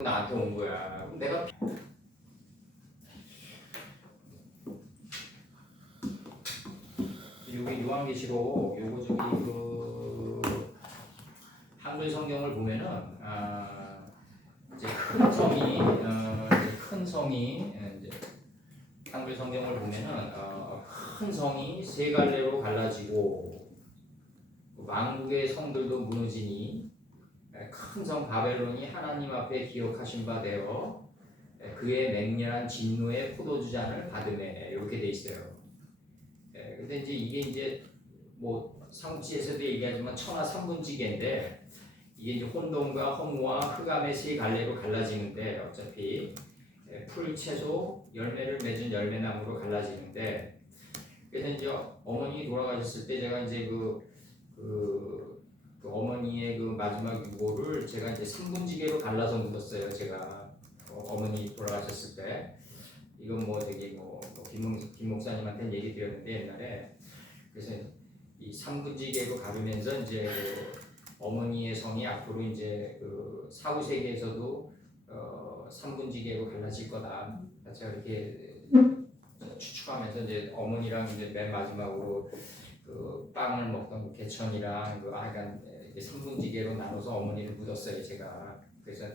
나한테 온 거야. 그럼 내가 여기 요한계시록 요거 저기 그 한글 성경을 보면은 이제 큰 성이 이제 큰 성이 이제 한글 성경을 보면은 큰 성이 세 갈래로 갈라지고 왕국의 성들도 무너지니 큰 성 바벨론이 하나님 앞에 기억하신 바 되어 그의 맹렬한 진노의 포도주 잔을 받으매 이렇게 돼 있어요. 근데 이제 이게 이제 뭐 삼국지에서도 얘기하지만 천하 삼분지계인데 이게 이제 혼돈과 허무와 흑암의 세 갈래로 갈라지는데 어차피 풀, 채소, 열매를 맺은 열매나무로 갈라지는데 그래서 이제 어머니 돌아가셨을 때 제가 이제 그 어머니의 그 마지막 유고를 제가 이제 3분지계로 갈라서 묻었어요. 제가 어머니 돌아가셨을 때 이건 뭐 되게 김 목사님한테 얘기 드렸는데 옛날에 그래서 이 3분지계로 가르면서 이제 그 어머니의 성이 앞으로 이제 그 사후 세계에서도 3분지계로 갈라질 거다. 제가 이렇게 추측하면서 이제 어머니랑 이제 맨 마지막으로 그 빵을 먹던 개천이랑 그 아간 3분지계로 나눠서 어머니를 묻었어요 제가. 그래서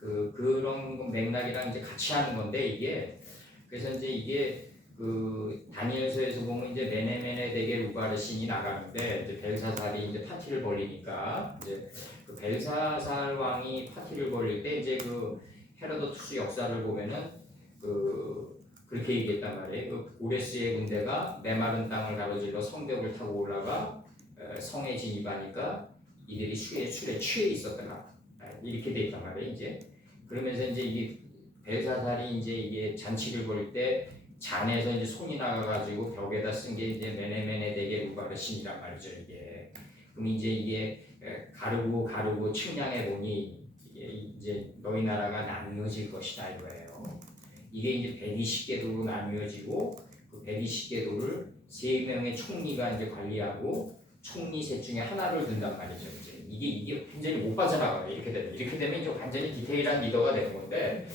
그런 맥락이랑 이제 같이 하는 건데 이게 그래서 이제 이게 그 다니엘서에서 보면 이제 메네메네 우가르 신이 나가는데 이제 벨사살이 이제 파티를 벌리니까 이제 그 벨사살 왕이 파티를 벌릴 때 이제 그 헤로도투스 역사를 보면은 그렇게 얘기했단 말이에요. 그 오레스의 군대가 메마른 땅을 가로질러 성벽을 타고 올라가 성에 진입하니까 이들이 술에 취해 있었더라. 이렇게 돼 있단 말이에요. 이제 그러면서 이제 이게 벨사살이 이제 이게 잔치를 벌일 때 잔에서 이제 손이 나가가지고 벽에다 쓴 게 이제 메네메네 네게 우가르 신이란 말이죠. 이게 그럼 이제 이게 가르고 측량해 보니 이제 너희 나라가 나누어질 것이다 이거예요. 이게 이제 120개도로 나누어지고 그 120개도를 3명의 총리가 이제 관리하고 총리 셋 중에 하나를 둔단 말이죠. 이제 이게 완전히 못 빠져나가요. 이렇게 되면 이제 완전히 디테일한 리더가 되는 건데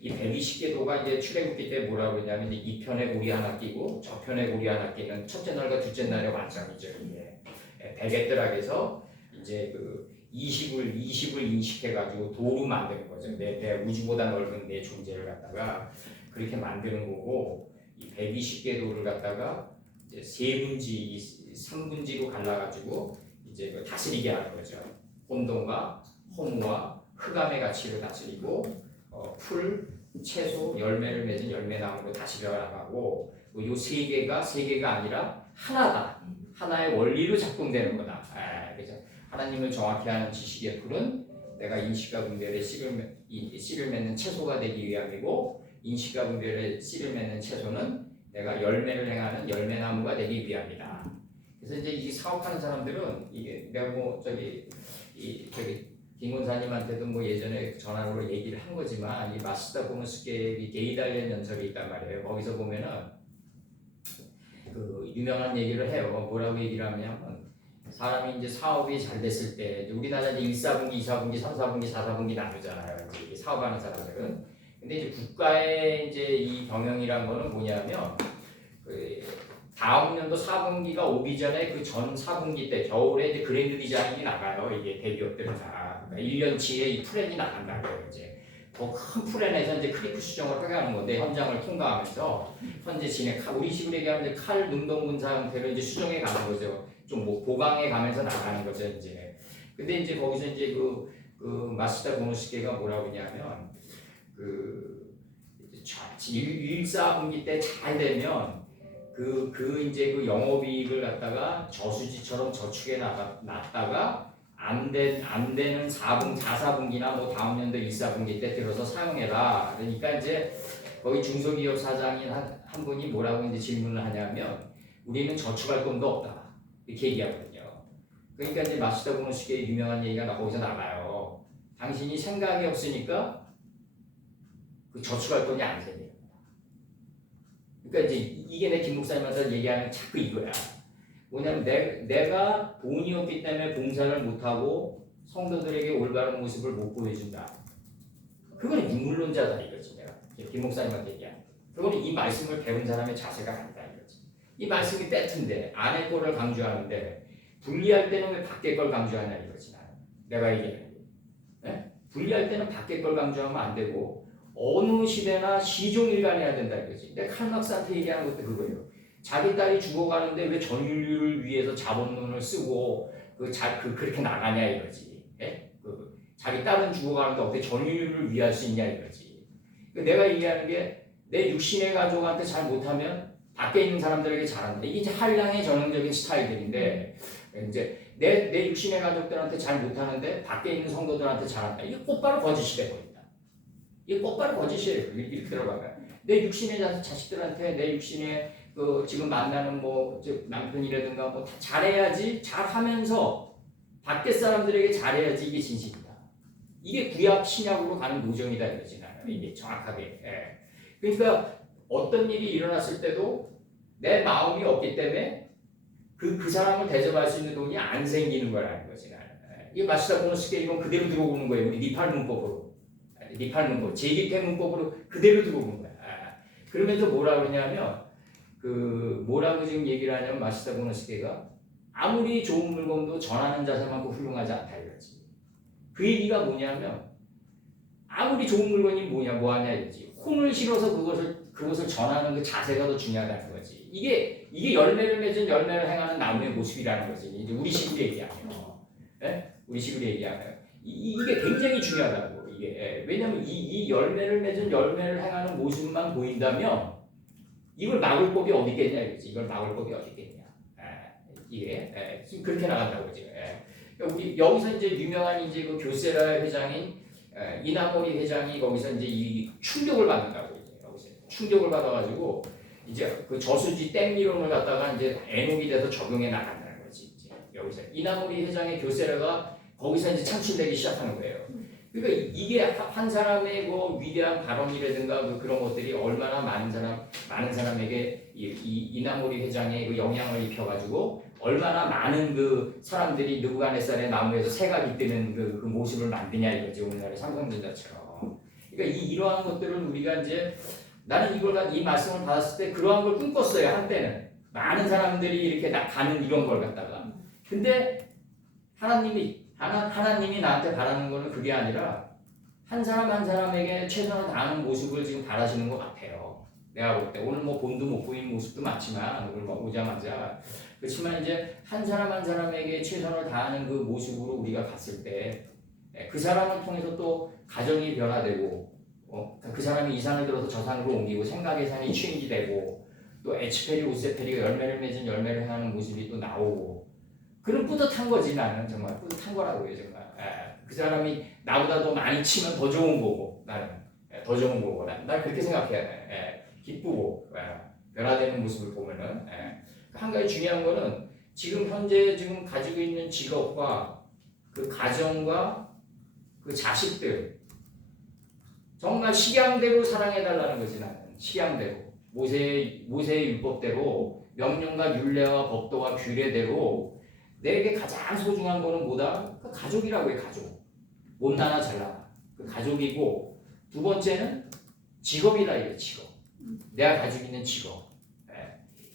이 120개도가 이제 출애굽기 때 뭐라고 그러냐면 이 편에 고리 하나 끼고 저 편에 고리 하나 끼는 첫째 날과 둘째 날의 완성이죠. 이게 베게트락에서 이제 그 20을 인식해가지고 도로 만드는 거죠. 내 우주보다 넓은 내 존재를 갖다가 그렇게 만드는 거고 이 120개 도를 갖다가 이제 3분지로 갈라가지고 이제 그 다스리게 하는 거죠. 혼돈과 허무와 흑암의 가치로 다스리고 풀, 채소, 열매를 맺은 열매나무로 다스려 나가고 이 세 개가 아니라 하나다. 하나의 원리로 작동되는 거다. 그래서 하나님을 정확히 아는 지식의 풀은 내가 인식과 분별의 씨를 맺는 채소가 되기 위함이고 인식과 분별의 씨를 맺는 채소는 내가 열매를 행하는 열매나무가 되기 위함이다. 그래서 이제 이 사업하는 사람들은 이게 내가 김원사님한테도 예전에 전화로 얘기를 한 거지만 이 마스터 보너스계의 게이달리안 연설이 있단 말이에요. 거기서 보면은 그 유명한 얘기를 해요. 뭐라고 얘기를 하냐면 사람이 이제 사업이 잘 됐을 때 우리나라 이제 1사분기, 2사분기, 3사분기, 4사분기 나누잖아요. 사업하는 사람들은. 근데 이제 국가의 이제 이 경영이란 거는 뭐냐면 다음 년도 4분기가 오기 전에 그 전 4분기 때 겨울에 이제 그랜드 디자인이 나가요. 이게 대기업들은 다 1년치에 이 플랜이 나간다고요. 이제 더 큰 플랜에서 이제 크리프 수정을 하게 하는 건데 현장을 통과하면서 현재 우리 식으로 얘기하면 칼 능동 분사 형태로 이제 수정해 가는 거죠. 좀 보강해 가면서 나가는 거죠. 이제 근데 이제 거기서 이제 그 마스터 보너스계가 뭐라고 하냐면 1사분기 때 잘 되면 이제 그 영업이익을 갖다가 저수지처럼 저축해 놨다가 안 되는 4사분기나 뭐 다음 연도 1사분기 때 들어서 사용해라. 그러니까 이제 거기 중소기업 사장인 한 분이 뭐라고 이제 질문을 하냐면 우리는 저축할 돈도 없다. 이렇게 얘기하거든요. 그러니까 이제 마스터 보너스계의 유명한 얘기가 거기서 나가요. 당신이 생각이 없으니까 그 저축할 돈이 안 생겨요. 그러니까 이제 이게 내 김 목사님한테 얘기하는 자꾸 이거야. 뭐냐면 내가 돈이 없기 때문에 봉사를 못하고 성도들에게 올바른 모습을 못 보여준다. 그거는 인물론자다 이거지. 내가 김 목사님한테 얘기하는 그거는 이 말씀을 배운 사람의 자세가 아니다 이거지. 이 말씀이 배트인데 안의 거를 강조하는데 분리할 때는 왜 밖의 걸 강조하냐 이거지. 내가 얘기하는 게. 네? 분리할 때는 밖의 걸 강조하면 안 되고 어느 시대나 시종일관해야 된다 이거지. 내가 칼 막스한테 얘기하는 것도 그거예요. 자기 딸이 죽어가는데 왜 전 인류를 위해서 자본론을 쓰고 그렇게 나가냐 이거지. 예? 자기 딸은 죽어가는데 어떻게 전 인류를 위할 수 있냐 이거지. 내가 얘기하는 게 내 육신의 가족한테 잘 못하면 밖에 있는 사람들에게 잘한다. 이게 이제 한량의 전형적인 스타일들인데 이제 내 육신의 가족들한테 잘 못하는데 밖에 있는 성도들한테 잘한다. 이게 곧바로 거짓이 돼버린다. 이게 곧바로 거짓이에요. 이렇게 들어가면 내 육신의 자식들한테 내 육신의 지금 만나는 남편이라든가 다 잘해야지 잘하면서 밖에 사람들에게 잘해야지 이게 진실이다. 이게 구약 신약으로 가는 노정이다 이거지 나는 이게 정확하게. 예. 그러니까 어떤 일이 일어났을 때도 내 마음이 없기 때문에 그 사람을 대접할 수 있는 돈이 안 생기는 거라는 거지 나는. 예. 이게 마시다 보너스게 이건 그대로 들어오는 거예요. 우리 니팔 문법으로. 니팔 문법, 제기태 문법으로 그대로 들어오는 거야. 예. 그러면서 뭐라 그러냐면 뭐라고 지금 얘기를 하냐면 마시다 보너스게가 아무리 좋은 물건도 전하는 자세만큼 훌륭하지 않다 이거지. 그 얘기가 뭐냐면 아무리 좋은 물건이 뭐하냐 이거지. 혼을 실어서 그것을 전하는 그 자세가 더 중요하다는 거지. 이게 열매를 맺은 열매를 행하는 나무의 모습이라는 거지. 이제 우리 식으로 얘기하면, 우리 식으로 얘기하면 이게 굉장히 중요하다고 이게. 왜냐하면 이 열매를 맺은 열매를 행하는 모습만 보인다면 이걸 막을 법이 어디 있겠냐 이거지. 이걸 막을 법이 어디 있겠냐. 이게 지금 그렇게 나간다고 지금. 그러니까 우리 여기서 이제 유명한 이제 그 교세라 회장인 이나모리 회장이 거기서 이제 이 충격을 받는다고 이제 여기서 충격을 받아가지고 이제 그 저수지 댐 이론을 갖다가 이제 애녹이 돼서 적용해 나간다는 거지. 이제 여기서 이나모리 회장의 교세라가 거기서 이제 창출되기 시작하는 거예요. 그러니까 이게 한 사람의 그 위대한 발언이라든가 그런 것들이 얼마나 많은 사람에게 이나모리 회장의 그 영향을 입혀가지고 얼마나 많은 그 사람들이 느부갓네살의 나무에서 새가 깃드는 그 모습을 만드냐 이거지. 오늘날의 삼성전자처럼. 그러니까 이러한 것들을 우리가 이제 나는 이 말씀을 받았을 때 그러한 걸 꿈꿨어요. 한때는 많은 사람들이 이렇게 가는 이런 걸 갖다가. 근데 하나님이 나한테 바라는 거는 그게 아니라 한 사람 한 사람에게 최선을 다하는 모습을 지금 바라시는 것 같아요. 내가 볼 때 오늘 본도 못 보이는 모습도 많지만 오늘 오자마자 그렇지만 이제 한 사람 한 사람에게 최선을 다하는 그 모습으로 우리가 갔을 때 그 사람을 통해서 또 가정이 변화되고 그 사람이 이 산을 들어서 저 산으로 옮기고 생각의 산이 체인지되고 또 에치페리 우세페리가 열매를 맺은 열매를 행하는 모습이 또 나오고 그런 뿌듯한 거지. 나는 정말 뿌듯한 거라고요 정말. 그 사람이 나보다 더 많이 치면 더 좋은 거고 나는 더 좋은 거고 난 그렇게 생각해야 돼. 기쁘고 변화되는 모습을 보면은 한 가지 중요한 거는 지금 현재 가지고 있는 직업과 그 가정과 그 자식들 정말 식양대로 사랑해달라는 거지. 나는 식양대로 모세의 율법대로 명령과 율례와 법도와 규례대로 내게 가장 소중한 거는 뭐다? 그 가족이라고 해. 가족. 못나나 잘나나 그 가족이고 두 번째는 직업이다. 이게 직업. 내가 가지고 있는 직업.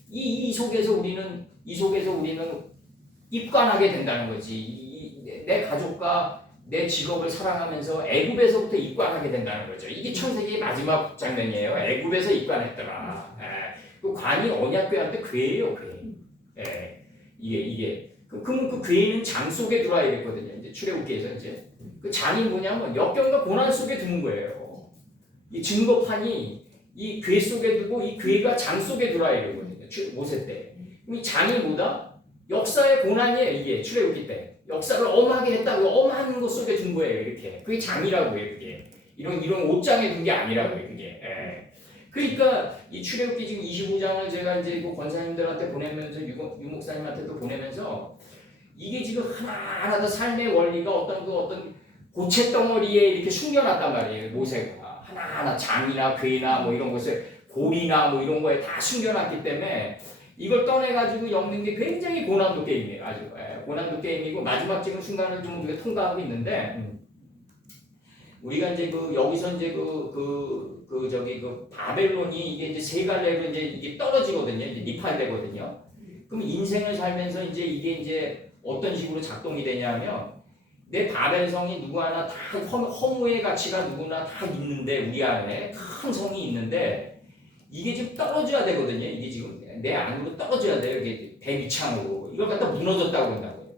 이 속에서 우리는 입관하게 된다는 거지. 내 가족과 내 직업을 사랑하면서 애굽에서부터 입관하게 된다는 거죠. 이게 창세기의 마지막 장면이에요. 애굽에서 입관했더라. 그 관이 언약궤한테 궤예요, 궤. 이게 그러면 그 궤는 장 속에 들어와야 되거든요. 이제 출애굽기에서 이제 그 장이 뭐냐면 역경과 고난 속에 두는 거예요. 이 증거판이 이 궤 속에 두고 이 궤가 장 속에 들어와야 되거든요. 모세 때. 그럼 이 장이 뭐다? 역사의 고난이에요. 이게 출애굽기 때. 역사를 엄하게 했다고 엄한 것 속에 둔 거예요. 이렇게. 그게 장이라고 해요. 그게. 이런 옷장에 둔 게 아니라고 해요. 그게. 그러니까 이 출애굽기 지금 25장을 제가 이제 그 권사님들한테 보내면서 유목사님한테도 보내면서 이게 지금 하나하나 다 삶의 원리가 어떤 고체 덩어리에 이렇게 숨겨놨단 말이에요. 모세가 하나하나 장이나 궤나 뭐 이런 것을 고리나 뭐 이런 거에 다 숨겨놨기 때문에 이걸 떠내가지고 엮는 게 굉장히 고난도 게임이에요. 아주 고난도 게임이고 마지막 지금 순간을 좀 우리가 통과하고 있는데 우리가 이제 여기서 이제 바벨론이 이게 이제 세 갈래로 이게 떨어지거든요. 이제 니팔되거든요. 그럼 인생을 살면서 이게 이제 어떤 식으로 작동이 되냐면 내 바벨성이 누구 하나 다 허무의 가치가 누구나 다 있는데 우리 안에 큰 성이 있는데 이게 지금 떨어져야 되거든요. 이게 지금 내 안으로 떨어져야 돼요. 이게 대미창으로 이걸 갖다 무너졌다고 한다고요.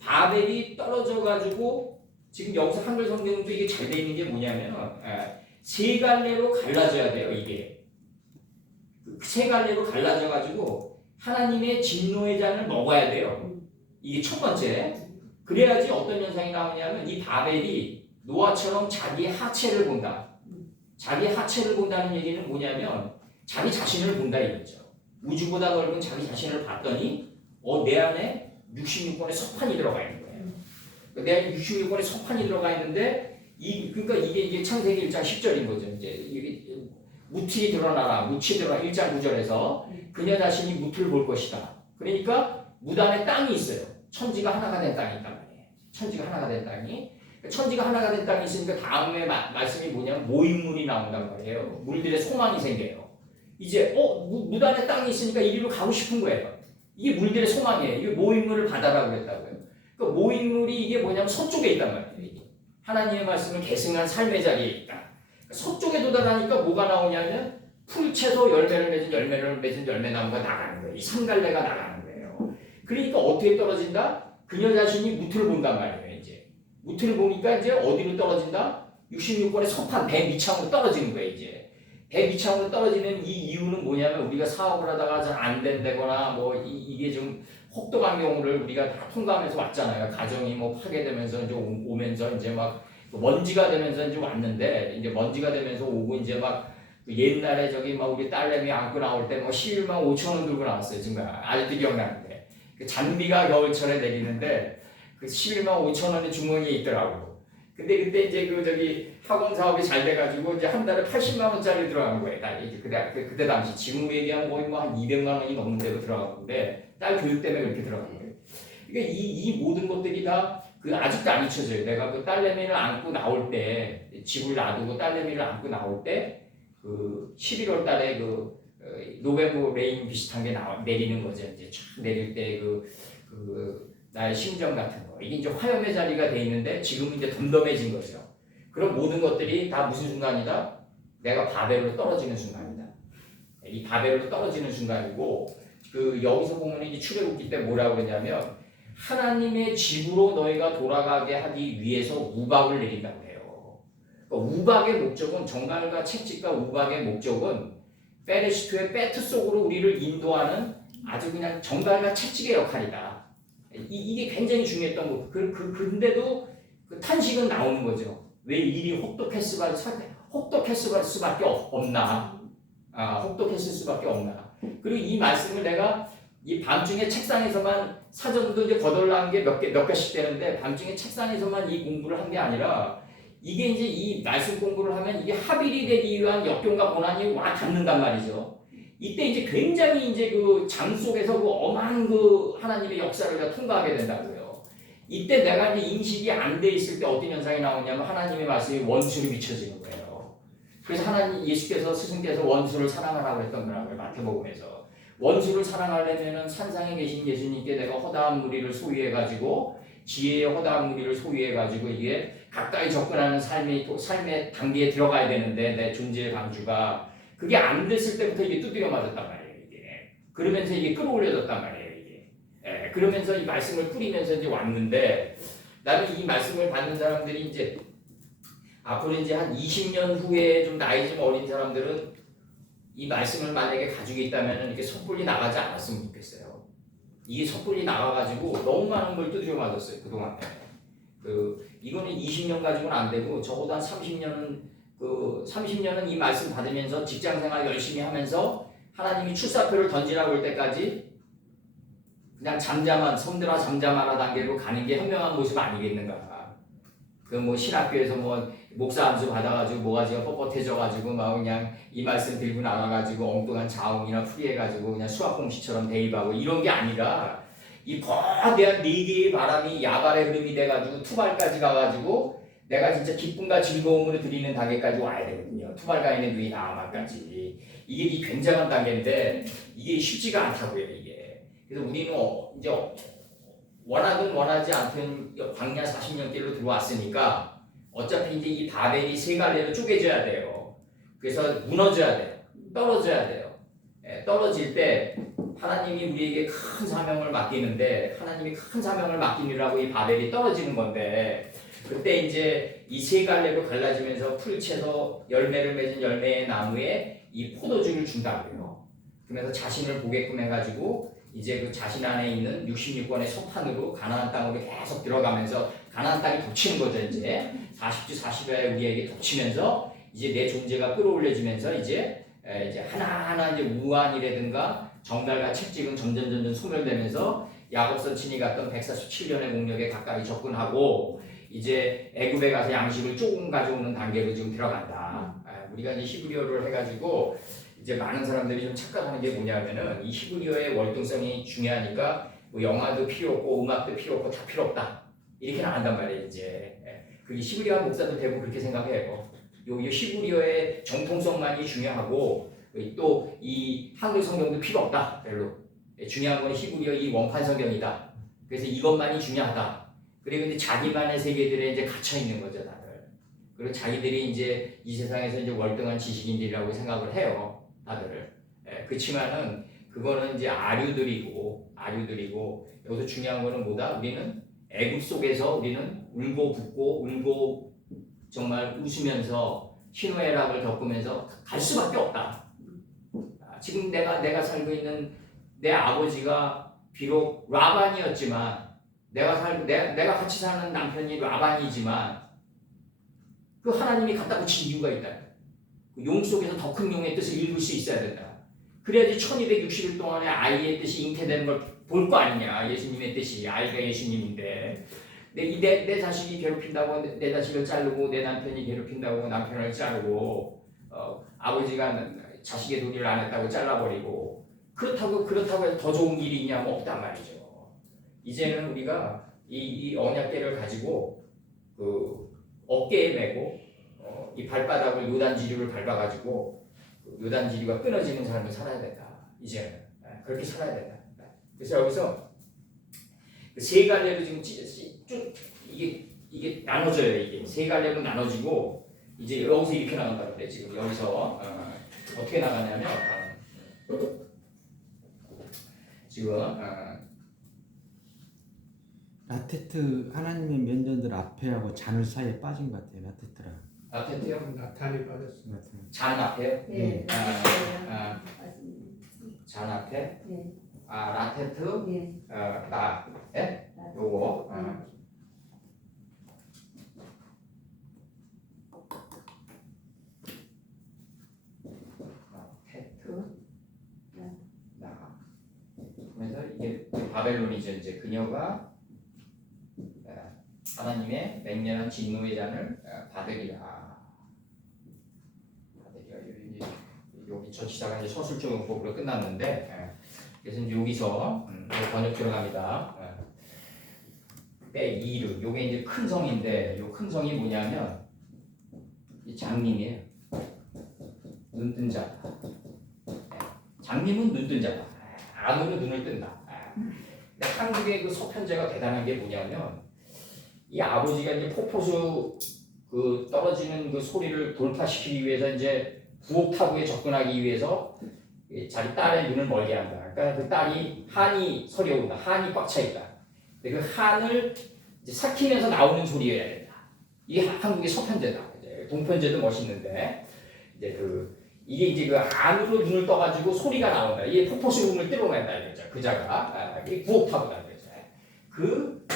바벨이 떨어져가지고 지금 여기서 한글 성경도 이게 잘 돼 있는 게 뭐냐면 세 갈래로 갈라져야 돼요. 이게 세 갈래로 갈라져가지고 하나님의 진노의 잔을 먹어야 돼요. 이게 첫 번째. 그래야지 어떤 현상이 나오냐면 이 바벨이 노아처럼 자기 하체를 본다. 자기 하체를 본다는 얘기는 뭐냐면 자기 자신을 본다 이거죠. 우주보다 넓은 자기 자신을 봤더니 내 안에 66권의 석판이 들어가 있는 거예요. 내 안에 66권의 석판이 들어가 있는데 그러니까 이게 창세기 1장 10절인 거죠. 이제 이게 무틀이 드러나라. 무치 드러나 1장 9절에서 그녀 자신이 무틀을 볼 것이다. 그러니까 무 안에 땅이 있어요. 천지가 하나가 된 땅이 있단 말이에요. 천지가 하나가 된 땅이. 천지가 하나가 된 땅이 있으니까 다음에 말씀이 뭐냐면 모임물이 나온단 말이에요. 물들의 소망이 생겨요. 이제 무 안에 땅이 있으니까 이리로 가고 싶은 거예요. 이게 물들의 소망이에요. 이게 모임물을 받아라고 그랬다고요. 그러니까 모임물이 이게 뭐냐면 서쪽에 있단 말이에요. 이게. 하나님의 말씀을 계승한 삶의 자리에 있다. 서쪽에 도달하니까 뭐가 나오냐면 풀채소 열매를 맺은 열매나무가 나가는 거예요. 이 산갈래가 나가는 거예요. 그러니까 어떻게 떨어진다? 그녀 자신이 무틀을 본단 말이에요. 이제 무틀을 보니까 이제 어디로 떨어진다? 66권의 석판 배 밑창으로 떨어지는 거예요. 이제 배 밑창으로 떨어지는 이 이유는 뭐냐면 우리가 사업을 하다가 잘 안 된다거나 뭐 이게 좀 혹독한 경우를 우리가 다 통과하면서 왔잖아요. 가정이 뭐 파괴되면서 이제 오면서 이제 막 먼지가 되면서 이제 왔는데 이제 먼지가 되면서 오고 이제 막 옛날에 막 우리 딸내미 안고 나올 때 뭐 11만 5천 원 들고 나왔어요. 지금 아직도 기억나는데 그 잔비가 겨울철에 내리는데 그 11만 5천 원이 주머니에 있더라고. 근데 그때 이제 학원 사업이 잘 돼가지고 이제 한 달에 80만 원짜리 들어간 거예요. 딸 이제 그때 당시 지금 얘기하면 거의 뭐 한 200만 원이 넘는데도 들어갔는데 딸 교육 때문에 그렇게 들어간 거예요. 그러니까 이 모든 것들이 다 아직도 안 잊혀져요. 내가 그 딸내미를 안고 나올 때 집을 놔두고 딸내미를 안고 나올 때 11월 달에 노베모 레인 비슷한 게 내리는 거죠. 이제 쫙 내릴 때 나의 심정 같은 거. 이게 이제 화염의 자리가 돼 있는데 지금은 이제 덤덤해진 거죠. 그럼 모든 것들이 다 무슨 순간이다? 내가 바벨로 떨어지는 순간이다. 이 바벨로 떨어지는 순간이고 여기서 보면 이제 출애굽기 때 뭐라고 그러냐면 하나님의 집으로 너희가 돌아가게 하기 위해서 우박을 내린다고 해요. 그러니까 우박의 목적은 정갈과 채찍과 우박의 목적은 페레시트의 배트 속으로 우리를 인도하는 아주 그냥 정갈과 채찍의 역할이다. 이게 굉장히 중요했던 거. 근데도 탄식은 나오는 거죠. 왜 일이 혹독했을 수밖에 없나? 혹독했을 수밖에 없나? 그리고 이 말씀을 내가 이 밤중에 책상에서만 사전도 이제 거덜난 게 몇 개씩 되는데 밤중에 책상에서만 이 공부를 한 게 아니라 이게 이제 이 말씀 공부를 하면 이게 합일이 되기 위한 역경과 고난이 와 닿는단 말이죠. 이때 이제 굉장히 이제 장 속에서 엄한 하나님의 역사를 통과하게 된다고요. 이때 내가 이제 인식이 안 돼 있을 때 어떤 현상이 나오냐면 하나님의 말씀이 원수로 비춰지는 거예요. 그래서 예수께서 스승께서 원수를 사랑하라고 했던 거라고요. 마태복음에서. 원수를 사랑하려면은 산상에 계신 예수님께 내가 허다한 무리를 소유해가지고 지혜의 허다한 무리를 소유해가지고 이게 가까이 접근하는 삶의 단계에 들어가야 되는데 내 존재의 방주가 그게 안 됐을 때부터 이게 두드려 맞았단 말이에요. 이게 그러면서 이게 끌어올려졌단 말이에요. 이게 그러면서 이 말씀을 뿌리면서 이제 왔는데 나는 이 말씀을 받는 사람들이 이제 앞으로 이제 한 20년 후에 좀 나이 좀 어린 사람들은 이 말씀을 만약에 가지고 있다면 이렇게 섣불리 나가지 않았으면 좋겠어요. 이게 섣불리 나가가지고 너무 많은 걸 두드려 맞았어요. 그동안에. 이거는 20년 가지고는 안 되고 적어도 한 30년은 이 말씀 받으면서 직장생활 열심히 하면서 하나님이 출사표를 던지라고 할 때까지 그냥 섬들아 잠잠하라 단계로 가는 게 현명한 모습 아니겠는가. 신학교에서 목사 안수 받아가지고 모가지가 뻣뻣해져가지고 그냥 이 말씀 들고 나가가지고 엉뚱한 자웅이나 풀이해가지고 그냥 수학공시처럼 대입하고 이런 게 아니라 이 거대한 4개의 바람이 야발의 흐름이 돼가지고 투발까지 가가지고 내가 진짜 기쁨과 즐거움으로 드리는 단계까지 와야 되거든요. 투발가인의 누이 나아만까지. 이게 이 굉장한 단계인데 이게 쉽지가 않다고요. 이게. 그래서 우리는 이제 원하든 원하지 않든 광야 40년 길로 들어왔으니까 어차피 이제 이 바벨이 세 갈래로 쪼개져야 돼요. 그래서 무너져야 돼요. 떨어져야 돼요. 떨어질 때 하나님이 우리에게 큰 사명을 맡기는데 하나님이 큰 사명을 맡기느라고 이 바벨이 떨어지는 건데 그때 이제 이 세 갈래로 갈라지면서 풀채서 열매를 맺은 열매의 나무에 이 포도주를 준다고요. 그러면서 자신을 보게끔 해가지고 이제 그 자신 안에 있는 66권의 소판으로 가나안 땅으로 계속 들어가면서 가나안 땅이 덮치는 거죠. 이제 40주 40회 우리에게 덮치면서 이제 내 존재가 끌어올려지면서 이제 하나하나 이제 우환이라든가 정갈과 채찍은 점점 소멸되면서 야곱선 친히 갔던 147년의 공력에 가까이 접근하고 이제 애굽에 가서 양식을 조금 가져오는 단계로 지금 들어간다. 우리가 이제 히브리어를 해가지고 이제 많은 사람들이 좀 착각하는 게 뭐냐면은 이 히브리어의 월등성이 중요하니까 뭐 영화도 필요 없고 음악도 필요 없고 다 필요 없다 이렇게 나간단 말이에요. 이제 그게 히브리어 목사도 대부분 그렇게 생각해요. 요 히브리어의 정통성만이 중요하고 또 이 한글 성경도 필요 없다. 별로 중요한 건 히브리어 이 원판 성경이다. 그래서 이것만이 중요하다. 그리고 이제 자기만의 세계들에 이제 갇혀 있는 거죠, 다들. 그리고 자기들이 이제 이 세상에서 이제 월등한 지식인들이라고 생각을 해요, 다들. 그렇지만은 그거는 이제 아류들이고 여기서 중요한 거는 뭐다? 우리는 애굽 속에서 우리는 울고 붓고 울고 정말 웃으면서 희노애락을 겪으면서 갈 수밖에 없다. 지금 내가 살고 있는 내 아버지가 비록 라반이었지만 내가 같이 사는 남편이 라반이지만 그 하나님이 갖다 붙인 이유가 있다. 그 용 속에서 더 큰 용의 뜻을 읽을 수 있어야 된다. 그래야지 1260일 동안에 아이의 뜻이 잉태되는 걸 볼 거 아니냐. 예수님의 뜻이 아이가 예수님인데 내 자식이 괴롭힌다고 내 자식을 자르고 내 남편이 괴롭힌다고 남편을 자르고 아버지가 자식의 도리를 안 했다고 잘라버리고 그렇다고 해서 더 좋은 길이 있냐면 없단 말이죠. 이제는 우리가 이 언약궤를 가지고 그 어깨에 메고 이 발바닥을 요단지류를 밟아가지고 요단지류가 끊어지는 삶을 살아야 된다. 이제는 그렇게 살아야 된다. 그래서 여기서 세 갈래로 지금 쭉 이게 나눠져요. 이게 세 갈래로 나눠지고 이제 여기서 이렇게 나간다 그래. 지금 여기서 어떻게 나가냐면 지금 라테트 하나님의 면전들 앞에하고 잔을 사이에 빠진 것 같아요. 라테트라. 라테트요? 나탄이 빠졌어. 잔 앞에요? 네. 잔 앞에? 네. 라테트? 네. 예? 요거. 그래서 이게 바벨론이죠. 이제 그녀가 하나님의 맹렬한 진노의 잔을 받으리라. 여기 전치사가 이제 서술적 용법으로 끝났는데 그래서 이제 여기서 번역 들어갑니다. 이르 요게 이제 큰 성인데 요 큰 성이 뭐냐면 이 장님이에요. 눈뜬 자다. 장님은 눈뜬 자다. 안으로 눈을 뜬다. 근데 한국의 그 서편제가 대단한 게 뭐냐면 이 아버지가 이제 폭포수 그 떨어지는 그 소리를 돌파시키기 위해서 이제 부옥타구에 접근하기 위해서 자기 딸의 눈을 멀게 한다. 그러니까 그 딸이 한이 서려온다. 한이 꽉 차 있다. 근데 그 한을 이제 삭히면서 나오는 소리여야 된다. 이게 한국의 서편제다. 이제 동편제도 멋있는데 이제 이게 이제 그 안으로 눈을 떠가지고 소리가 나온다. 이게 폭포수 rum을 뚫어낸다 이거죠. 그자가 이게 부옥타구다 이거죠. 그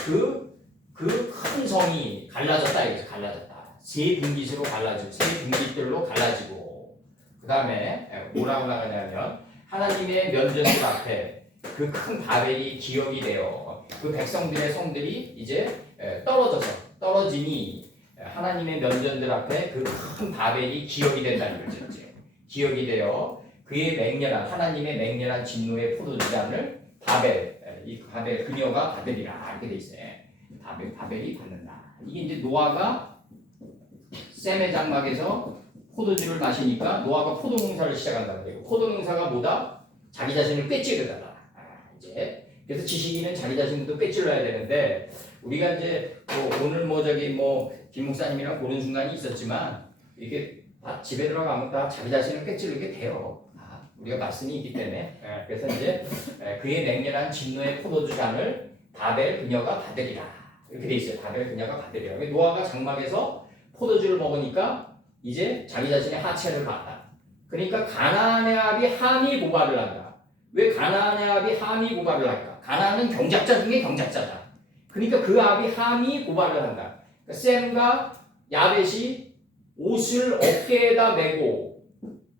큰 성이 갈라졌다 이거죠. 갈라졌다. 세 분깃으로 갈라지고 세 분깃들로 갈라지고 그 다음에 뭐라고 나가냐면 하나님의 면전들 앞에 그 큰 바벨이 기업이 되어 그 백성들의 성들이 이제 떨어지니 하나님의 면전들 앞에 그 큰 바벨이 기업이 된다는 거죠. 이제. 기억이 되어 그의 하나님의 맹렬한 진노의 포도주잔을 이 바벨 그녀가 받으리라 이렇게 돼 있어요. 바벨이 받는다. 이게 이제 노아가 샘의 장막에서 포도주를 마시니까 노아가 포도 농사를 시작한다고 그래요. 포도 농사가 뭐다? 자기 자신을 꿰찌르다. 이제 그래서 지식인은 자기 자신도 꿰찔러야 되는데 우리가 이제 오늘 김 목사님이랑 보는 순간이 있었지만 이렇게 집에 들어가면 다 자기 자신을 꿰찌르게 돼요. 우리가 말씀이 있기 때문에 그래서 이제 그의 맹렬한 진노의 포도주 잔을 바벨 그녀가 받으리라 이렇게 돼 있어요. 바벨 그녀가 받으리라. 노아가 장막에서 포도주를 먹으니까 이제 자기 자신의 하체를 봤다. 그러니까 가나안의 아비 함이 고발을 한다. 왜 가나안의 아비 함이 고발을 할까? 가나안은 경작자 중에 경작자다. 그러니까 그 아비 함이 고발을 한다. 그러니까 셈과 야벳이 옷을 어깨에다 메고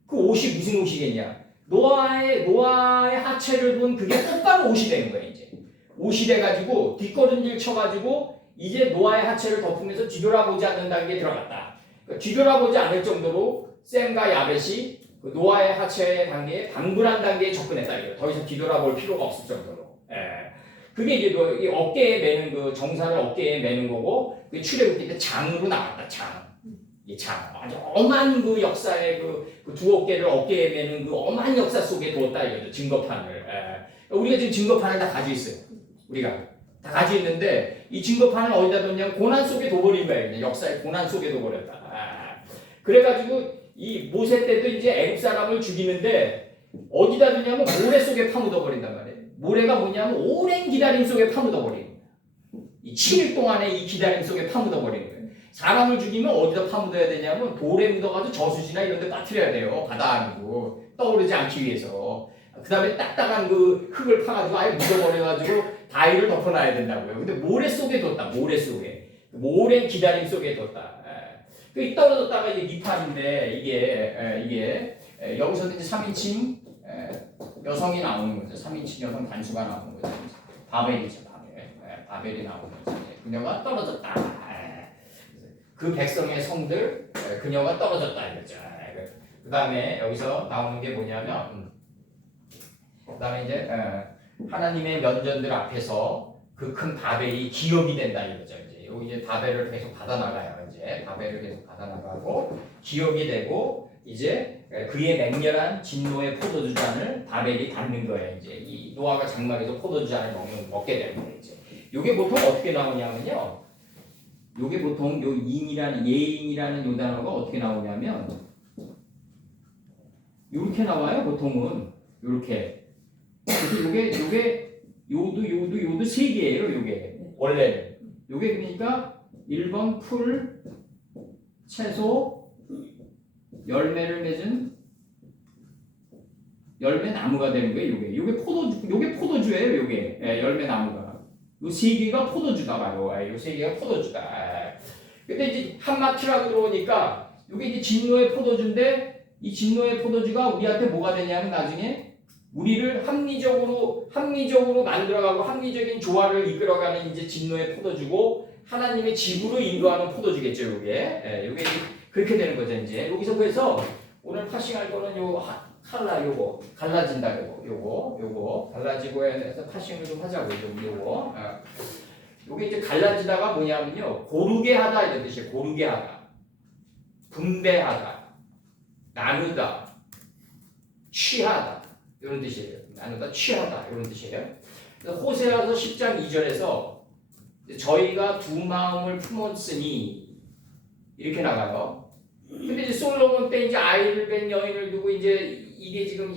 그 옷이 무슨 옷이겠냐? 노아의 하체를 본 그게 똑바로 옷이 되는 거예요. 이제 옷이 돼가지고 뒷걸음질 쳐가지고 이제 노아의 하체를 덮으면서 뒤돌아보지 않는 단계에 들어갔다. 그러니까 뒤돌아보지 않을 정도로 셈과 야벳이 그 노아의 하체의 단계에 방불한 단계에 접근했다. 이거 더 이상 뒤돌아볼 필요가 없을 정도로. 그게 이제 이 어깨에 매는 그 정사를 어깨에 매는 거고 그 출애굽기 때 장으로 나왔다. 이 장. 아주 엄한 그 역사의 그 두 어깨를 어깨에 매는 그 엄한 역사 속에 두었다 이거죠. 증거판을. 우리가 지금 증거판을 다 가지고 있어요. 우리가 다 가지고 있는데 이 증거판을 어디다 뒀냐면 고난 속에 둬버린 거예요. 그냥 역사의 고난 속에 둬버렸다. 그래가지고 이 모세 때도 이제 애굽 사람을 죽이는데 어디다 두냐면 모래 속에 파묻어 버린단 말이에요. 모래가 뭐냐면 오랜 기다림 속에 파묻어 버리는 거예요. 이 7일 동안의 이 기다림 속에 파묻어 버리는 거예요. 사람을 죽이면 어디다 파묻어야 되냐면 돌에 묻어가지고 저수지나 이런 데 빠뜨려야 돼요. 바다 아니고 떠오르지 않기 위해서. 그 다음에 딱딱한 그 흙을 파가지고 아예 묻어버려가지고 다리를 덮어놔야 된다고요. 근데 모래 속에 뒀다. 모래 속에. 오랜 기다림 속에 뒀다. 그 떨어졌다가 이게 니팔인데 이게 여기서도 이제 3인칭 여성이 나오는 거죠. 3인칭 여성 단수가 나오는 거죠. 바벨이죠. 바벨이 나오는 거죠. 그녀가 떨어졌다. 그 백성의 성들 그녀가 떨어졌다 이거죠. 그 다음에 여기서 나오는 게 뭐냐면 그 다음에 이제 하나님의 면전들 앞에서 그 큰 바벨이 기업이 된다 이거죠. 이제 바벨을 계속 받아나가요. 이제 바벨을 계속 받아나가고 기업이 되고 이제 그의 맹렬한 진노의 포도주 잔을 바벨이 받는 거예요. 이제 이 노아가 장막에서 포도주 잔을 먹게 되는 거예요. 이제 이게 보통 어떻게 나오냐면요. 요게 보통 요 예인이라는 요 단어가 어떻게 나오냐면 요렇게 나와요. 보통은 요렇게. 그래서 요도 세 개예요. 요게 원래는 요게 그러니까 1번 풀 채소 열매를 맺은 열매 나무가 되는 거예요. 요게 포도주예요. 요게 열매 나무가. 요 세 개가 포도주다 봐요. 요 세 개가 포도주다. 근데 이제 한마트라고 들어오니까 이게 이제 진노의 포도주인데 이 진노의 포도주가 우리한테 뭐가 되냐면 나중에 우리를 합리적으로 만들어가고 합리적인 조화를 이끌어가는 이제 진노의 포도주고 하나님의 집으로 인도하는 포도주겠죠. 요게 그렇게 되는 거죠. 이제 여기서 그래서 오늘 파싱할 거는 요 칼라 요거 갈라진다 요거 갈라지고 해서 파싱을 좀 하자고 요거 요게 이제 갈라지다가 뭐냐면요 고르게 하다 이런 뜻이에요. 고르게 하다 분배하다 나누다 취하다 이런 뜻이에요. 나누다 취하다 이런 뜻이에요. 그래서 호세아서 10장 2절에서 저희가 두 마음을 품었으니 이렇게 나가요. 근데 이제 솔로몬 때 이제 아이를 뵌 여인을 두고 이제 이게 지금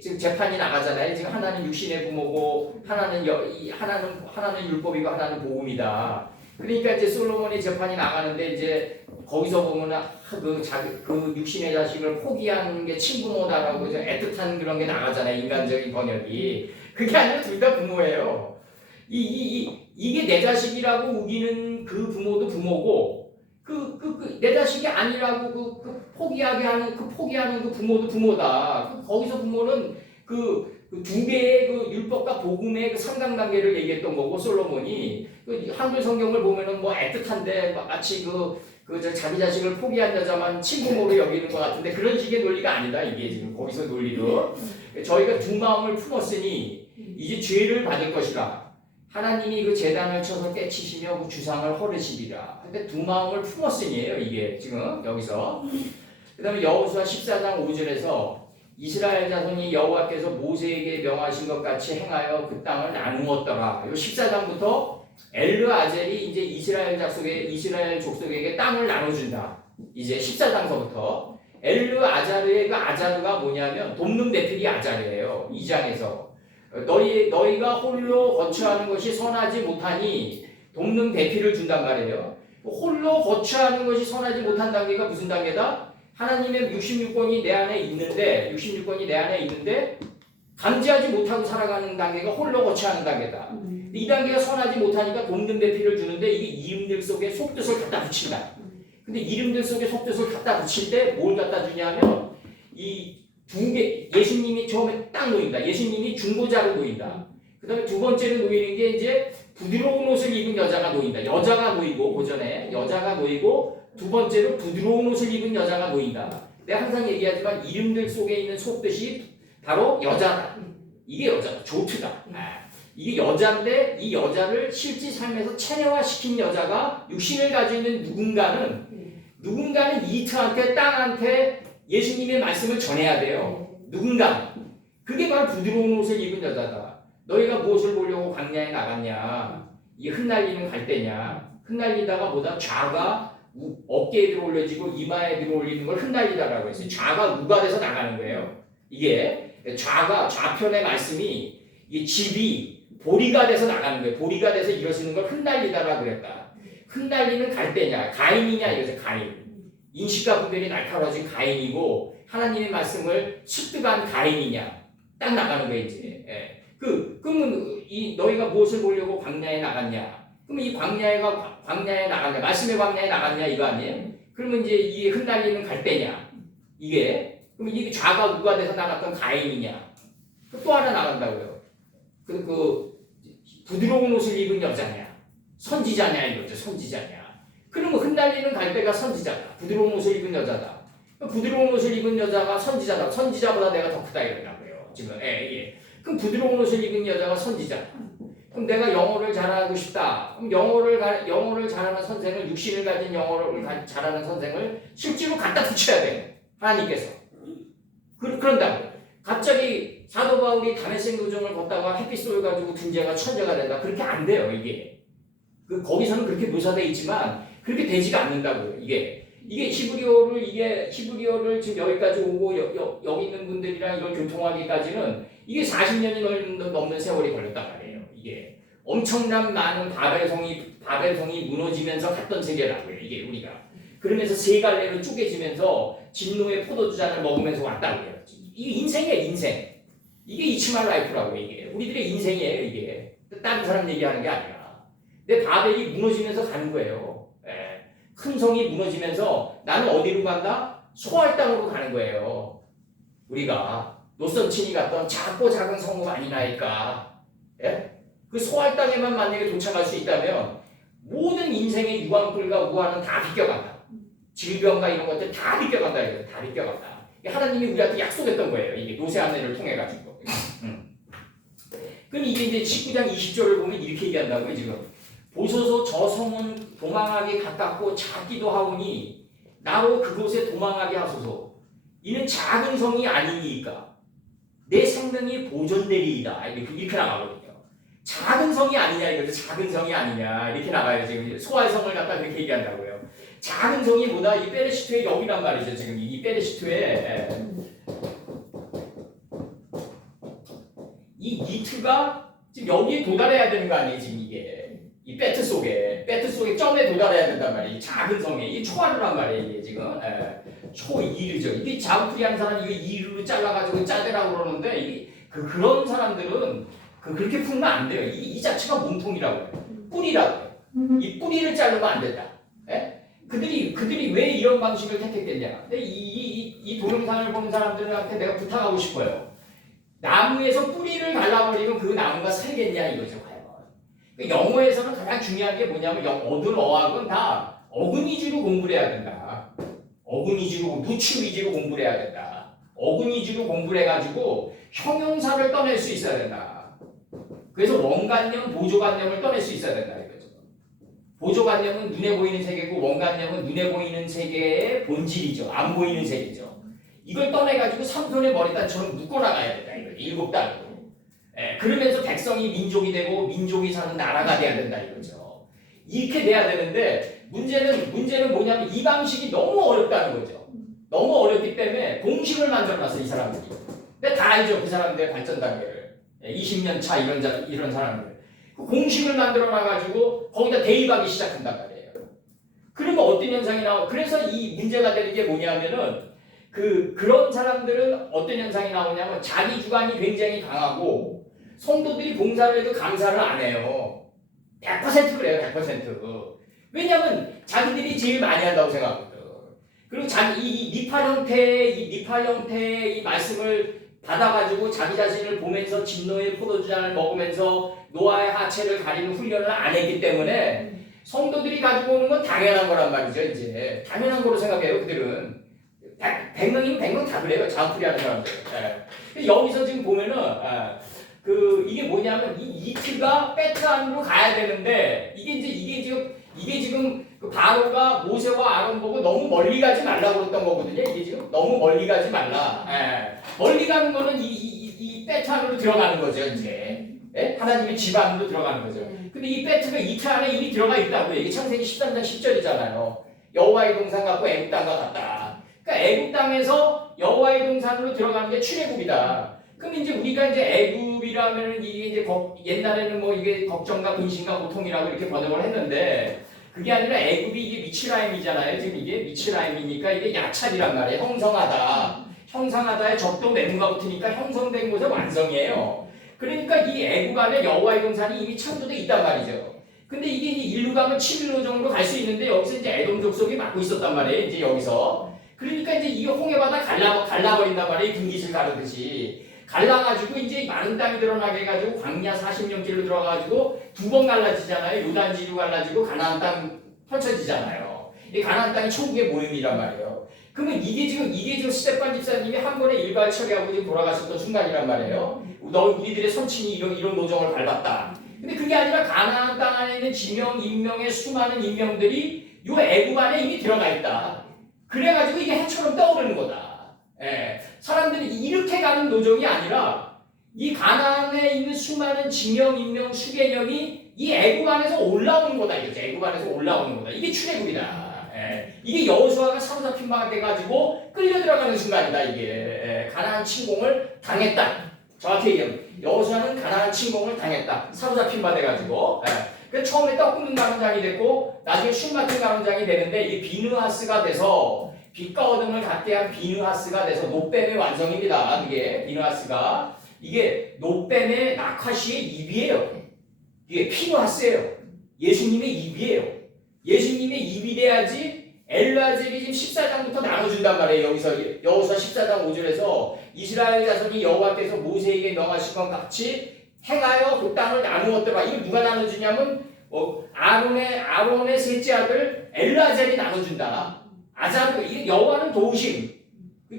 지금 재판이 나가잖아요. 지금 하나는 육신의 부모고 하나는 율법이고 하나는 복음이다. 그러니까 이제 솔로몬의 재판이 나가는데 이제 거기서 보면 그 육신의 자식을 포기한 게 친부모다라고 애틋한 그런 게 나가잖아요. 인간적인 번역이. 그게 아니라 둘 다 부모예요. 이게 내 자식이라고 우기는 그 부모도 부모고 내 자식이 아니라고 포기하는 그 부모도 부모다. 거기서 부모는 그 두 개의 그 율법과 복음의 그 상당 단계를 얘기했던 거고 솔로몬이 그 한글 성경을 보면은 뭐 애틋한데 마치 자기 자식을 포기한 여자만 친부모로 여기는 것 같은데 그런 식의 논리가 아니다. 이게 지금 거기서 논리도 저희가 두 마음을 품었으니 이제 죄를 받을 것이라. 하나님이 그 제단을 쳐서 깨치시며 그 주상을 헐으시리라. 근데 두 마음을 품었으니에요. 이게 지금 여기서. 그 다음에 여호수아 14장 5절에서 이스라엘 자손이 여호와께서 모세에게 명하신 것 같이 행하여 그 땅을 나누었더라. 요 14장부터 엘르 아젤이 이제 이스라엘 족속에게 땅을 나눠준다. 이제 14장서부터 엘르 아자르의 그 아자르가 뭐냐면 돕는 대필이 아자르예요. 2장에서 너희가 홀로 거처하는 것이 선하지 못하니 돕는 대필을 준단 말이에요. 홀로 거처하는 것이 선하지 못한 단계가 무슨 단계다? 하나님의 66권이 내 안에 있는데 감지하지 못하고 살아가는 단계가 홀로 거처하는 단계다. 이 단계가 선하지 못하니까 돕는 대필을 주는데 이게 이름들 속에 속뜻을 갖다 붙인다. 근데 이름들 속에 속뜻을 갖다 붙일 때 뭘 갖다 주냐면 이 두 개, 예수님이 처음에 딱 놓인다. 예수님이 중보자로 놓인다. 그 다음에 두 번째로 놓이는 게 이제 부드러운 옷을 입은 여자가 놓인다. 여자가 놓이고, 고전에 여자가 놓이고, 두 번째로 부드러운 옷을 입은 여자가 놓인다. 내가 항상 얘기하지만 이름들 속에 있는 속뜻이 바로 여자다. 이게 여자다. 조트다. 이게 여자인데 이 여자를 실제 삶에서 체내화시킨 여자가 육신을 가지고 있는 누군가는 이트한테 땅한테 예수님의 말씀을 전해야 돼요. 누군가. 그게 바로 부드러운 옷을 입은 여자다. 너희가 무엇을 보려고 광야에 나갔냐? 이 흩날리는 갈대냐? 흩날리다가 보다 좌가 어깨에 들어 올려지고 이마에 들어 올리는 걸 흩날리다라고 했어요. 좌가 우가 돼서 나가는 거예요. 이게 좌편의 말씀이 이 집이 보리가 돼서 나가는 거예요. 보리가 돼서 일어서는 걸 흩날리다라고 그랬다. 흩날리는 갈대냐? 가인이냐? 이거죠. 가인. 인식과 분별이 날카로워진 가인이고 하나님의 말씀을 습득한 가인이냐 딱 나가는 거예요 이제. 그러면 이 너희가 무엇을 보려고 광야에 나갔냐? 그러면 이 광야에 나갔냐? 말씀의 광야에 나갔냐 이거 아니에요? 그러면 이제 이 흩날리는 갈대냐? 이게 그러면 이게 좌가 우가 돼서 나갔던 가인이냐? 또 하나 나간다고요. 그 부드러운 옷을 입은 여자냐? 선지자냐 이거죠. 선지자냐? 그러면 흩날리는 갈대가 선지자다. 부드러운 옷을 입은 여자다. 부드러운 옷을 입은 여자가 선지자다. 선지자보다 내가 더 크다 이러냐고요. 지금 그럼 부드러운 옷을 입은 여자가 선지자다. 그럼 내가 영어를 잘하고 싶다. 그럼 영어를 잘하는 선생을 육신을 가진 영어를 잘하는 선생을 실제로 갖다 붙여야 돼. 하나님께서. 그런다고. 갑자기 사도 바울이 다메섹 도정을 걷다가 햇빛 쏘여가지고 등재가 천재가 된다. 그렇게 안 돼요 이게. 거기서는 그렇게 묘사되어 있지만 그렇게 되지가 않는다고요. 이게 히브리어를 지금 여기까지 오고 여기 있는 분들이랑 이걸 교통하기까지는 이게 40년이 넘는 세월이 걸렸단 말이에요. 이게 엄청난 많은 바벨성이 무너지면서 갔던 세계라고요. 이게 우리가 그러면서 세 갈래로 쪼개지면서 진노의 포도주 잔을 먹으면서 왔다고요. 이게 인생이에요. 인생. 이게 이치말 라이프라고 이게 우리들의 인생이에요. 이게 다른 사람 얘기하는 게 아니라. 근데 바벨이 무너지면서 가는 거예요. 큰 성이 무너지면서 나는 어디로 간다? 소할 땅으로 가는 거예요. 우리가 노선친이 갔던 작고 작은 성읍 아니나이까. 그 소할 땅에만 만약에 도착할 수 있다면 모든 인생의 유황불과 우환은 다 비껴간다. 질병과 이런 것들 다 비껴간다. 이거예요. 다 비껴간다. 하나님이 우리한테 약속했던 거예요. 이게 노세 안내를 통해 가지고. 그럼 이게 이제 19장 20절을 보면 이렇게 얘기한다고요. 지금. 보소서 저 성은 도망하기 가깝고 작기도 하오니 나로 그곳에 도망하게 하소서. 이는 작은 성이 아니니까 내 생명이 보존되리이다. 이렇게 나가거든요. 작은 성이 아니냐 이거죠. 작은 성이 아니냐 이렇게 나가요. 지금 소아의 성을 갖다 그렇게 얘기한다고요. 작은 성이 뭐다? 이 베레시트의 여기란 말이죠. 지금 이 베레시트의 이 니트가 지금 여기에 도달해야 되는 거 아니에요. 지금 이게. 이 배트 속에 점에 도달해야 된단 말이에요. 작은 성에 이 초하루란 말이에요. 이게 지금 초이르죠. 이게 자우풀이하는 사람 이거 이르로 잘라가지고 짜대라고 그러는데 그런 사람들은 그렇게 풀면 안 돼요. 이 자체가 몸통이라고요. 뿌리라고요. 이 뿌리를 자르면 안 된다. 그들이 왜 이런 방식을 택했겠냐? 근데 이 동영상을 보는 사람들한테 내가 부탁하고 싶어요. 나무에서 뿌리를 갈라버리면 그 나무가 살겠냐 이거죠. 영어에서는 가장 중요한 게 뭐냐면 얻은 어학은 다 어근 위주로 공부를 해야 된다. 어근 위주로, 무추 위주로 공부를 해야 된다. 어근 위주로 공부를 해가지고 형용사를 떠낼 수 있어야 된다. 그래서 원관념, 보조관념을 떠낼 수 있어야 된다 이거죠. 보조관념은 눈에 보이는 세계고 원관념은 눈에 보이는 세계의 본질이죠. 안 보이는 세계죠. 이걸 떠내가지고 삼손의 머리단처럼 묶어나가야 된다 이거죠. 7단으로. 그러면서 백성이 민족이 되고 민족이 사는 나라가 돼야 된다 이거죠. 이렇게 돼야 되는데 문제는 뭐냐면 이 방식이 너무 어렵다는 거죠. 너무 어렵기 때문에 공식을 만들어놨어 이 사람들이. 근데 다 알죠 그 사람들의 발전 단계를. 20년 차 이런 사람들. 그 공식을 만들어놔가지고 거기다 대입하기 시작한단 말이에요. 그러면 어떤 현상이 나와? 그래서 이 문제가 되는 게 뭐냐면은 그런 사람들은 어떤 현상이 나오냐면 자기 주관이 굉장히 강하고 성도들이 봉사를 해도 감사를 안 해요. 100% 그래요 100%. 왜냐면 자기들이 제일 많이 한다고 생각하거든. 그리고 이 니팔 형태의 이 말씀을 받아가지고 자기 자신을 보면서 진노의 포도주잔을 먹으면서 노아의 하체를 가리는 훈련을 안 했기 때문에 성도들이 가지고 오는 건 당연한 거란 말이죠. 이제 당연한 거로 생각해요. 그들은 100명이면 100명 다 그래요. 자풀이 하는 사람들. 여기서 지금 보면은 이게 뭐냐면 이 이트가 베트 안으로 가야 되는데 이게 지금 그 바로가 모세와 아론 보고 너무 멀리 가지 말라고 그랬던 거거든요. 이게 지금 너무 멀리 가지 말라. 멀리 가는 거는 이 베트 안으로 들어가는 거죠. 이제 하나님의 집 안으로 들어가는 거죠. 근데 이 베트가 이트 안에 이미 들어가 있다고요. 이게 창세기 13장 10절이잖아요. 여호와의 동산 갖고 애굽 땅과 같다. 그러니까 애굽 땅에서 여호와의 동산으로 들어가는 게 출애굽이다. 그럼 이제 우리가 이제 애굽이라면은 이게 이제 옛날에는 뭐 이게 걱정과 근심과 고통이라고 이렇게 번역을 했는데 그게 아니라 애굽이 이게 미츠라임이잖아요. 지금 이게 미츠라임이니까 이게 야찰이란 말이에요. 형성하다. 형성하다에 적도 매문가 붙으니까 형성된 곳의 완성이에요. 그러니까 이 애굽 안에 여호와의 동산이 이미 창조돼 있단 말이죠. 근데 이게 이제 일로 가면 11로 정도 갈 수 있는데 여기서 이제 에돔 족속이 맡고 있었단 말이에요. 이제 여기서. 그러니까 이제 이 홍해바다 갈라버린단 말이에요. 분깃을 가르듯이. 갈라가지고 이제 많은 땅이 드러나게 해가지고 광야 40년길로 들어가가지고 2번 갈라지잖아요. 요단지로 갈라지고 가나안 땅 펼쳐지잖아요. 이 가나안 땅이 천국의 모임이란 말이에요. 그러면 이게 지금 스테판 집사님이 한 번에 일괄 처리하고 지금 돌아갔었던 순간이란 말이에요. 우리들의 선친이 이런 노정을 밟았다. 근데 그게 아니라 가나안 땅 안에 있는 지명, 인명의 수많은 인명들이 요 애굽 안에 이미 들어가 있다. 그래가지고 이게 해처럼 떠오르는 거다. 사람들이 이렇게 가는 노정이 아니라 이 가나안에 있는 수많은 지명, 인명, 수개념이 이 애굽 안에서 올라오는 거다. 이거죠. 애굽 안에서 올라오는 거다. 이게 출애굽이다. 이게 여호수아가 사로잡힌 바가 돼가지고 끌려 들어가는 순간이다. 이게 가나안 침공을 당했다. 정확히 얘기하면 여호수아는 가나안 침공을 당했다. 사로잡힌 바 돼가지고. 그래서 처음에 떡 굽는 가문장이 됐고 나중에 술 맡은 가문장이 되는데 이게 비느하스가 돼서 빛과 어둠을 갖게 한 비느하스가 돼서 노뱀의 완성입니다. 이게 비느하스가 이게 노뱀의 낙화시의 입이에요. 이게 피느하스예요. 예수님의 입이에요. 예수님의 입이 돼야지 엘라젤이 지금 14장부터 나눠준단 말이에요. 여기서 여호수아 14장 5절에서 이스라엘 자손이 여호와께서 모세에게 명하신 것 같이 행하여 그 땅을 나누었더라. 이걸 누가 나눠주냐면 아론의 셋째 아들 엘라젤이 나눠준다. 아자르, 이게 여호와는 도우심.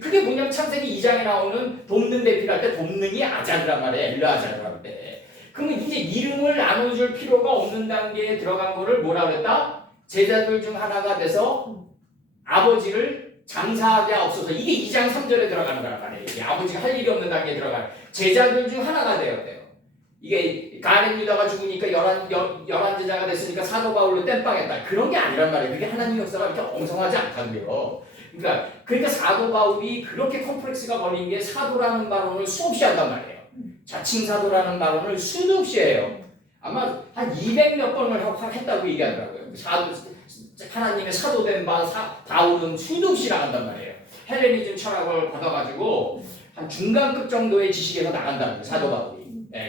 그게 뭐냐면 창세기 2장에 나오는 돕는 대필할 때 돕는이 아자르란 말이에요. 엘라아자르란 때. 그러면 이제 이름을 나눠줄 필요가 없는 단계에 들어간 거를 뭐라 그랬다? 제자들 중 하나가 돼서 아버지를 장사하게 하옵소서. 이게 2장 3절에 들어가는 거란 말이에요. 이게 아버지가 할 일이 없는 단계에 들어가는 제자들 중 하나가 되어야 돼요. 이게 가룟 유다가 죽으니까 열한 제자가 됐으니까 사도 바울로 땜빵했다. 그런 게 아니란 말이에요. 그게 하나님 역사가 이렇게 엉성하지 않다고요. 그러니까 사도 바울이 그렇게 컴플렉스가 걸린 게 사도라는 발언을 수없이 한단 말이에요. 자칭 사도라는 발언을 수도 없이 해요. 아마 한 200몇 번을 했다고 얘기하더라고요. 하나님의 사도된 바울은 수도 없이 나간단 말이에요. 헬레니즘 철학을 받아가지고 한 중간급 정도의 지식에서 나간다는 거예요. 사도 바울이.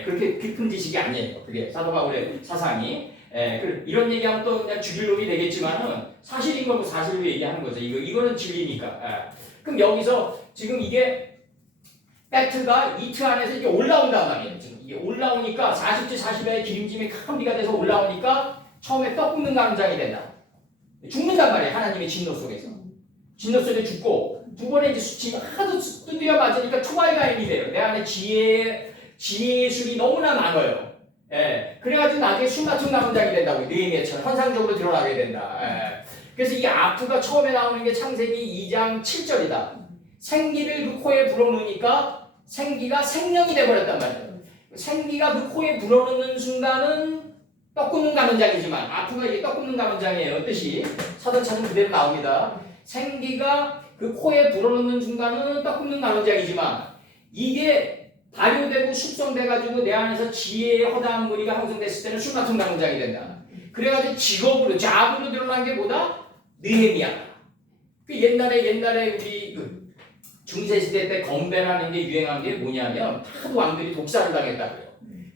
그렇게 깊은 지식이 아니에요. 그게 사도 바울의 사상이. 이런 얘기하면 또 그냥 죽일 놈이 되겠지만은 사실인 거고 사실로 얘기하는 거죠. 이거는 진리니까. 그럼 여기서 지금 이게 팩트가 이트 안에서 이게 올라온단 말이에요. 지금 이게 올라오니까 40주 40의 기름짐이 큰 비가 돼서 올라오니까 처음에 떡 굽는 가문장이 된다. 죽는단 말이에요. 하나님의 진노 속에서. 진노 속에 죽고 두 번에 이제 하도 두드려 맞으니까 투발가인이 돼요. 내 안에 지혜술이 너무나 많아요. 예. 그래가지고 나중에 숨맞춤 남은장이 된다고 느헤미야처럼 환상적으로 드러나게 된다. 예. 그래서 이 아프가 처음에 나오는 게 창세기 2장 7절이다. 생기를 그 코에 불어넣으니까 생기가 생명이 돼버렸단 말이에요. 생기가 그 코에 불어넣는 순간은 떡 굽는 감은장이지만 아프가 이게 떡 굽는 감은장이에요. 뜻이 사도차는 그대로 나옵니다. 생기가 그 코에 불어넣는 순간은 떡 굽는 감은장이지만 이게 발효되고 숙성돼가지고 내 안에서 지혜의 허다한 무리가 형성됐을 때는 술 같은 감은장이 된다. 그래가지고 직업으로 잡으로 드러난 게 뭐다? 느헤미야다. 그 옛날에 우리 중세시대 때 건배라는 게 유행한 게 뭐냐면 하도 왕들이 독사를 당했다고요.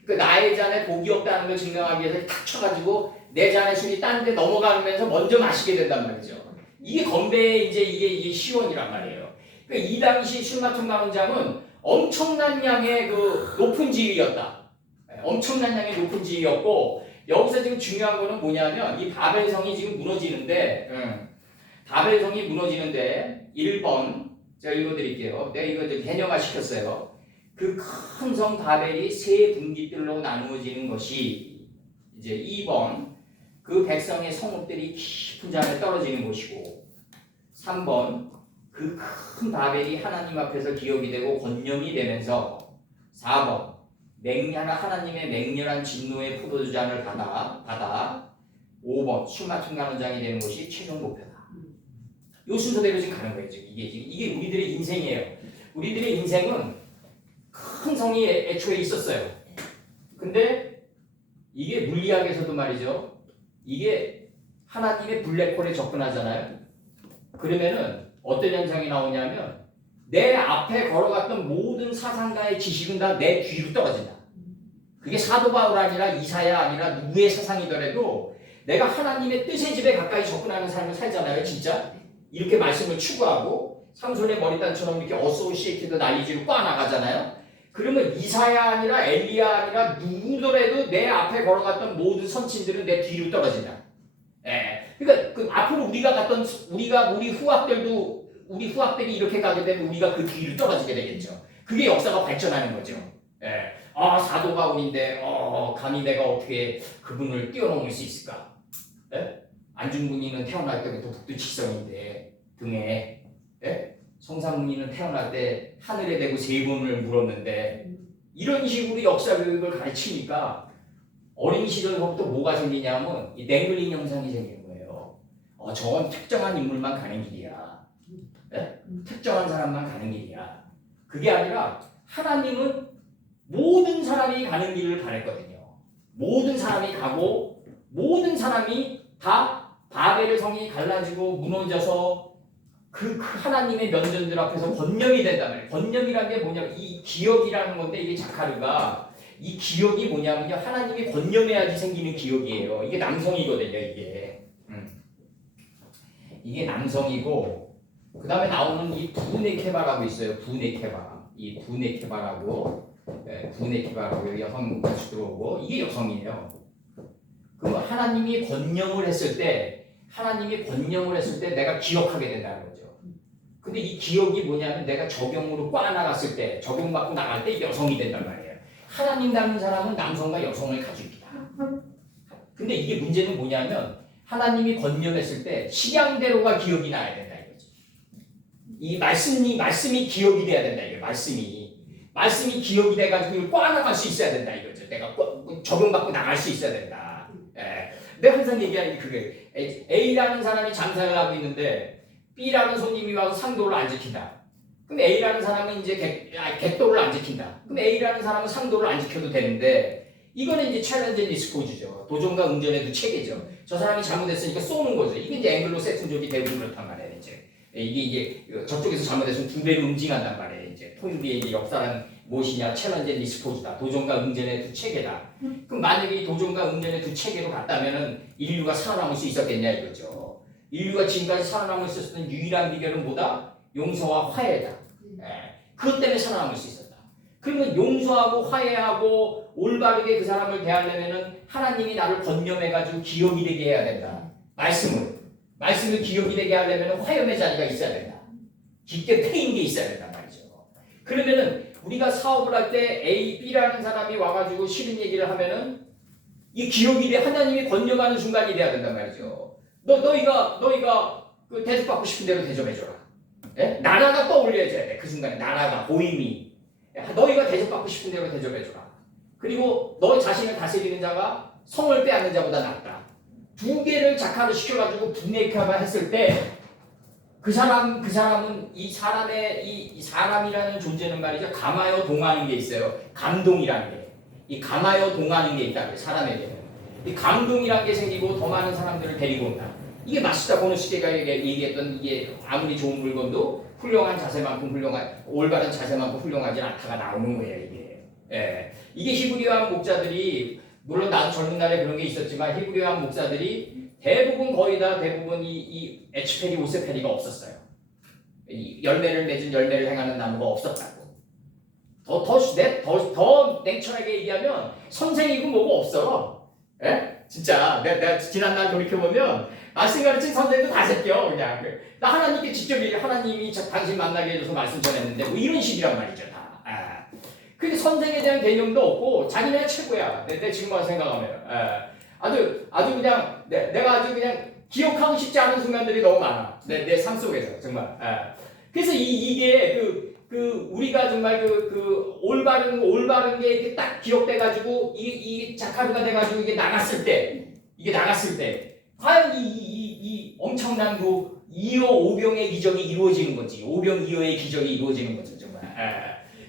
그 나의 잔에 복이 없다는 걸 증명하기 위해서 탁 쳐가지고 내 잔의 술이 딴 데 넘어가면서 먼저 마시게 된단 말이죠. 이게 건배의 이게 시원이란 말이에요. 그러니까 이 당시 술 맡은 감은장은 엄청난 양의 그 높은 지위였다. 엄청난 양의 높은 지위였고 여기서 지금 중요한 거는 뭐냐면 이 바벨성이 지금 무너지는데 바벨성이 무너지는데 1번 제가 읽어드릴게요. 내가 이거 개념화 시켰어요. 그 큰 성 바벨이 세 분기들로 나누어지는 것이 이제 2번 그 백성의 성읍들이 깊은 잔에 떨어지는 것이고 3번 그 큰 바벨이 하나님 앞에서 기업이 되고 권념이 되면서 4번 하나님의 맹렬한 진노의 포도주잔을 받아 5번 술 맞춘 감은장이 되는 것이 최종 목표다. 이 순서대로 지금 가는 거예요. 이게 우리들의 인생이에요. 우리들의 인생은 큰 성이 애초에 있었어요. 근데 이게 물리학에서도 말이죠. 이게 하나님의 블랙홀에 접근하잖아요. 그러면은 어떤 현상이 나오냐면 내 앞에 걸어갔던 모든 사상가의 지식은 다 내 뒤로 떨어진다. 그게 사도 바울 아니라 이사야 아니라 누구의 사상이더라도 내가 하나님의 뜻의 집에 가까이 접근하는 삶을 살잖아요. 진짜 이렇게 말씀을 추구하고 삼손의 머리단처럼 이렇게 어소시에이티드 난리지로 꽈 나가잖아요. 그러면 이사야 아니라 엘리야 아니라 누구더라도 내 앞에 걸어갔던 모든 선친들은 내 뒤로 떨어진다. 예. 그러니까 그 앞으로 우리 후학들이 이렇게 가게 되면 우리가 그 뒤로 떨어지게 되겠죠. 그게 역사가 발전하는 거죠. 예. 아 사도 바울인데 감히 내가 어떻게 그분을 뛰어넘을 수 있을까? 예? 안중근이는 태어날 때부터 북두칠성인데 등에 예? 성삼문이는 태어날 때 하늘에 대고 3번을 물었는데 이런 식으로 역사 교육을 가르치니까 어린 시절부터 뭐가 생기냐면 이 랭글링 현상이 생기는 거예요. 저건 특정한 인물만 가는 길이야. 예? 특정한 사람만 가는 길이야. 그게 아니라 하나님은 모든 사람이 가는 길을 바랬거든요. 모든 사람이 가고 모든 사람이 다 바벨의 성이 갈라지고 무너져서 그 하나님의 면전들 앞에서 권념이 된단 말이에요. 권념이라는 게 뭐냐면 이 기억이라는 건데 이게 자카르가 이 기억이 뭐냐면요. 하나님이 권념해야지 생기는 기억이에요. 이게 남성이거든요. 이게 남성이고 그 다음에 나오는 이 부네케바라고 있어요. 이 부네케바라고 여성 다시 들어오고 이게 여성이에요. 그럼 하나님이 권념을 했을 때 내가 기억하게 된다는 거죠. 근데 이 기억이 뭐냐면 내가 적용으로 꽈 나갔을 때 적용받고 나갈 때 여성이 된단 말이에요. 하나님 닮은 사람은 남성과 여성을 가지고 있다. 근데 이게 문제는 뭐냐면 하나님이 권념했을 때 식양대로가 기억이 나야 된다 이거죠. 이 말씀이 기억이 돼야 된다 이거. 말씀이 기억이 돼가지고 이걸 꽈 나갈 수 있어야 된다 이거죠. 내가 적용받고 나갈 수 있어야 된다. 내가 항상 얘기하는 게 그게 A라는 사람이 장사를 하고 있는데 B라는 손님이 와서 상도를 안 지킨다. 그럼 A라는 사람은 이제 객도를 안 지킨다. 그럼 A라는 사람은 상도를 안 지켜도 되는데 이거는 이제 챌린지 리스코즈죠. 도전과 응전에도 체계죠. 저 사람이 잘못했으니까 쏘는 거죠. 이게 이제 앵글로 세팅족이 대부분 그렇단 말이에요. 이게 저쪽에서 잘못했으면 2배로 응징한단 말이에요. 이제 토인비의 역사는 무엇이냐? 챌린지 리스코즈다. 도전과 응전의 두 체계다. 그럼 만약에 이 도전과 응전의 두 체계로 갔다면은 인류가 살아남을 수 있었겠냐 이거죠. 인류가 지금까지 살아남을 수 있었던 유일한 비결은 뭐다? 용서와 화해다. 그것 때문에 살아남을 수 있었다. 그러면 용서하고 화해하고 올바르게 그 사람을 대하려면은 하나님이 나를 권념해가지고 기억이 되게 해야 된다. 말씀을 기억이 되게 하려면 화염의 자리가 있어야 된다. 깊게 패인 게 있어야 된단 말이죠. 그러면은 우리가 사업을 할 때 A, B라는 사람이 와가지고 싫은 얘기를 하면은 이 기억이 돼 하나님이 권념하는 순간이 돼야 된단 말이죠. 너희가 그 대접받고 싶은 대로 대접해줘라. 예? 나라가 떠올려져야 돼. 그 순간에 나라가 보임이 너희가 대접받고 싶은 대로 대접해줘라. 그리고 너 자신을 다스리는 자가 성을 빼앗는 자보다 낫다. 두 개를 작화를 시켜가지고 분해화만 했을 때 그 사람은 이 사람의 이 사람이라는 존재는 말이죠. 감하여 동하는 게 있어요. 감동이라는 게. 이 감하여 동하는 게 있다고요. 사람에게는. 이 감동이라는 게 생기고 더 많은 사람들을 데리고 온다. 이게 마시다 보노스케가 얘기했던 이게 아무리 좋은 물건도 훌륭한 자세만큼 올바른 자세만큼 훌륭하지 않다가 나오는 거예요. 이게. 예. 이게 히브리화 목자들이 물론 나도 젊은 날에 그런 게 있었지만 히브리화 목사들이 대부분 이 에치페리 오세페리가 없었어요. 이 열매를 맺은 열매를 행하는 나무가 없었다고. 더 냉철하게 얘기하면 선생이고 뭐고 없어. 예? 진짜 내가 지난날 돌이켜보면 말씀 가르친 선생도 다 새끼요. 그냥 나 하나님께 직접 하나님이 당신 만나게 해줘서 말씀 전했는데 뭐 이런 식이란 말이죠 다. 근데 선생에 대한 개념도 없고 자기네 최고야. 내 지금 와서 생각하면 아주 그냥 내가 아주 그냥 기억하고 싶지 않은 순간들이 너무 많아. 내 삶 속에서 정말. 그래서 이게 우리가 정말 올바른 게 이렇게 딱 기억돼가지고 이 자카르가 돼가지고 이게 나갔을 때 과연 이 엄청난 그 이어 오병의 기적이 이루어지는 거지. 오병 이어의 기적이 이루어지는 거죠 정말.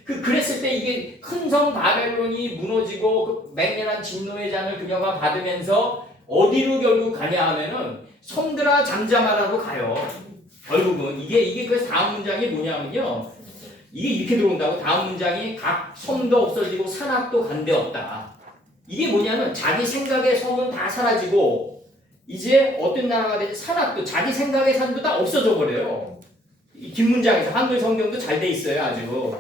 그랬을 때 이게 큰 성 바벨론이 무너지고 그 맹렬한 진노의 잔을 그녀가 받으면서 어디로 결국 가냐 하면은 성들아 잠잠하라고 가요. 결국은 이게 그 다음 문장이 뭐냐면요. 이게 이렇게 들어온다고. 다음 문장이 각 섬도 없어지고 산악도 간데 없다. 이게 뭐냐면 자기 생각의 섬은 다 사라지고 이제 어떤 나라가 되지? 산악도 자기 생각의 산도 다 없어져 버려요. 이 뒷문장에서 한글 성경도 잘 돼 있어요 아주.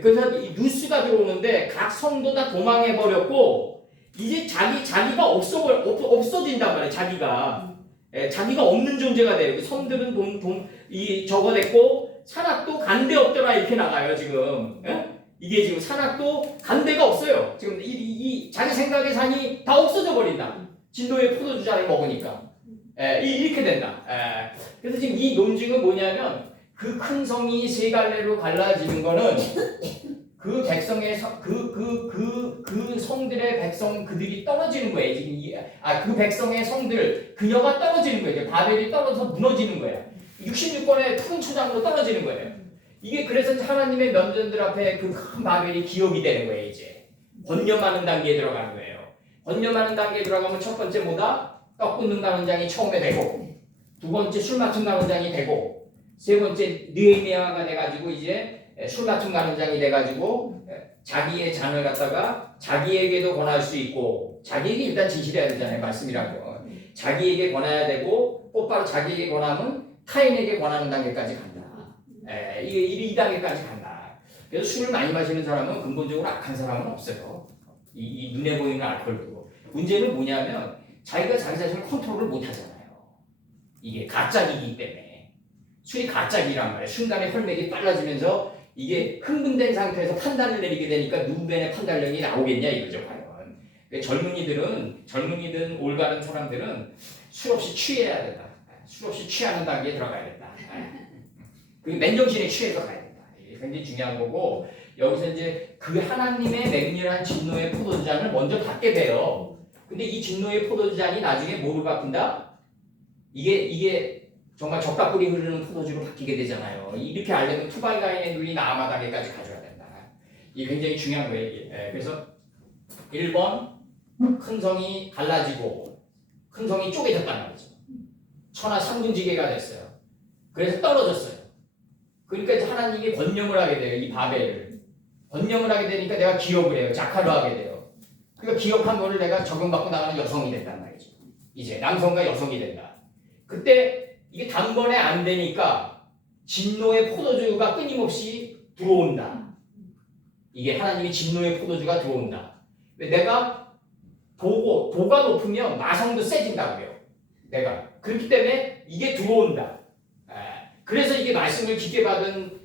그래서 이 뉴스가 들어오는데 각 성도 다 도망해 버렸고 이제 자기가 없어진단 말이에요. 자기가 없는 존재가 돼요. 섬들은 적어냈고 산악도 간데 없더라 이렇게 나가요 지금. 이게 지금 산악도 간데가 없어요. 지금 이 자기 생각의 산이 다 없어져 버린다. 진노의 포도주 잔을 먹으니까 이렇게 된다. 그래서 지금 이 논증은 뭐냐면 그 큰 성이 세 갈래로 갈라지는 거는 그 백성의 그 성들의 백성 그들이 떨어지는 거예요. 지금 그 백성의 성들 그녀가 떨어지는 거예요. 바벨이 떨어져서 무너지는 거예요. 66권의 큰 초장으로 떨어지는 거예요. 이게 그래서 하나님의 면전들 앞에 그 큰 바벨이 기업이 되는 거예요. 이제 권념하는 단계에 들어가는 거예요. 권념하는 단계에 들어가면 첫 번째 뭐다? 떡 굽는 가는장이 처음에 되고 두 번째 술 맞춘 가는장이 되고 세 번째 느헤미야가 돼가지고 이제 술 맞춘 가는장이 돼가지고 자기의 잔을 갖다가 자기에게도 권할 수 있고 자기에게 일단 진실해야 되잖아요. 말씀이라고. 자기에게 권해야 되고 곧바로 자기에게 권하면 타인에게 권하는 단계까지 간다. 이 단계까지 간다. 그래서 술을 많이 마시는 사람은 근본적으로 악한 사람은 없어요. 이 눈에 보이는 알코올도. 문제는 뭐냐면 자기가 자기 자신을 컨트롤을 못 하잖아요. 이게 가짜기이기 때문에. 술이 가짜기란 말이에요. 순간에 혈맥이 빨라지면서 이게 흥분된 상태에서 판단을 내리게 되니까 누구의 판단력이 나오겠냐 이거죠 과연. 젊은이든 올바른 사람들은 술 없이 취해야 된다. 술 없이 취하는 단계에 들어가야 된다. 그 맨정신에 취해서 가야 된다. 이게 굉장히 중요한 거고 여기서 이제 그 하나님의 맹렬한 진노의 포도주잔을 먼저 받게 돼요. 근데 이 진노의 포도주잔이 나중에 뭐로 바뀐다? 이게 정말 적답불이 흐르는 포도주로 바뀌게 되잖아요. 이렇게 알려면 투발가인의 눈이 나아마당에까지 가져야 된다. 이게 굉장히 중요한 거예요. 이게. 그래서 1번 큰 성이 갈라지고 큰 성이 쪼개졌단 말이죠. 천하 삼분지계가 됐어요. 그래서 떨어졌어요. 그러니까 이제 하나님이 권념을 하게 돼요. 이 바벨을. 권념을 하게 되니까 내가 기억을 해요. 자카로 하게 돼요. 그러니까 기억한 거를 내가 적용받고 나가는 여성이 된단 말이죠. 이제 남성과 여성이 된다. 그때 이게 단번에 안 되니까 진노의 포도주가 끊임없이 들어온다. 이게 하나님의 진노의 포도주가 들어온다. 내가 도가 높으면 마성도 세진다고요. 내가 그렇기 때문에 이게 들어온다. 그래서 이게 말씀을 깊게 받은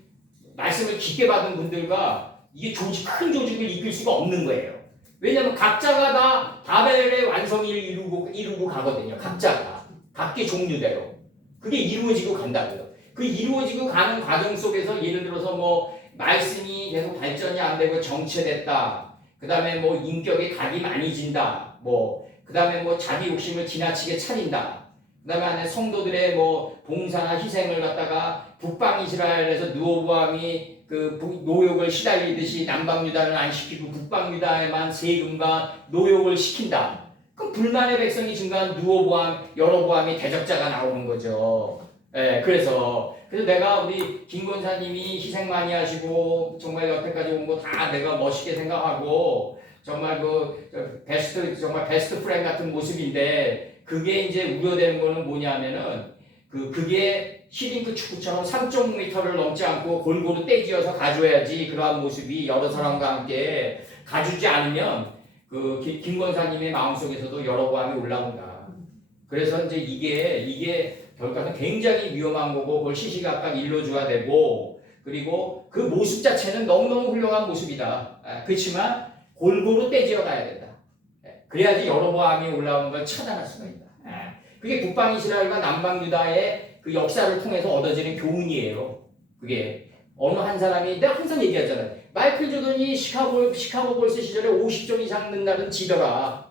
분들과 이게 큰 조직을 이끌 수가 없는 거예요. 왜냐면 각자가 다 바벨의 완성을 이루고 가거든요. 각자가 각기 종류대로 그게 이루어지고 간다고요. 그 이루어지고 가는 과정 속에서 예를 들어서 뭐 말씀이 계속 발전이 안 되고 정체됐다. 그 다음에 뭐 인격의 각이 많이 진다. 그 다음에 뭐 자기 욕심을 지나치게 차린다. 그 다음에 안에 성도들의 뭐 봉사나 희생을 갖다가 북방 이스라엘에서 느로보암이 그 노역을 시달리듯이 남방 유다는 안 시키고 북방 유다에만 세금과 노역을 시킨다. 그럼 불만의 백성이 증가한 느로보암, 여로보암이 대적자가 나오는 거죠. 예, 그래서 내가 우리 김 권사님이 희생 많이 하시고 정말 여태까지 온 거 다 내가 멋있게 생각하고 정말 정말 베스트 프렌드 같은 모습인데 그게 이제 우려되는 거는 뭐냐면은 그게 히딩크 축구처럼 3.5m를 넘지 않고 골고루 떼지어서 가져야지 그러한 모습이 여러 사람과 함께 가주지 않으면 김 권사님의 마음속에서도 여러보암이 올라온다. 그래서 이제 이게 결과는 굉장히 위험한 거고 그걸 시시각각 일러줘야 되고 그리고 그 모습 자체는 너무너무 훌륭한 모습이다. 그렇지만 골고루 떼지어 가야 된다. 그래야지 여로보암이 올라오는 걸 차단할 수가 있다. 그게 북방 이스라엘과 남방 유다의 그 역사를 통해서 얻어지는 교훈이에요. 그게 어느 한 사람이 내가 항상 얘기하잖아요. 마이클 조던이 시카고 볼스 시절에 50점 이상 넣는다는 지더라.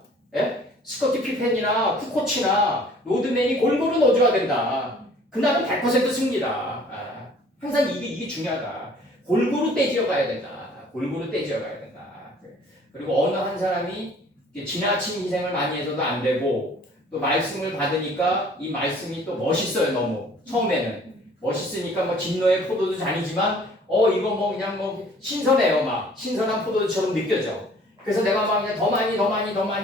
스코티 피펜이나 쿠코치나 로드맨이 골고루 넣어줘야 된다. 그나마 100% 승리다. 항상 이게 중요하다. 골고루 떼지어 가야 된다. 골고루 떼지어 가야 된다. 그리고 어느 한 사람이 지나친 희생을 많이 해서도 안 되고 또 말씀을 받으니까 이 말씀이 또 멋있어요. 너무 처음에는 멋있으니까 뭐 진노의 포도도 잔이지만 이거 뭐 그냥 뭐 신선해요. 막 신선한 포도처럼 느껴져. 그래서 내가 막 그냥 더 많이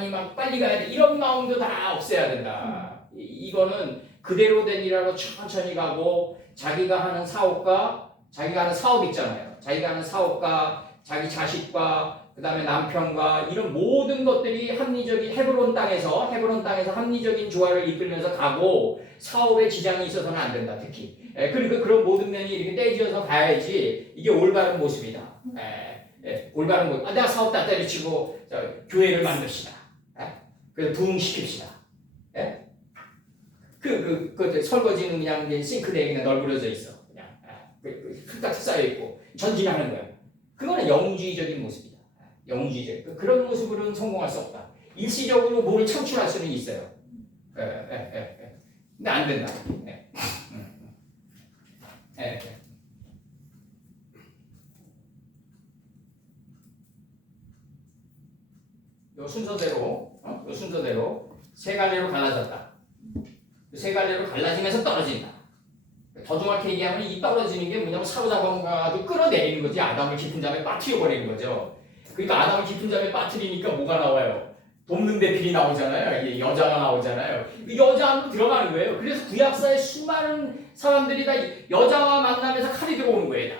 막 빨리 가야 돼. 이런 마음도 다 없애야 된다. 이거는 그대로 된 일하러 천천히 가고 자기가 하는 사업과 자기가 하는 사업 있잖아요. 자기가 하는 사업과 자기 자식과 그 다음에 남편과 이런 모든 것들이 합리적인 헤브론 땅에서 합리적인 조화를 이끌면서 가고 사업에 지장이 있어서는 안 된다. 특히 그러니까 그런 모든 면이 이렇게 떼지어서 가야지 이게 올바른 모습이다. 올바른 모습. 내가 사업 다 때려치고 교회를 만듭시다. 그래서 부흥시킵시다. 그 설거지는 그냥 싱크대에 그냥 널브러져 있어. 그냥 흙같이 쌓여 있고 전진하는 거야. 그거는 영웅주의적인 모습이다. 영웅주의적. 그런 모습으로는 성공할 수 없다. 일시적으로 뭐를 창출할 수는 있어요. 근데 안 된다. 요 순서대로 세 갈래로 갈라졌다. 세 갈래로 갈라지면서 떨어진다. 더 정확히 얘기하면 이 떨어지는 게 뭐냐면 사로잡아가지고 끌어내리는 거지. 아담을 깊은 잠에 빠뜨려버리는 거죠. 그러니까 아담을 깊은 잠에 빠뜨리니까 뭐가 나와요? 돕는 대필이 나오잖아요. 여자가 나오잖아요. 여자 안으로 들어가는 거예요. 그래서 구약사의 수많은 사람들이 다 여자와 만나면서 칼이 들어오는 거예요.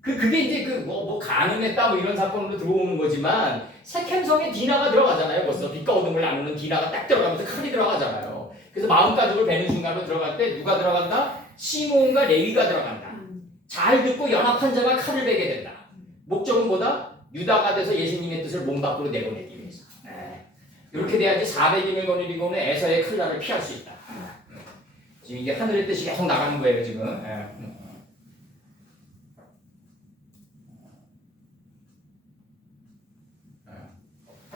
그게 이제 뭐 가늠했다 뭐 이런 사건으로 들어오는 거지만 세켐성에 디나가 들어가잖아요. 벌써 빛과 어둠을 나누는 디나가 딱 들어가면서 칼이 들어가잖아요. 그래서 마음가짐을 베는 순간으로 들어갈 때 누가 들어간다? 시몬과 레위가 들어간다. 잘 듣고 연합한 자가 칼을 베게 된다. 목적은 뭐다? 유다가 돼서 예수님의 뜻을 몸 밖으로 내보내기 위해서. 이렇게 돼야지 400인을 거느리고는 에서의 칼날을 피할 수 있다. 지금 이게 하늘의 뜻이 계속 나가는 거예요 지금.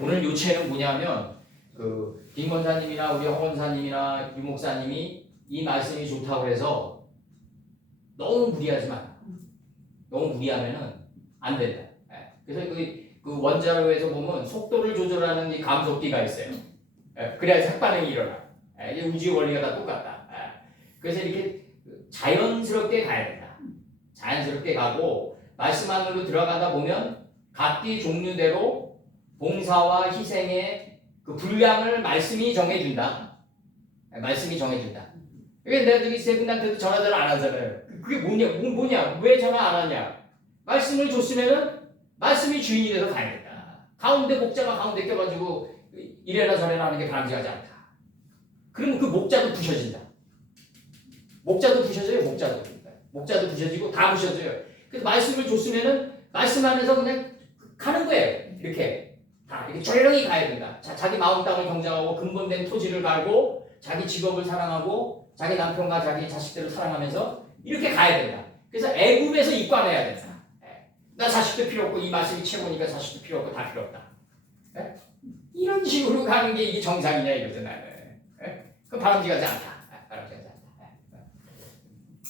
오늘 요체는 뭐냐면 김 권사님이나 우리 허 권사님이나 유 목사님이 이 말씀이 좋다고 해서 너무 무리하지 마. 너무 무리하면은 안 된다. 그래서 그 원자로에서 보면 속도를 조절하는 이 감속기가 있어요. 그래야 핵반응이 일어나. 이게 우주의 원리가 다 똑같다. 그래서 이렇게 자연스럽게 가야 된다. 자연스럽게 가고 말씀 안으로 들어가다 보면 각기 종류대로 봉사와 희생의 그 분량을 말씀이 정해준다. 말씀이 정해준다. 그게 내가 저기 세 분한테도 전화 안 하잖아요. 그게 뭐냐? 왜 전화 안 하냐? 말씀을 줬으면은 말씀이 주인이 돼서 가야 된다. 가운데 목자가 가운데 껴가지고 이래라 저래라 하는 게 바람직하지 않다. 그러면 그 목자도 부셔진다. 목자도 부셔져요. 목자도 부셔지고 다 부셔져요. 그래서 말씀을 줬으면은 말씀 안에서 그냥 가는 거예요. 이렇게 다 이렇게 쫄렁이 가야 된다. 자기 마음 땅을 경작하고 근본된 토지를 갈고 자기 직업을 사랑하고 자기 남편과 자기 자식들을 사랑하면서 이렇게 가야 된다. 그래서 애굽에서 이과내야 된다. 나 자식도 필요 없고 이 말씀이 최고니까 자식도 필요 없고 다 필요 없다. 이런 식으로 가는 게 이게 정상이냐 이거죠 나는. 그 바람직하지 않다. 바람직하지 않다.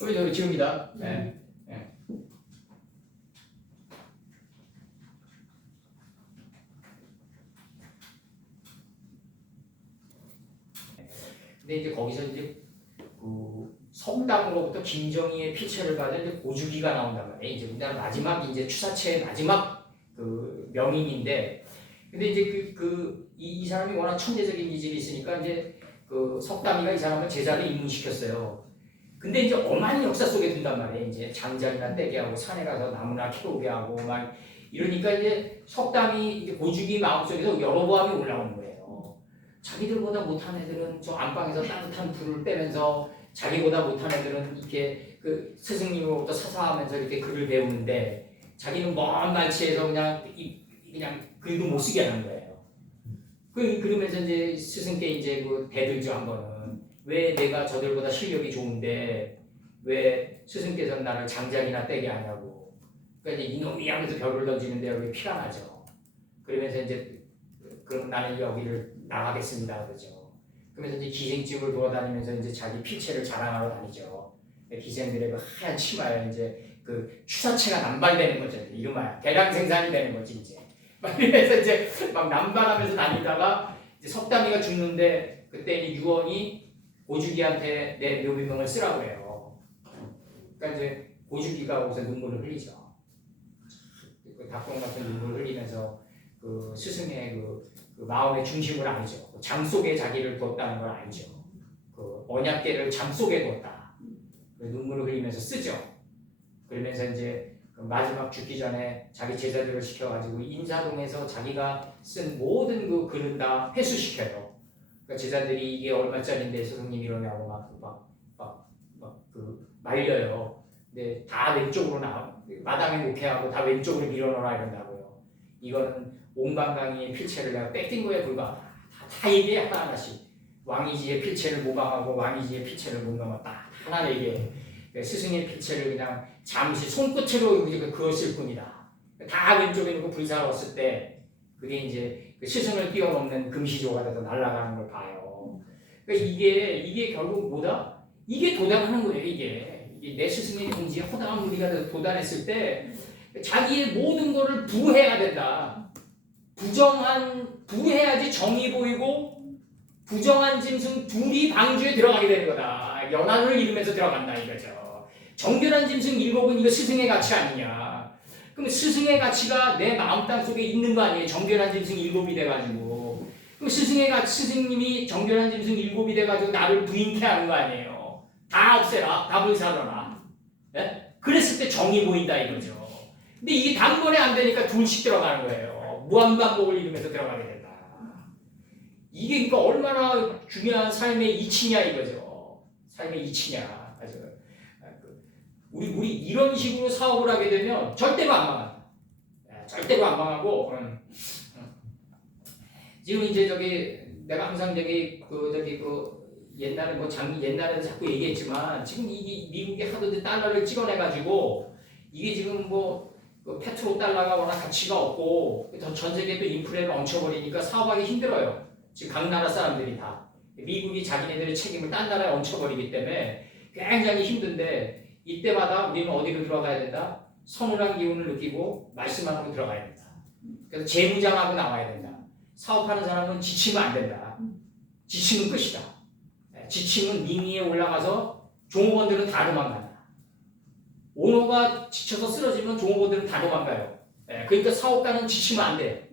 우리 저기 지웁니다. 근데 이제 거기서 이제 그 성당으로부터 김정희의 피체를 받은 이제 고주기가 나온단 말이에요. 이제 우리나라 마지막 이제 추사체의 마지막 그 명인인데, 근데 이제 이 사람이 워낙 천재적인 기질이 있으니까 이제 그 석담이가 이 사람을 제자로 입문시켰어요. 근데 이제 엄한 역사 속에 든단 말이에요. 이제 장작이나 떼게 하고 산에 가서 나무나 캐오게 하고 막 이러니까 이제 석담이 이제 고주기 마음속에서 여로보암이 올라오는 거예요. 자기들보다 못한 애들은 저 안방에서 따뜻한 불을 빼면서 자기보다 못한 애들은 이렇게 그 스승님으로부터 사사하면서 이렇게 글을 배우는데 자기는 먼 날치에서 그냥 글도 못 쓰게 하는 거예요. 그러면서 이제 스승께 이제 그 대들죠 한 번은. 왜 내가 저들보다 실력이 좋은데 왜 스승께서는 나를 장작이나 떼게 하냐고. 그러니까 이제 이놈이 하면서 별을 던지는데 여기 피가 나죠. 그러면서 이제 그럼 나는 여기를 나가겠습니다 그러죠. 그러면서 이제 기생집을 돌아다니면서 이제 자기 필체를 자랑하러 다니죠. 기생들의 그 하얀 치마에 이제 그 추사체가 남발되는 거죠. 이름하여 대량 생산이 되는 거지 이제. 막 이러면서 이제 막 남발하면서 다니다가 이제 석담이가 죽는데 그때 유언이 고주기한테 내 묘비명을 쓰라고 해요. 그러니까 이제 고주기가 거기서 눈물을 흘리죠. 그 닭공 같은 눈물을 흘리면서 그 스승의 그 마음의 중심을 알죠. 장 속에 자기를 두었다는 걸 알죠. 그 언약궤를 장 속에 두었다. 그 눈물을 흘리면서 쓰죠. 그러면서 이제 그 마지막 죽기 전에 자기 제자들을 시켜가지고 인사동에서 자기가 쓴 모든 그 글은 다 회수시켜요. 그러니까 제자들이 이게 얼마짜리인데 스승님 이러냐고 그 말려요. 근데 다 왼쪽으로 마당에 놓게 하고 다 왼쪽으로 밀어넣어라 이런다고요. 이거는 옹방강이의 필체를 내가 뺏긴 거에 불과하다. 다 얘기해 하나하나씩. 왕이지의 필체를 모방하고 왕이지의 필체를 못 넘었다. 하나 얘기해. 스승의 필체를 그냥 잠시 손끝으로 그었을 뿐이다. 다 왼쪽에 놓고 불사웠을 때 그게 이제 그 스승을 뛰어넘는 금시조가 돼서 날아가는 걸 봐요. 그러니까 이게 결국 뭐다? 이게 도달하는 거예요. 이게 내 스승의 공지에 허다한 무리가 도달했을 때 자기의 모든 거를 부해야 된다. 부해야지 정이 보이고 부정한 짐승 둘이 방주에 들어가게 되는 거다. 연한을 이루면서 들어간다 이거죠. 정결한 짐승 7은 이거 스승의 가치 아니냐. 그럼 스승의 가치가 내 마음 땅 속에 있는 거 아니에요. 정결한 짐승 7이 돼가지고. 그럼 스승님이 정결한 짐승 7이 돼가지고 나를 부인케 하는 거 아니에요. 다 없애라. 다 불사러라. 네? 그랬을 때 정이 보인다 이거죠. 근데 이게 단번에 안 되니까 둘씩 들어가는 거예요. 무한반복을 이루면서 들어가게 된다. 이게 그러니까 얼마나 중요한 삶의 이치냐 이거죠. 삶의 이치냐. 아주 우리 이런 식으로 사업을 하게 되면 절대로 안 망한다. 절대로 안 망하고 지금 이제 내가 항상 옛날에 옛날에도 자꾸 얘기했지만 지금 이게 미국이 하도 달러를 찍어내가지고 이게 지금 그 페트로 달러가 워낙 가치가 없고 전 세계 또 인플레를 얹혀버리니까 사업하기 힘들어요. 지금 각 나라 사람들이 다 미국이 자기네들의 책임을 딴 나라에 얹혀버리기 때문에 굉장히 힘든데 이때마다 우리는 어디로 들어가야 된다? 서늘한 기운을 느끼고 말씀하고 들어가야 된다. 그래서 재무장하고 나와야 된다. 사업하는 사람은 지치면 안 된다. 지치면 끝이다. 지치면 민의에 올라가서 종업원들은 다 도망간다. 오너가 지쳐서 쓰러지면 종업원들은 다 도망가요. 그러니까 사업가는 지치면 안 돼.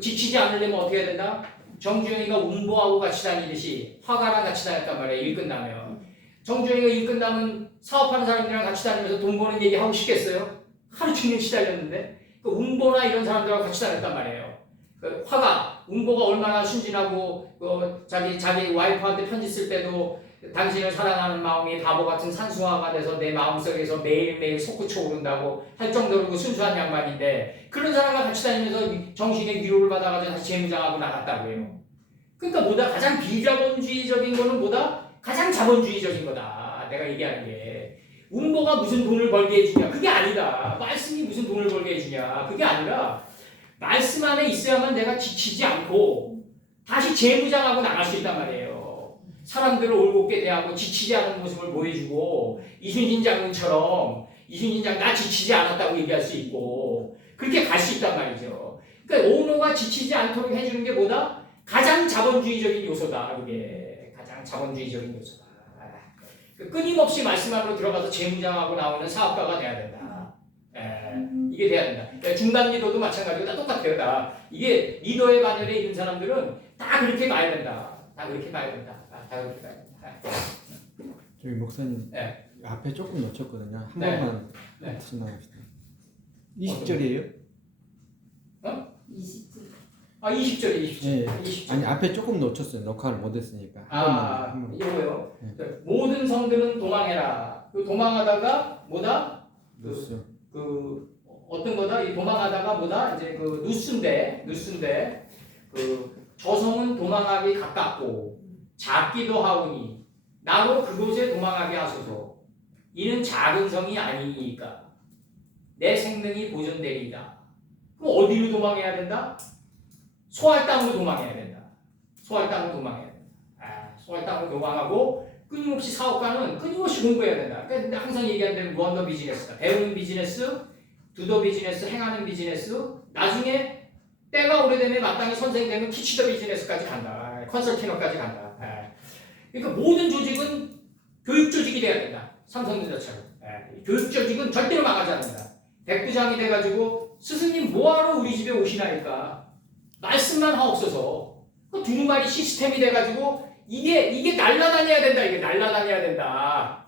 지치지 않으려면 어떻게 해야 된다? 정주영이가 운보하고 같이 다니듯이 화가랑 같이 다녔단 말이에요. 일 끝나면. 정주영이가 일 끝나면 사업하는 사람들이랑 같이 다니면서 돈 버는 얘기 하고 싶겠어요? 하루 종일 시달렸는데 그 운보나 이런 사람들하고 같이 다녔단 말이에요. 그 화가 운보가 얼마나 순진하고 자기 와이프한테 편지 쓸 때도 당신을 사랑하는 마음이 바보 같은 산수화가 돼서 내 마음속에서 매일매일 솟구쳐 오른다고 할 정도로 그 순수한 양반인데 그런 사람과 같이 다니면서 정신의 위로를 받아가지고 다시 재무장하고 나갔다고 해요. 그러니까 뭐다 가장 비자본주의적인 거는 뭐다 가장 자본주의적인 거다. 내가 얘기하는 게 운보가 무슨 돈을 벌게 해주냐 그게 아니다. 말씀이 무슨 돈을 벌게 해주냐 그게 아니라 말씀 안에 있어야만 내가 지치지 않고 다시 재무장하고 나갈 수 있단 말이에요. 사람들을 올곧게 대하고 지치지 않은 모습을 보여주고 이순신 장군처럼 이순신 장군 나 지치지 않았다고 얘기할 수 있고 그렇게 갈 수 있단 말이죠. 그러니까 오너가 지치지 않도록 해주는 게 뭐다? 가장 자본주의적인 요소다. 그게 가장 자본주의적인 요소다. 끊임없이 말씀 안으로 들어가서 재무장하고 나오는 사업가가 돼야 된다. 이게 돼야 된다. 그러니까 중간 리더도 마찬가지고 다 똑같아요. 다 이게 리더의 반열에 있는 사람들은 다 그렇게 봐야 된다. 다 그렇게 봐야 된다. 다 그렇게 봐야 된다. 저기 목사님 네. 앞에 조금 놓쳤거든요. 한 네. 번만 네. 지나갑시다. 20절이에요? 20절. 아 20절이 20절. 네. 20절. 아니 앞에 조금 놓쳤어요. 녹화를 못했으니까. 한 번만. 이거요. 네. 모든 성들은 도망해라. 그 도망하다가 뭐다? 놓았어요. 그 어떤 거다? 이 도망하다가 뭐다? 이제 그 누스인데 그 저성은 도망하기 가깝고 작기도 하오니 나로 그곳에 도망하게 하소서. 이는 작은 성이 아니니까 내 생명이 보존되리이다. 그럼 어디로 도망해야 된다? 소할 땅으로 도망해야 된다. 소할 땅으로 도망해야 된다. 소할 땅으로 도망하고 끊임없이 사업가는 끊임없이 공부해야 된다. 그러니까 항상 얘기하는 대로 무언더 비즈니스다. 배우는 비즈니스, 두더 비즈니스, 행하는 비즈니스, 나중에 때가 오래되면 마땅히 선생이 되면 티치더 비즈니스까지 간다. 컨설팅어까지 간다. 그러니까 모든 조직은 교육 조직이 돼야 된다. 삼성전자처럼. 교육 조직은 절대로 망하지 않는다. 백부장이 돼가지고 스승님 뭐하러 우리 집에 오시나니까 말씀만 하옵소서. 그 두루마리 시스템이 돼가지고 이게 날라다녀야 된다. 이게 날라다녀야 된다.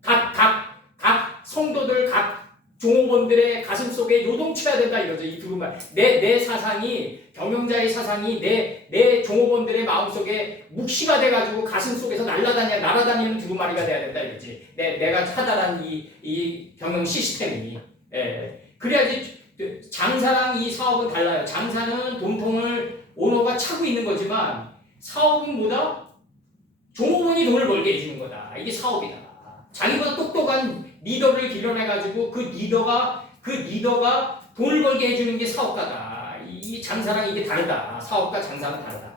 각 성도들, 각 종업원들의 가슴 속에 요동쳐야 된다 이거죠. 이 두루마리. 내 사상이 경영자의 사상이 내 종업원들의 마음 속에 묵시가 돼가지고 가슴 속에서 날아다니는 두루마리가 돼야 된다 이거지. 내가 차단한 이 경영 시스템이. 그래야지. 장사랑 이 사업은 달라요. 장사는 돈통을 오너가 차고 있는 거지만 사업은 뭐다? 종업원이 돈을 벌게 해주는 거다. 이게 사업이다. 자기보다 똑똑한 리더를 길러내가지고 그 리더가 돈을 벌게 해주는 게 사업가다. 이 장사랑 이게 다르다. 사업과 장사는 다르다.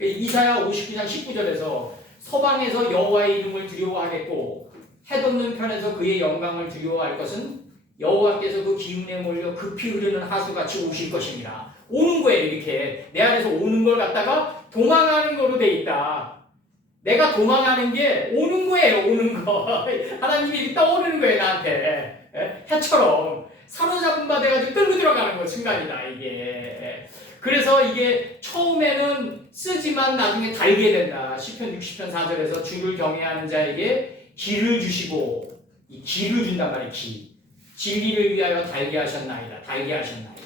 이사야 59장 19절에서 서방에서 여호와의 이름을 두려워하겠고 해돋는 편에서 그의 영광을 두려워할 것은 여호와께서 그 기운에 몰려 급히 흐르는 하수같이 오실 것입니다. 오는 거예요. 이렇게 내 안에서 오는 걸 갖다가 도망하는 거로 돼 있다. 내가 도망하는 게 오는 거예요. 오는 거. 하나님이 이렇게 떠오르는 거예요. 나한테. 해처럼 사로잡은 바 돼가지고 끌고 들어가는 거 순간이다. 이게. 그래서 이게 처음에는 쓰지만 나중에 달게 된다. 시편 60편 4절에서 주를 경외하는 자에게 기를 주시고 이 기를 준단 말이에요. 기. 진리를 위하여 달게 하셨나이다. 달게 하셨나이다.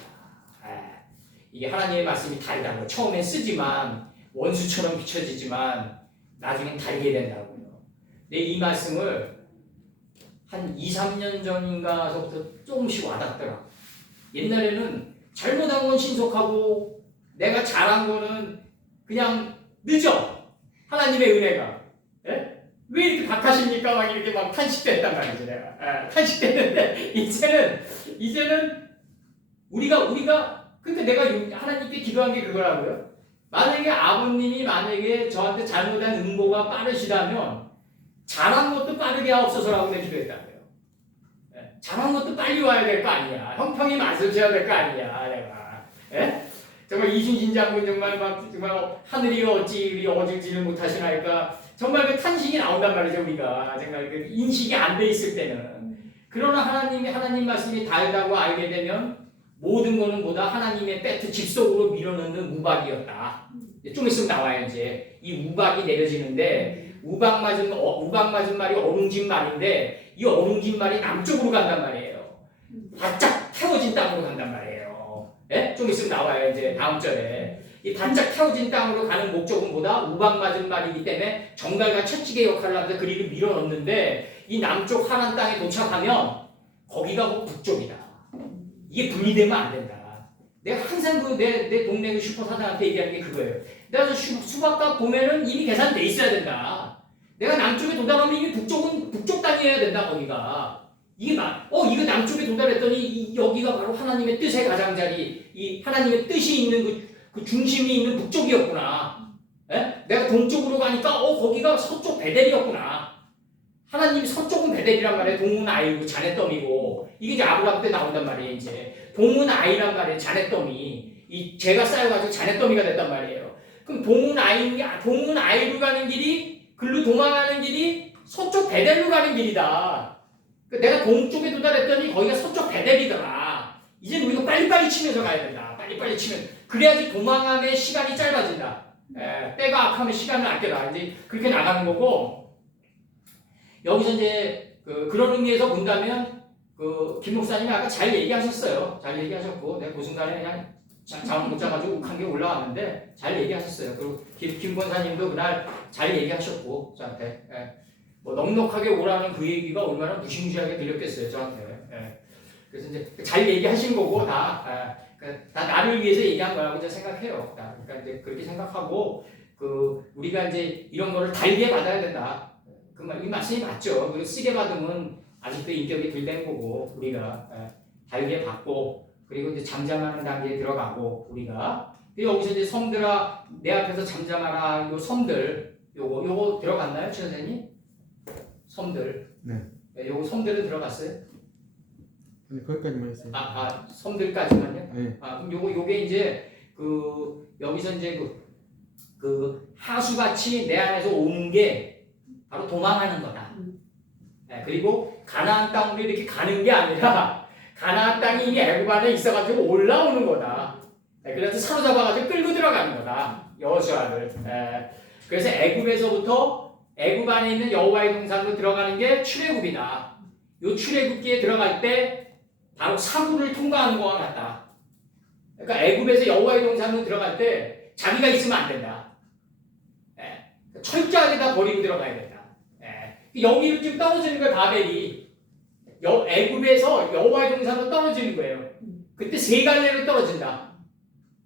이게 하나님의 말씀이 달다는 거예요. 처음엔 쓰지만 원수처럼 비춰지지만 나중엔 달게 된다고요. 근데 이 말씀을 한 2, 3년 전인가서부터 조금씩 와닿더라. 옛날에는 잘못한 건 신속하고 내가 잘한 거는 그냥 늦어. 하나님의 은혜가. 왜 이렇게 박하십니까? 막 이렇게 막 탄식됐단 말이지 내가. 탄식됐는데 이제는 우리가 그러니까 내가 하나님께 기도한 게 그거라고요. 만약에 아버님이 저한테 잘못한 응보가 빠르시다면 잘한 것도 빠르게 하옵소서라고 내가 기도했다고요. 잘한 것도 빨리 와야 될 거 아니야. 형평이 맞으셔야 될 거 아니야 내가. 정말 이순신 장군 정말 하늘이 어찌 이리 어질지를 못하시나이까 정말 그 탄식이 나온단 말이죠. 우리가 정말 그 인식이 안 돼 있을 때는. 그러나 하나님 말씀이 달다고 알게 되면 모든 거는 뭐다 하나님의 배트 집 속으로 밀어넣는 우박이었다. 좀 있으면 나와요. 이제 이 우박이 내려지는데 우박 맞은 말이 어룽진 말인데 이 어룽진 말이 남쪽으로 간단 말이에요. 바짝 태워진 땅으로 간단 말이에요. 좀 있으면 나와요. 이제 다음 절에 이 바짝 태워진 땅으로 가는 목적은 뭐다? 우박 맞은 말이기 때문에 정갈과 채찍의 역할을 하면서 그리를 밀어넣는데 이 남쪽 하란 땅에 도착하면 거기가 뭐 북쪽이다. 이게 분리되면 안 된다. 내가 항상 내 동네 그 슈퍼 사장한테 얘기하는 게 그거예요. 내가 저 수박값 보면은 이미 계산돼 있어야 된다. 내가 남쪽에 도달하면 이미 북쪽 땅이어야 된다. 거기가. 이게 이거 남쪽에 도달했더니 여기가 바로 하나님의 뜻의 가장자리, 이 하나님의 뜻이 있는 그 중심이 있는 북쪽이었구나. 에? 내가 동쪽으로 가니까 거기가 서쪽 베델이었구나. 하나님이 서쪽은 베델이란 말이에요. 동은 아이고 자네더미고 이게 이제 아브라함 때 나온단 말이에요. 이제 동은 아이란 말이에요. 자네더미. 이 죄가 쌓여가지고 자네더미가 됐단 말이에요. 그럼 동은 아이로 가는 길이 글로 도망가는 길이 서쪽 베델로 가는 길이다. 내가 동쪽에 도달했더니 거기가 서쪽 베델이더라. 이제 우리가 빨리빨리 치면서 가야 된다. 빨리빨리 치면 그래야지 도망함의 시간이 짧아진다. 때가 악하면 시간을 아껴라. 이제 그렇게 나가는 거고 여기서 이제 그런 의미에서 본다면 김 목사님이 아까 잘 얘기하셨어요. 잘 얘기하셨고 내가 그 순간에 그냥 잠을 못 자가지고 욱한 게 올라왔는데 잘 얘기하셨어요. 그리고 김 권사님도 그날 잘 얘기하셨고 저한테. 뭐 넉넉하게 오라는 그 얘기가 얼마나 무시무시하게 들렸겠어요 저한테. 그래서 이제 잘 얘기하신 거고 다 나를 위해서 얘기한 거라고 이제 생각해요. 그러니까 이제 그렇게 생각하고 우리가 이제 이런 거를 달게 받아야 된다. 이 말씀이 맞죠. 그리고 쓰게 받으면 아직도 인격이 덜 된 거고 우리가 달게 받고 그리고 이제 잠잠하는 단계에 들어가고 우리가 여기서 이제 섬들아 내 앞에서 잠잠하라 요 섬들 요거 들어갔나요, 최 선생님? 섬들. 네. 요거 섬들은 들어갔어요? 아니, 거기까지만 했어요. 섬들까지만요? 네. 그럼 요게 이제 여기서 이제 하수같이 내 안에서 오는 게 바로 도망하는 거다. 그리고 가나안 땅으로 이렇게 가는 게 아니라 가나안 땅이 이미 애굽 안에 있어가지고 올라오는 거다. 그래서 사로잡아가지고 끌고 들어가는 거다. 여호수아를. 그래서 애굽에서부터 애굽 안에 있는 여호와의 동산으로 들어가는 게 출애굽이다. 요 출애굽기에 들어갈 때 바로 사구를 통과하는 거와 같다. 그러니까 애굽에서 여호와의 동산으로 들어갈 때 자기가 있으면 안 된다. 철저하게 다 버리고 들어가야 된다. 여기로 지금 떨어지는 거예요. 바벨이. 애굽에서 여호와의 동산으로 떨어지는 거예요. 그때 세 갈래로 떨어진다.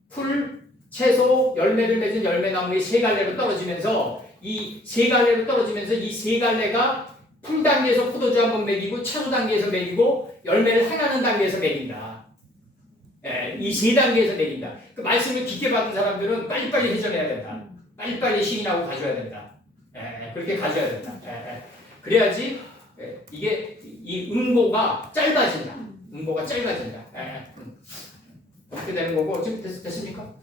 풀, 채소, 열매를 맺은 열매나무의 세 갈래로 떨어지면서 이 세 갈래로 떨어지면서 이 세 갈래가 풀 단계에서 포도주 한번 먹이고 채소 단계에서 먹이고 열매를 행하는 단계에서 먹인다. 이 세 단계에서 먹인다. 그 말씀을 깊게 받은 사람들은 빨리빨리 회전해야 된다. 빨리빨리 시인하고 가져야 된다. 그렇게 가져야 된다. 그래야지 이게 이 응고가 짧아진다. 응고가 짧아진다. 그렇게 되는 거고 지금 됐습니까?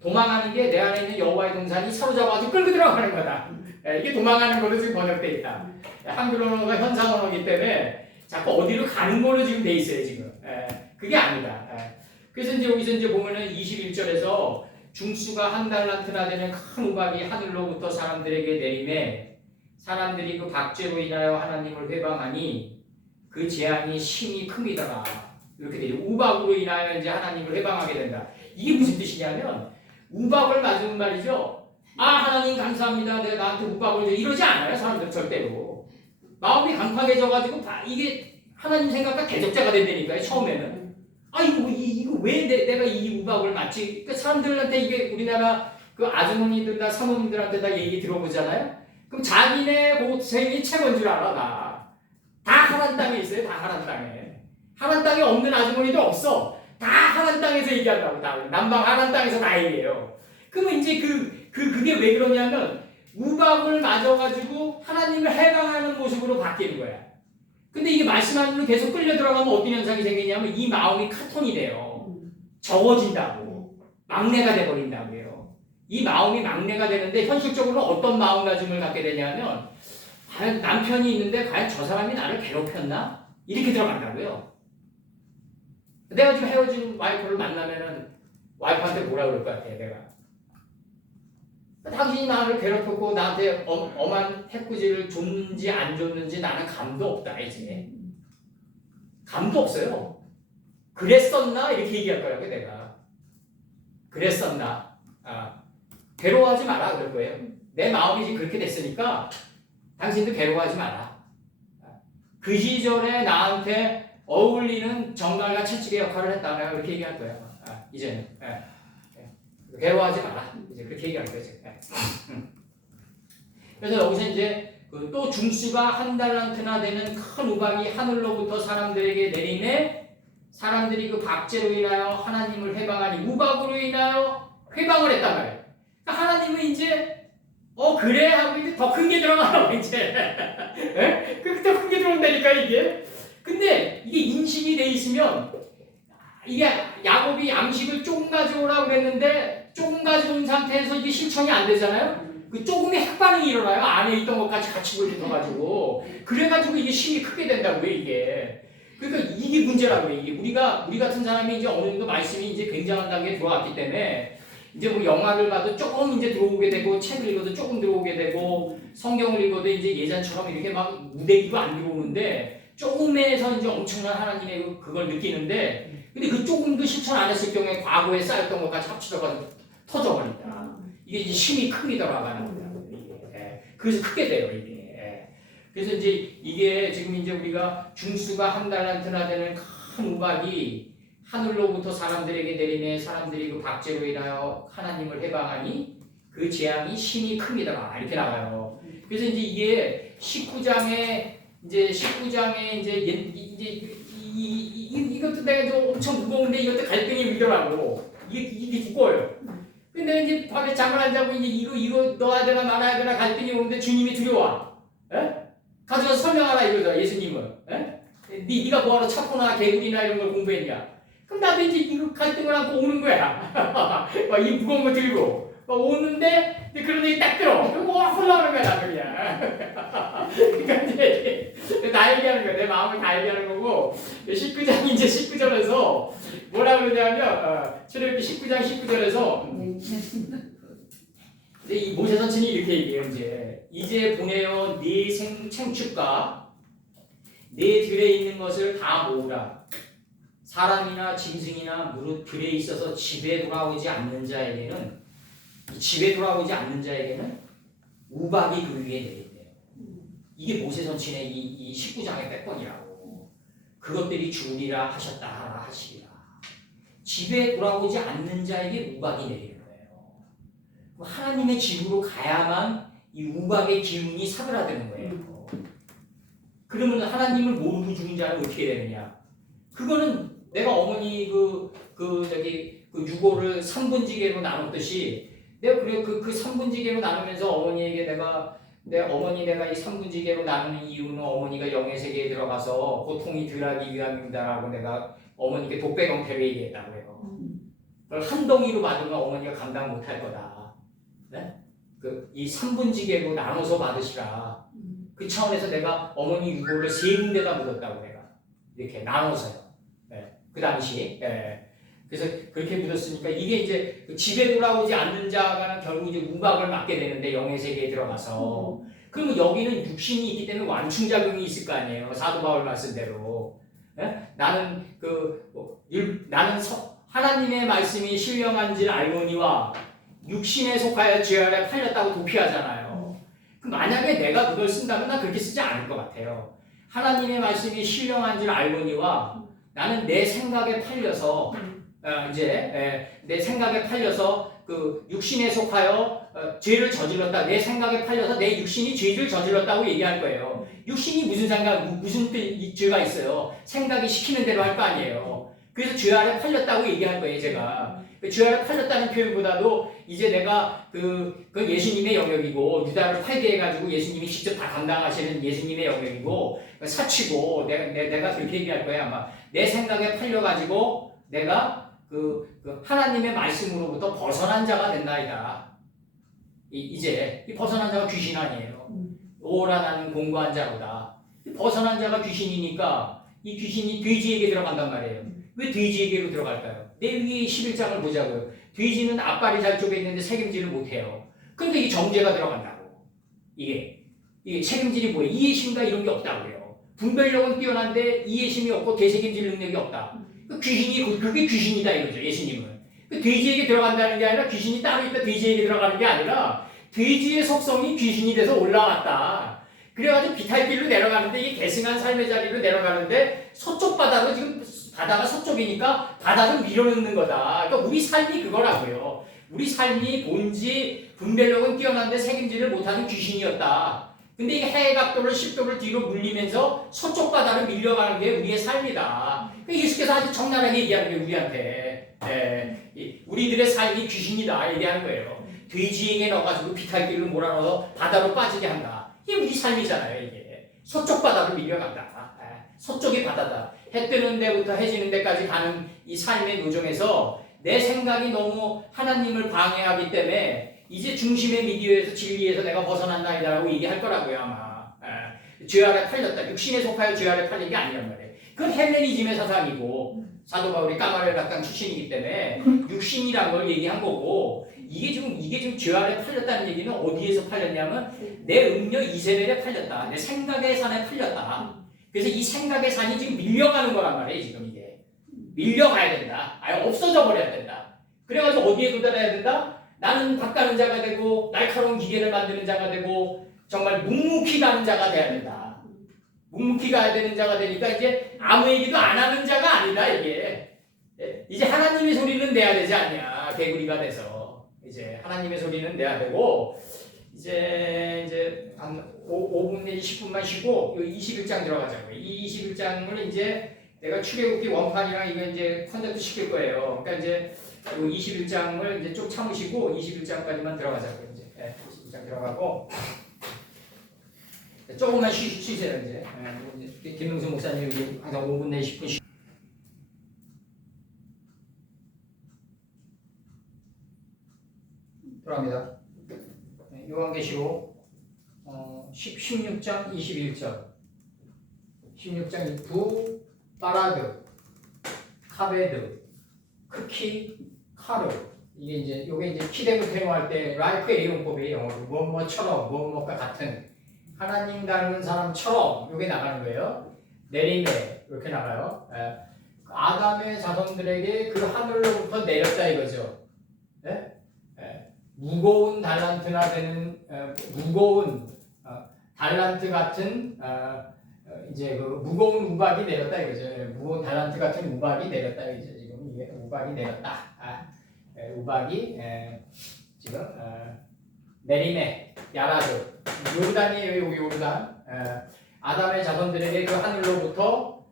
도망하는 게 내 안에 있는 여호와의 동산이 사로잡아서 끌고 들어가는 거다. 이게 도망가는 걸로 지금 번역돼 있다. 한글 언어가 현상 언어이기 때문에 자꾸 어디로 가는 걸로 지금 돼 있어요 지금. 그게 아니다. 그래서 이제 여기서 이제 보면은 21절에서 중수가 한 달란트나 되는 큰 우박이 하늘로부터 사람들에게 내림에 사람들이 그 박죄로 인하여 하나님을 회방하니 그 재앙이 심히 큽니다라. 이렇게 되죠. 우박으로 인하여 이제 하나님을 회방하게 된다. 이게 무슨 뜻이냐면 우박을 맞으면 말이죠. 하나님 감사합니다. 내가 나한테 우박을 줘. 이러지 않아요. 사람들 절대로. 마음이 강팍해져가지고 이게 하나님 생각과 대적자가 된다니까요. 처음에는. 이거 왜 내가 이 우박을 맞지? 그러니까 사람들한테 이게 우리나라 그 아주머니들이나 사모님들한테 다 얘기 들어보잖아요. 그럼 자기네 고생이 최고인 줄 알아. 다 하란 땅에 있어요. 다 하란 땅에. 하란 땅에 없는 아주머니도 없어. 다 하란 땅에서 얘기한다고. 남방 하란 땅에서 다 얘기해요. 그러면 이제 그게 왜 그러냐면 우박을 맞아가지고 하나님을 해방하는 모습으로 바뀌는 거야. 근데 이게 말씀하는 대로 계속 끌려 들어가면 어떤 현상이 생기냐면 이 마음이 카톤이 돼요. 적어진다고. 막내가 돼버린다고요. 이 마음이 막내가 되는데 현실적으로 어떤 마음가짐을 갖게 되냐면 과연 남편이 있는데 과연 저 사람이 나를 괴롭혔나? 이렇게 들어간다고요. 내가 지금 헤어진 와이프를 만나면은 와이프한테 뭐라 그럴 것 같아, 내가. 당신이 나를 괴롭혔고 나한테 엄한 해꾸지를 줬는지 안 줬는지 나는 감도 없다, 이제. 감도 없어요. 그랬었나? 이렇게 얘기할 거라고, 내가. 그랬었나? 괴로워하지 마라 그럴 거예요. 내 마음이 지금 그렇게 됐으니까 당신도 괴로워하지 마라. 그 시절에 나한테 어울리는 정갈과 채찍의 역할을 했다. 내가 그렇게 얘기할 거예요. 이제는 괴로워하지 마라. 이제 그렇게 얘기할 거예요. 그래서 여기서 이제 또 중수가 한 달란트나 되는 큰 우박이 하늘로부터 사람들에게 내리매 사람들이 그 박제로 인하여 하나님을 회방하니 우박으로 인하여 회방을 했단 말이에요. 그러니까 하나님은 이제 그래 하고 이제 더 큰 게 들어가라고 이제 더 큰 게 들어온다니까 이게. 근데 이게 인식이 돼 있으면 이게 야곱이 양식을 조금 가져오라고 그랬는데 조금 가져온 상태에서 이게 실천이 안 되잖아요. 그 조금의 핵반응이 일어나요. 안에 있던 것까지 같이 불붙어가지고 그래가지고 이게 힘이 크게 된다고요 이게. 그러니까 이게 문제라고 해요. 이게 우리 같은 사람이 이제 어느 정도 말씀이 이제 굉장한 단계에 들어왔기 때문에 이제 뭐 영화를 봐도 조금 이제 들어오게 되고 책을 읽어도 조금 들어오게 되고 성경을 읽어도 이제 예전처럼 이렇게 막 무대기도 안 들어오는데 조금에서 이제 엄청난 하나님의 그걸 느끼는데 근데 그 조금도 실천 안 했을 경우에 과거에 쌓였던 것까지 합치다가 터져버린다. 이게 이제 힘이 크게 들어가는 거예요. 그래서 크게 돼요 이게. 그래서 이제 이게 지금 이제 우리가 중수가 한 달란트나 되는 큰 우박이 하늘로부터 사람들에게 내리매 사람들이 그 박제로 인하여 하나님을 해방하니 그 재앙이 심히 큽니다. 이렇게 나와요. 그래서 이제 이게 19장에 이제 이것도 내가 좀 엄청 무거운데 이것도 갈등이 밀더라고. 이게 두꺼워요. 근데 이제 밤에 잠을 안 자고 이제 이거 넣어야 되나 말아야 되나 갈등이 오는데 주님이 두려워. 가져가서 설명하라 이거죠. 예수님은. 네가 뭐하러 차코나 개구리나 이런 걸 공부했냐? 그럼 나도 이제 이거 갈등을 하고 오는 거야. 막 이 무거운 거 들고 막 오는데 그런 얘기 딱 들어. 그리고 홀라오는 거야 나도 그냥. 그러니까 이제 나 얘기하는 거야. 내 마음을 다 얘기하는 거고 19장 이제 19절에서 뭐라 그러냐면 출애굽기 19장 19절에서 이 모세 선친이 이렇게 얘기해요. 이제 보내어 네 생축과 네 들에 있는 것을 다 모으라. 사람이나 짐승이나 무릇 들에 있어서 집에 돌아오지 않는 자에게는 우박이 그 위에 내린대요. 이게 모세 선친의 이 19장의 백번이라고. 그것들이 죽으리라 하셨다 하시리라. 집에 돌아오지 않는 자에게 우박이 내리는 거예요. 하나님의 집으로 가야만 이 우박의 기운이 사그라드는 거예요. 그러면 하나님을 모르고 죽은 자는 어떻게 되느냐? 그거는 내가 어머니 그 유고를 3분지계로 나눴듯이 내가 그 3분지계로 나누면서 어머니에게 내가 이 3분지계로 나누는 이유는 어머니가 영의 세계에 들어가서 고통이 덜하기 위함입니다라고 내가 어머니께 독백 형태로 얘기했다고 해요. 그걸 한 덩이로 받으면 어머니가 감당 못할 거다. 네? 이 3분지계로 나눠서 받으시라. 그 차원에서 내가 어머니 유고를 3군데다 묻었다고 내가 이렇게 나눠서요. 그 당시. 그래서 그렇게 묻었으니까 이게 이제 집에 돌아오지 않는 자가 결국 이제 우박을 맞게 되는데 영의 세계에 들어가서 그러면 여기는 육신이 있기 때문에 완충작용이 있을 거 아니에요. 사도 바울 말씀대로. 나는 하나님의 말씀이 신령한 줄 알거니와 육신에 속하여 죄 아래 팔렸다고 도피하잖아요. 그럼 만약에 내가 그걸 쓴다면 난 그렇게 쓰지 않을 것 같아요. 하나님의 말씀이 신령한 줄 알거니와 나는 내 생각에 팔려서 내 생각에 팔려서 그 육신에 속하여 죄를 저질렀다. 내 생각에 팔려서 내 육신이 죄를 저질렀다고 얘기할 거예요. 육신이 무슨 죄가 있어요? 생각이 시키는 대로 할 거 아니에요. 그래서 죄 아래 팔렸다고 얘기할 거예요, 제가. 죄 아래 팔렸다는 표현보다도 이제 내가 그 예수님의 영역이고 유다를 팔게 해가지고 예수님이 직접 다 감당하시는 예수님의 영역이고 사치고 내가 그렇게 얘기할 거예요, 아마. 내 생각에 팔려가지고 내가 그 하나님의 말씀으로부터 벗어난 자가 된다이다. 이제 이 벗어난 자가 귀신 아니에요. 오라 나는 공고한 자로다. 벗어난 자가 귀신이니까 이 귀신이 돼지에게 들어간단 말이에요. 왜 돼지에게로 들어갈까요? 내 위에 11장을 보자고요. 돼지는 앞발이 잘 쪼개 있는데 책임질을 못해요. 그러니까 이게 정죄가 들어간다고. 이게 책임질이 뭐예요? 이해심과 이런 게 없다고요. 분별력은 뛰어난데 이해심이 없고 되책임질 능력이 없다. 귀신이 그게 귀신이다 이거죠. 예수님은. 그 돼지에게 들어간다는 게 아니라 귀신이 따로 있다 돼지에게 들어가는 게 아니라 돼지의 속성이 귀신이 돼서 올라왔다. 그래가지고 비탈길로 내려가는데 이게 계승한 삶의 자리로 내려가는데 서쪽 바다로 지금 바다가 서쪽이니까 바다를 밀어넣는 거다. 그러니까 우리 삶이 그거라고요. 우리 삶이 본지 분별력은 뛰어난데 책임지를 못하는 귀신이었다. 근데 이게 해의 각도를 10도를 뒤로 물리면서 서쪽 바다로 밀려가는 게 우리의 삶이다. 그러니까 예수께서 아주 적나라하게 얘기하는 게 우리한테 우리들의 삶이 귀신이다 얘기하는 거예요. 돼지에게 넣어가지고 비탈길을 몰아넣어서 바다로 빠지게 한다. 이게 우리 삶이잖아요. 이게 서쪽 바다로 밀려간다. 서쪽이 바다다. 해 뜨는 데부터 해 지는 데까지 가는 이 삶의 노정에서 내 생각이 너무 하나님을 방해하기 때문에 이제 중심의 미디어에서 진리에서 내가 벗어난다라고 얘기할 거라고요 아마. 죄 아래 팔렸다. 육신에 속하여 죄 아래 팔린 게 아니란 말이에요. 그건 헬레니즘의 사상이고 사도 바울이 까마르 낙당 출신이기 때문에 육신이라는 걸 얘기한 거고 이게 지금 죄 아래 팔렸다는 얘기는 어디에서 팔렸냐면 내 음료 이세벨에 팔렸다. 내 생각의 산에 팔렸다. 그래서 이 생각의 산이 지금 밀려가는 거란 말이에요. 지금 이게 밀려가야 된다. 아예 없어져 버려야 된다. 그래가지고 어디에 도달해야 된다? 나는 닦아는 자가 되고 날카로운 기계를 만드는 자가 되고 정말 묵묵히 가는 자가 돼야 된다. 묵묵히 가야 되는 자가 되니까 이제 아무 얘기도 안 하는 자가 아니다 이게. 이제 하나님의 소리는 내야 되지 않냐. 개구리가 돼서 이제 하나님의 소리는 내야 되고 이제 한 5분 내지 10분만 쉬고 21장 들어가자고요. 이 21장을 이제 내가 출애굽기 원판이랑 이거 이제 컨셉트 시킬 거예요. 그러니까 이제 21장을 이제 좀 참으시고 21장까지만 들어가자고요. 이제 21장 들어가고 조금만 쉬세요 이제. 김명수 목사님 여기 항상 5분 내지 10분 들어갑니다. 요한계시록 16장 21절 16장 부 파라드 카베드 크키 카르 이게 이제 키대고 태용할 때 라이프의 이용법이 영어로 뭐뭐처럼 뭐뭐가 같은 하나님 닮은 사람처럼 이게 나가는 거예요. 내림에 이렇게 나가요. 아담의 자손들에게 그 하늘로부터 내렸다 이거죠. 무거운 달란트나 되는 무거운 달란트 같은 이제 그 무거운 우박이 내렸다 이거죠. 무거운 달란트 같은 우박이 내렸다 이거죠. 지금 이게 우박이 내렸다. 우박이 지금 내림에 야라드 요르단이에요. 요르단 아담의 자손들에게 그 하늘로부터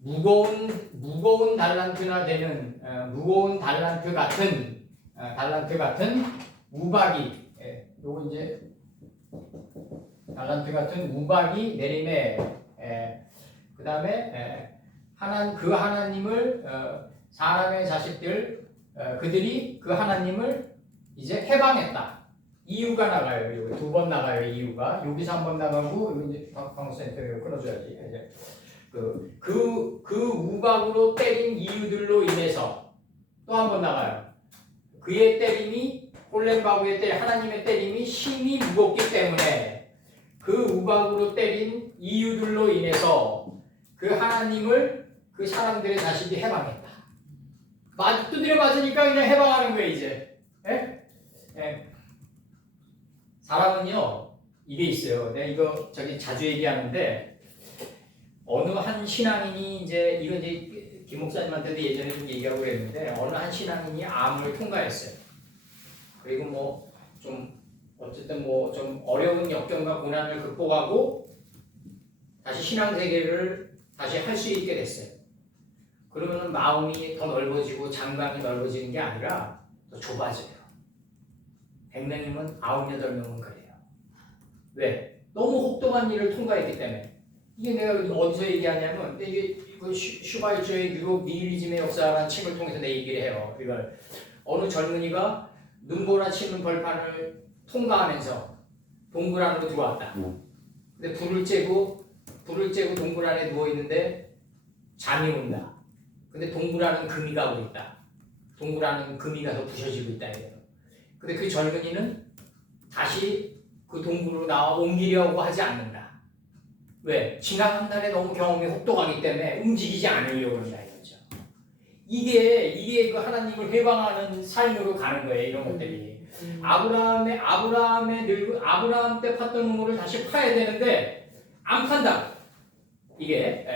무거운 달란트나 되는 무거운 달란트 같은 우박이 요거 이제 달란트 같은 우박이 내림에 그 다음에 그 하나님을 사람의 자식들 그들이 그 하나님을 이제 해방했다. 이유가 나가요. 두 번 나가요. 이유가 여기서 한 번 나가고 여기 이제 방송센터에 끊어줘야지. 이제 그 우박으로 때린 이유들로 인해서 또 한 번 나가요. 그의 때림이 홀렘바구의 때림, 하나님의 때림이 힘이 무겁기 때문에 그 우박으로 때린 이유들로 인해서 그 하나님을 그 사람들의 자식이 해방했다. 두드려 맞으니까 그냥 해방하는 거예요 이제. 사람은요 이게 있어요. 내가 이거 자주 얘기하는데 어느 한 신앙인이 이제 이거 이제 김 목사님한테도 예전에 좀 얘기하고 그랬는데 어느 한 신앙인이 암을 통과했어요. 그리고 뭐 좀 어쨌든 뭐 좀 어려운 역경과 고난을 극복하고 다시 신앙 세계를 다시 할 수 있게 됐어요. 그러면 마음이 더 넓어지고 장관이 넓어지는 게 아니라 더 좁아져요. 100명이면 9, 8명은 그래요. 왜? 너무 혹독한 일을 통과했기 때문에. 이게 내가 어디서 얘기하냐면 이게 슈바이처의 유럽 니힐리즘의 역사라는 책을 통해서 내 얘기를 해요. 이걸 어느 젊은이가 눈보라 치는 벌판을 통과하면서 동굴 안으로 들어왔다. 근데 불을 쬐고 동굴 안에 누워 있는데 잠이 온다. 근데 동굴 안은 금이 가고 있다. 동굴 안은 금이 가서 부셔지고 있다 이래요. 근데 그 젊은이는 다시 그 동굴로 나와 옮기려고 하지 않는다. 왜? 지나간 날에 너무 경험이 혹독하기 때문에 움직이지 않으려고 한다 이거죠. 이게 그 하나님을 회방하는 삶으로 가는 거예요. 이런 것들이. 아브라함 때 팠던 우물을 다시 파야 되는데 안 판다. 이게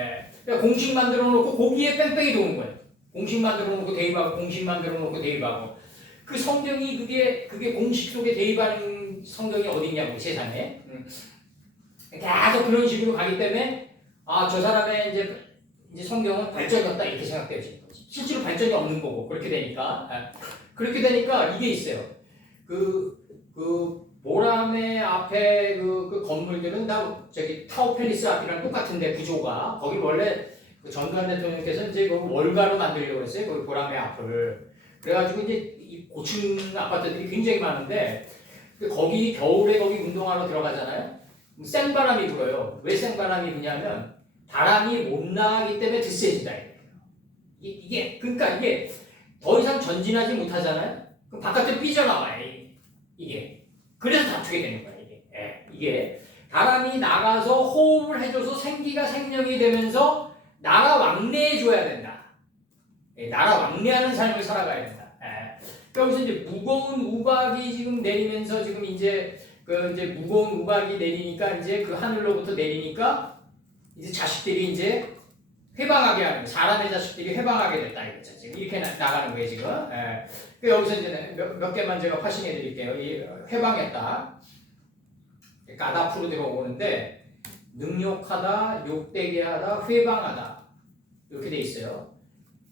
그러니까 공식 만들어 놓고 거기에 뺑뺑이 도는 거예요. 공식 만들어 놓고 대입하고 공식 만들어 놓고 대입하고 그 성경이 그게 공식 속에 대입하는 성경이 어디 있냐고 세상에. 계속 그런 식으로 가기 때문에 저 사람의 이제 성경은 발전이 없다 이렇게 생각되어지는 거지. 실제로 발전이 없는 거고 그렇게 되니까 이게 있어요. 그 모라메 앞에 그 건물들은 다 저기 타워 팰리스 앞이랑 똑같은데 구조가 거기 원래 그 전두환 대통령께서 이제 그 월가로 만들려고 했어요. 거기 보라메 앞을. 그래가지고 이제 이 고층 아파트들이 굉장히 많은데 거기 겨울에 거기 운동하러 들어가잖아요. 생바람이 불어요. 왜 생바람이 부냐면 바람이 못 나가기 때문에 드세진다. 이게 그러니까 이게 더 이상 전진하지 못하잖아요. 그럼 바깥에 삐져나와요. 이게 그래서 다투게 되는 거예요. 이게 바람이 나가서 호흡을 해줘서 생기가 생명이 되면서 나라 왕래해줘야 된다. 나라 왕래하는 삶을 살아가야 된다. 여기서 이제 무거운 우박이 지금 내리면서 지금 이제 무거운 우박이 내리니까 이제 그 하늘로부터 내리니까 이제 자식들이 이제 회방하게 하는 사람의 자식들이 회방하게 됐다 이거죠. 지금 이렇게 나가는 거예요 지금. 여기서 이제 몇 개만 제가 파신해 드릴게요. 이 회방했다. 까다프로 들어오는데 능욕하다, 욕되게 하다, 회방하다 이렇게 돼 있어요.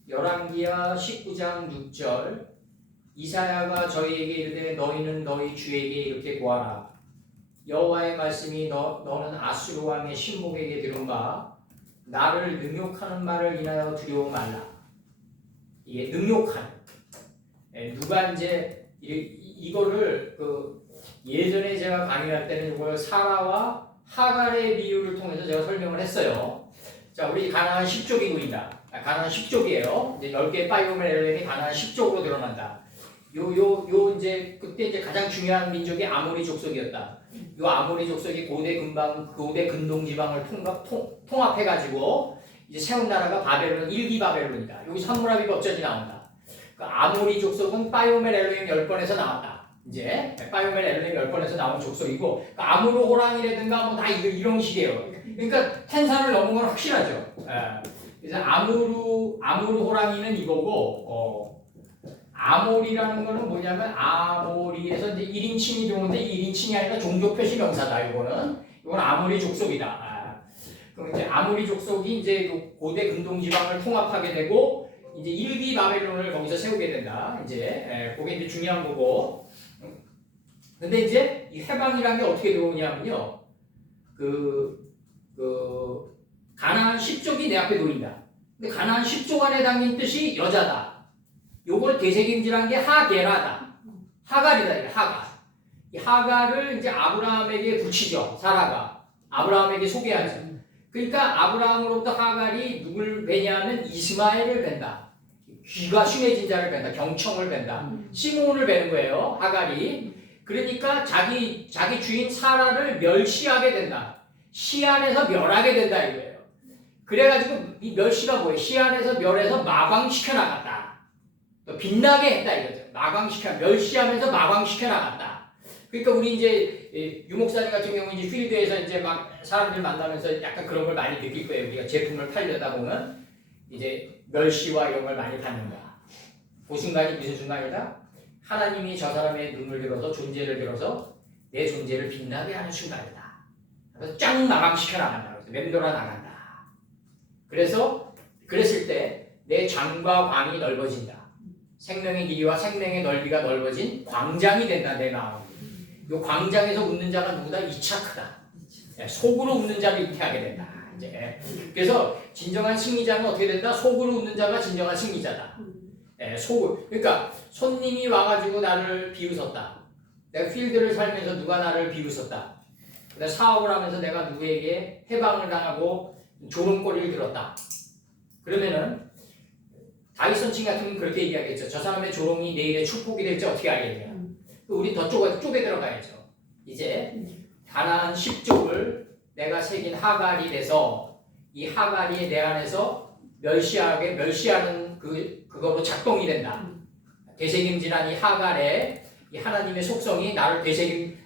열왕기하 19장 6절 이사야가 저희에게 이르되 너희는 너희 주에게 이렇게 구하라. 여호와의 말씀이 너는 아수르 왕의 신복에게 들은가 나를 능욕하는 말을 인하여 두려워 말라. 이게 능욕하는. 누가 이제 이거를 예전에 제가 강의할 때는 이걸 사라와 하갈의 비유를 통해서 제가 설명을 했어요. 자, 우리 가나안 10족이 보인다. 가나안 10족이에요. 이제 10개의 파이오멜렘이 가나안 10족으로 드러난다. 이제 그때 이제 가장 중요한 민족이 아모리 족속이었다. 요 아모리 족속이 고대 근동 지방을 통합해가지고 이제 세운 나라가 바벨론, 1기 바벨론이다. 여기 함무라비 법전이 나온다. 그 아모리 족속은 파이오멜 엘로힘 10번에서 나왔다. 이제 파이오멜 엘로힘 10번에서 나온 족속이고 그 아무르 호랑이라든가 뭐 다 이런 식이에요. 그러니까 텐산을 넘은 건 확실하죠. 그래서 아무르 호랑이는 이거고 아모리라는 거는 뭐냐면 아모리에서 이제 1인칭이 들어오는데 1인칭이 아니라 종족 표시 명사다. 이건 아모리 족속이다. 그럼 이제 아모리 족속이 이제 고대 근동 지방을 통합하게 되고 이제 1기 바벨론을 거기서 세우게 된다. 이제 그게 이제 중요한 거고. 근데 이제 이 해방이라는 게 어떻게 들어오냐면요. 가나안 10족이 내 앞에 놓인다. 근데 가나안 10족 안에 담긴 뜻이 여자다. 요걸 되새김질한 게 하게라다. 하갈이다. 이게 하갈. 이 하갈을 이제 아브라함에게 붙이죠. 사라가. 아브라함에게 소개하죠. 그러니까 아브라함으로부터 하갈이 누굴 베냐면 이스마엘을 벤다. 귀가 심해진 자를 벤다. 경청을 벤다. 시므온을 베는 거예요. 하갈이. 그러니까 자기 주인 사라를 멸시하게 된다. 시안에서 멸하게 된다 이거예요. 그래가지고 이 멸시가 뭐예요? 시안에서 멸해서 마광시켜 나갔다. 빛나게 했다 이거죠. 멸시하면서 마광시켜 나갔다. 그러니까 우리 이제 유목사님 같은 경우 이제 필드에서 이제 막 사람들 만나면서 약간 그런 걸 많이 느낄 거예요. 우리가 제품을 팔려다 보면 이제 멸시와 이런 걸 많이 받는다. 그 순간이 무슨 순간이다? 하나님이 저 사람의 눈을 들어서 존재를 들어서 내 존재를 빛나게 하는 순간이다. 그래서 쫙 마감시켜 나간다. 맴돌아 나간다. 그래서 그랬을 때 내 장과 광이 넓어진다. 생명의 길이와 생명의 넓이가 넓어진 광장이 된다. 내 마음이. 이 광장에서 웃는 자가 누구다? 이차 크다. 속으로 웃는 자를 잉태하게 된다. 이제 그래서 진정한 승리자는 어떻게 된다? 속으로 웃는 자가 진정한 승리자다. 그러니까 손님이 와가지고 나를 비웃었다. 내가 필드를 살면서 누가 나를 비웃었다. 내가 사업을 하면서 내가 누구에게 해방을 당하고 조롱거리를 들었다. 그러면은 다윗 친 같은 건 그렇게 얘기하겠죠. 저 사람의 조롱이 내일의 축복이 될지 어떻게 알겠냐. 우리 더 쪼개 들어가야죠. 이제 가나안 10족을 내가 새긴 하갈이 돼서 이 하갈이 내 안에서 멸시하는 그거로 작동이 된다. 되새김질한 이 하갈의 이 하나님의 속성이 나를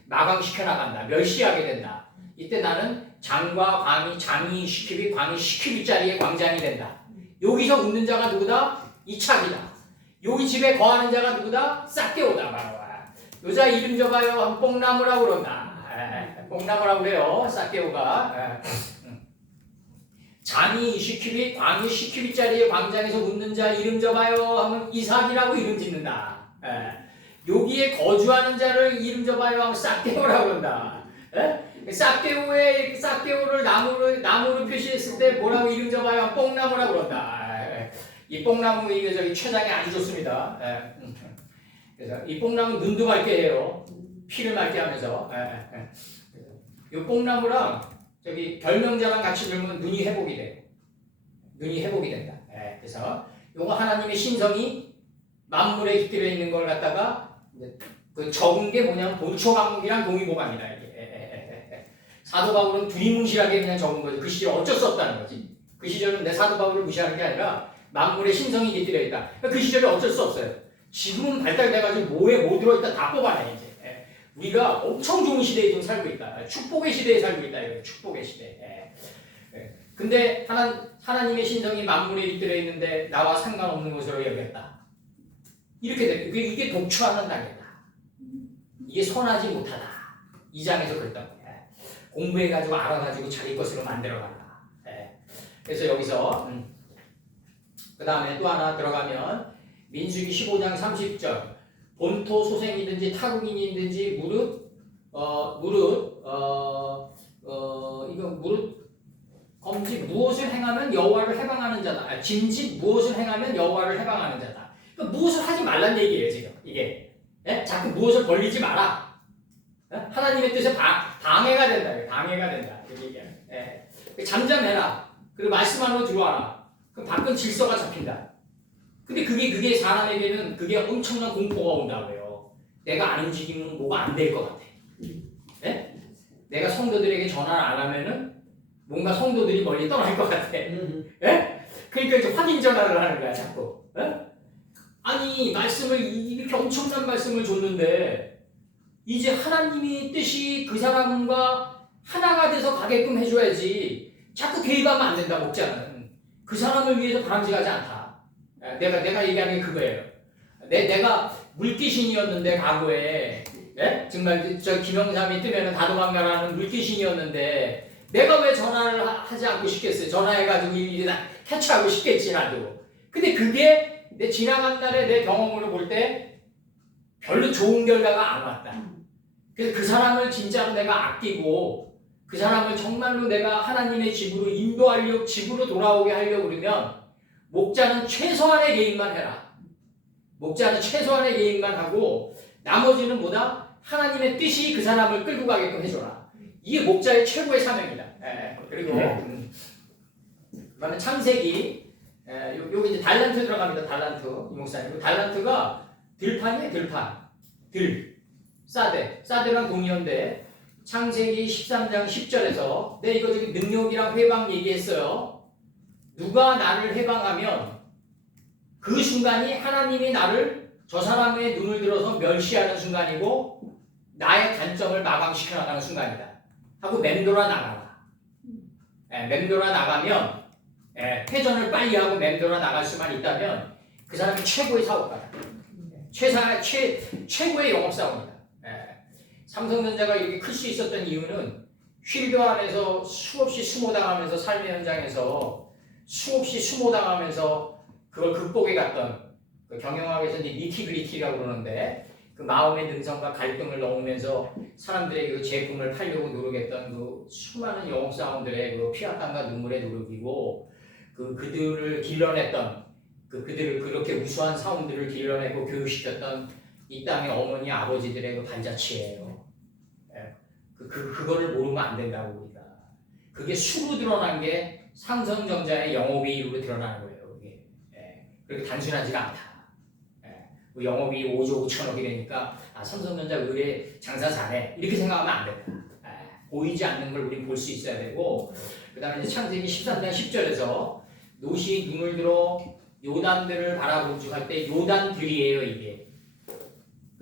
마감시켜 나간다. 멸시하게 된다. 이때 나는 장이 시키비 광이 시키비짜리의 광장이 된다. 여기서 웃는 자가 누구다? 이착이다. 여기 집에 거하는 자가 누구다? 싹개오다. 바로 여자 이름 줘봐요. 뽕나무라고 그런다. 뽕나무라고 그래요. 싹개오가. 장이 시키비 광이 시키비짜리의 광장에서 웃는 자 이름 줘봐요 하면 이삭이라고 이름 짓는다. 여기에 거주하는 자를 이름 줘봐요 하면 싹개오라고 그런다. 싹개오를 나무로 표시했을 때 뭐라고 이름 줘봐요? 뽕나무라고 그런다. 이 뽕나무 이게 저기 췌장에 아주 좋습니다. 그래서 이 뽕나무 눈도 맑게 해요. 피를 맑게 하면서. 이 뽕나무랑 저기 결명자랑 같이 들면 눈이 회복이 돼. 눈이 회복이 된다. 그래서 요거 하나님의 신성이 만물에 깃들여 있는 걸 갖다가 그 적은 게 뭐냐면 본초 강목이랑 동의보감이다. 이게. 사도 바울은 두리뭉실하게 그냥 적은 거지. 그 시절 어쩔 수 없다는 거지. 그 시절은 내 사도 바울을 무시하는 게 아니라 만물의 신성이 깃들여 있다. 그 시절에 어쩔 수 없어요. 지금은 발달돼가지고 뭐에 뭐 들어있다 다 뽑아내 이제. 우리가 엄청 좋은 시대에 좀 살고 있다. 축복의 시대에 살고 있다. 이거 축복의 시대. 근데 하나님의 신성이 만물에 깃들여 있는데 나와 상관없는 것으로 여겼다. 이렇게 됩니다. 이게 독초하는 단계다. 이게 선하지 못하다. 2장에서 그랬던 거야. 공부해가지고 알아가지고 자기 것으로 만들어간다. 그래서 여기서 그 다음에 또 하나 들어가면 민수기 15장 30절 본토 소생이든지 타국인이든지 무릇 검짓 무엇을 행하면 여호와를 해방하는 자다. 짐짓 무엇을 행하면 여호와를 해방하는 자다. 그러니까 무엇을 하지 말란 얘기예요 지금 이게. 자꾸 무엇을 벌리지 마라. 하나님의 뜻에 방해가 된다. 방해가 된다. 이게 잠잠해라. 그리고 말씀 안으로 들어와라. 그럼 밖은 질서가 잡힌다. 근데 그게 사람에게는 그게 엄청난 공포가 온다고요. 내가 안 움직이면 뭐가 안 될 것 같아. 내가 성도들에게 전화를 안 하면은 뭔가 성도들이 멀리 떠날 것 같아. 그러니까 이제 확인 전화를 하는 거야 자꾸. 아니 말씀을 이렇게 엄청난 말씀을 줬는데 이제 하나님의 뜻이 그 사람과 하나가 돼서 가게끔 해줘야지. 자꾸 개입하면 안 된다. 목자는 그 사람을 위해서 바람직하지 않다. 내가 얘기하는 게 그거예요. 내가 물귀신이었는데 과거에 정말 저 김영삼이 뜨면은 다 도망가라는 물귀신이었는데 내가 왜 전화를 하지 않고 싶겠어요? 전화해가지고 일일이 다 캐치하고 싶겠지 나도. 근데 그게 내 지나간 날에 내 경험으로 볼 때 별로 좋은 결과가 안 왔다. 그래서 그 사람을 진짜로 내가 아끼고 그 사람을 정말로 내가 하나님의 집으로 인도하려고 집으로 돌아오게 하려고 그러면 목자는 최소한의 개입만 해라. 목자는 최소한의 개입만 하고 나머지는 뭐다? 하나님의 뜻이 그 사람을 끌고 가게끔 해줘라. 이게 목자의 최고의 사명이다. 그리고 그다음에 창세기 여기 이제 달란트 들어갑니다. 달란트 이 목사님. 달란트가 들판이에요. 들판. 사대랑 동의어인데 창세기 13장 10절에서 이거 저기 능력이랑 회방 얘기했어요. 누가 나를 해방하면 그 순간이 하나님이 나를 저 사람의 눈을 들어서 멸시하는 순간이고 나의 단점을 마감시켜 나가는 순간이다. 하고 맴돌아 나가라. 맴돌아 나가면 회전을 빨리 하고 맴돌아 나갈 수만 있다면 그 사람이 최고의 사업가다. 최고의 영업사원이다. 삼성전자가 이렇게 클 수 있었던 이유는 쉴드 안에서 수없이 수모당하면서 삶의 현장에서 수없이 수모당하면서 그걸 극복해 갔던 그 경영학에서 이제 니티그리티라고 그러는데 그 마음의 능성과 갈등을 넣으면서 사람들에게 그 제품을 팔려고 노력했던 그 수많은 영업사원들의 그 피와 땀과 눈물의 노력이고 그들을 길러냈던 그들을 그렇게 우수한 사원들을 길러내고 교육시켰던 이 땅의 어머니 아버지들의 그 반자취예요. 그거를 모르면 안 된다고 우리가. 그게 수로 드러난 게 삼성전자의 영업이익으로 드러나는 거예요. 그게. 그렇게 단순하지가 않다. 영업이익 5조 5천억이 되니까 삼성전자 의뢰 장사 잘해 이렇게 생각하면 안 된다. 보이지 않는 걸 우리는 볼 수 있어야 되고 그 다음에 이제 창세기 13장 10절에서 노시 눈을 들어 요단들을 바라보죽할 때 요단들이에요 이게.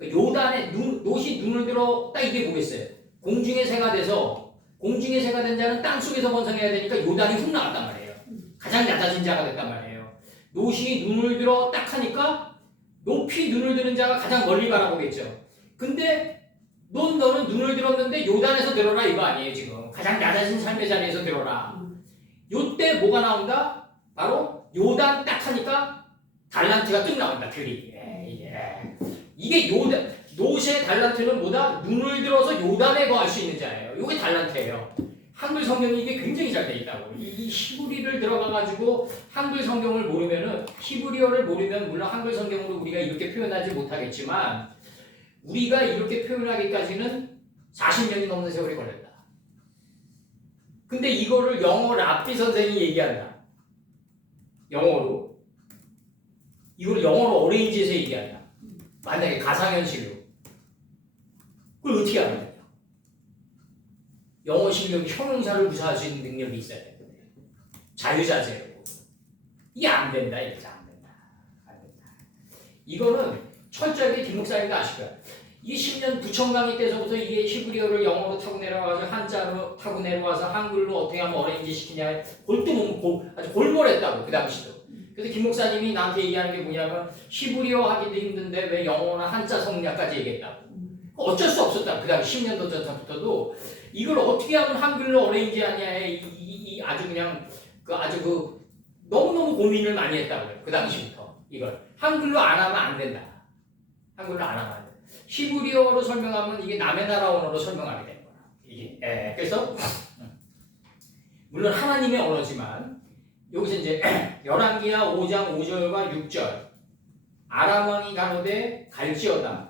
요단에 노시 눈을 들어 딱 이게 뭐겠어요? 공중의 새가 돼서 공중의 새가 된 자는 땅 속에서 번성해야 되니까 요단이 훅 나왔단 말이에요. 가장 낮아진 자가 됐단 말이에요. 노시 눈을 들어 딱 하니까 높이 눈을 드는 자가 가장 멀리 바라보겠죠. 근데 너는 눈을 들었는데 요단에서 들어라 이거 아니에요 지금. 가장 낮아진 삶의 자리에서 들어라. 요때 뭐가 나온다? 바로 요단 딱 하니까 달란트가 뚝 나온다. 들이. 이게 요단 노시의 달란트는 뭐다? 눈을 들어서 요단에 거할 수 있는 자예요. 이게 달란트예요. 한글 성경이 이게 굉장히 잘 돼 있다고. 이 히브리를 들어가가지고 한글 성경을 모르면은 히브리어를 모르면 물론 한글 성경으로 우리가 이렇게 표현하지 못하겠지만 우리가 이렇게 표현하기까지는 40년이 넘는 세월이 걸렸다. 근데 이거를 영어 랍비 선생이 얘기한다. 영어로. 이걸 영어로 어레인지해서 얘기한다. 만약에 가상현실로. 그걸 어떻게 하느냐. 영어 실력이 형용사를 구사할 수 있는 능력이 있어야 되거든요. 자유자재로. 이게 안 된다. 이거지. 안 된다. 안 된다. 이거는 철저하게 김 목사님도 아실 거야. 이게 10년 부천 강의 때서부터 이게 히브리어를 영어로 타고 내려와서 한자로 타고 내려와서 한글로 어떻게 하면 어레인지 시키냐 아주 골몰했다고 그 당시도. 그래서 김 목사님이 나한테 얘기하는 게 뭐냐면 히브리어 하기도 힘든데 왜 영어나 한자 성리학까지 얘기했다고. 어쩔 수 없었다. 그 당시 10년도 전부터도 이걸 어떻게 하면 한글로 어레인지 하냐에 아주 그냥 너무너무 고민을 많이 했다고요. 그 당시부터 이걸 한글로 안 하면 안 된다. 한글로 안 하면 안 된다. 히브리어로 설명하면 이게 남의 나라 언어로 설명하게 되는 거야. 이게 그래서 물론 하나님의 언어지만 여기서 이제 열왕기하 5장 5절과 6절 아람 왕이 가로되 갈지어다.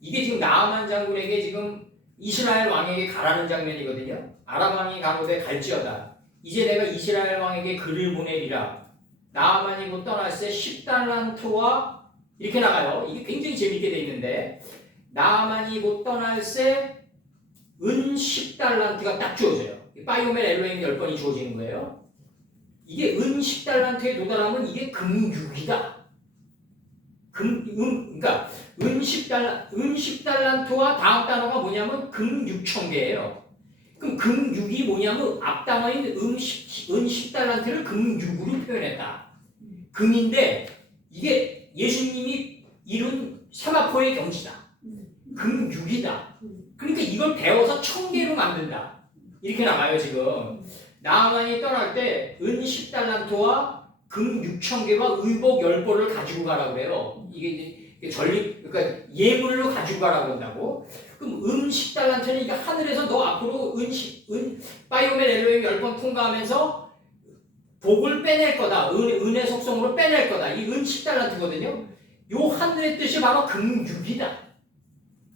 이게 지금 나아만 장군에게 지금 이스라엘 왕에게 가라는 장면이거든요. 아람 왕이 가로되 갈지어다. 이제 내가 이스라엘 왕에게 글을 보내리라. 나아만이 곧 떠날새 10달란트와 이렇게 나가요. 이게 굉장히 재밌게 돼 있는데 나아만이 곧 떠날새 은 10달란트가 딱 주어져요. 파이오멜 엘로힘 10번이 주어지는 거예요. 이게 은 10달란트에 도달하면 이게 금6이다. 그러니까 은 10달란트와 다음 단어가 뭐냐면 금 6,000개예요. 그럼 금 6이 뭐냐면 앞 단어인 은 10달란트를 금 6으로 표현했다. 금인데 이게 예수님이 이룬 세마포의 경지다. 금 6이다. 그러니까 이걸 배워서 1000개로 만든다. 이렇게 나와요 지금. 나아만이 떠날 때 은 10달란트와 금 6,000개와 의복 10벌을 가지고 가라고 그래요. 이게 그러니까 예물로 가지고 가라고 한다고. 그럼 10달란트는 이게 하늘에서 너 앞으로 파이오멜 엘로힘 10번 통과하면서 복을 빼낼 거다. 은의 속성으로 빼낼 거다. 이 10달란트거든요. 요 하늘의 뜻이 바로 금 6이다.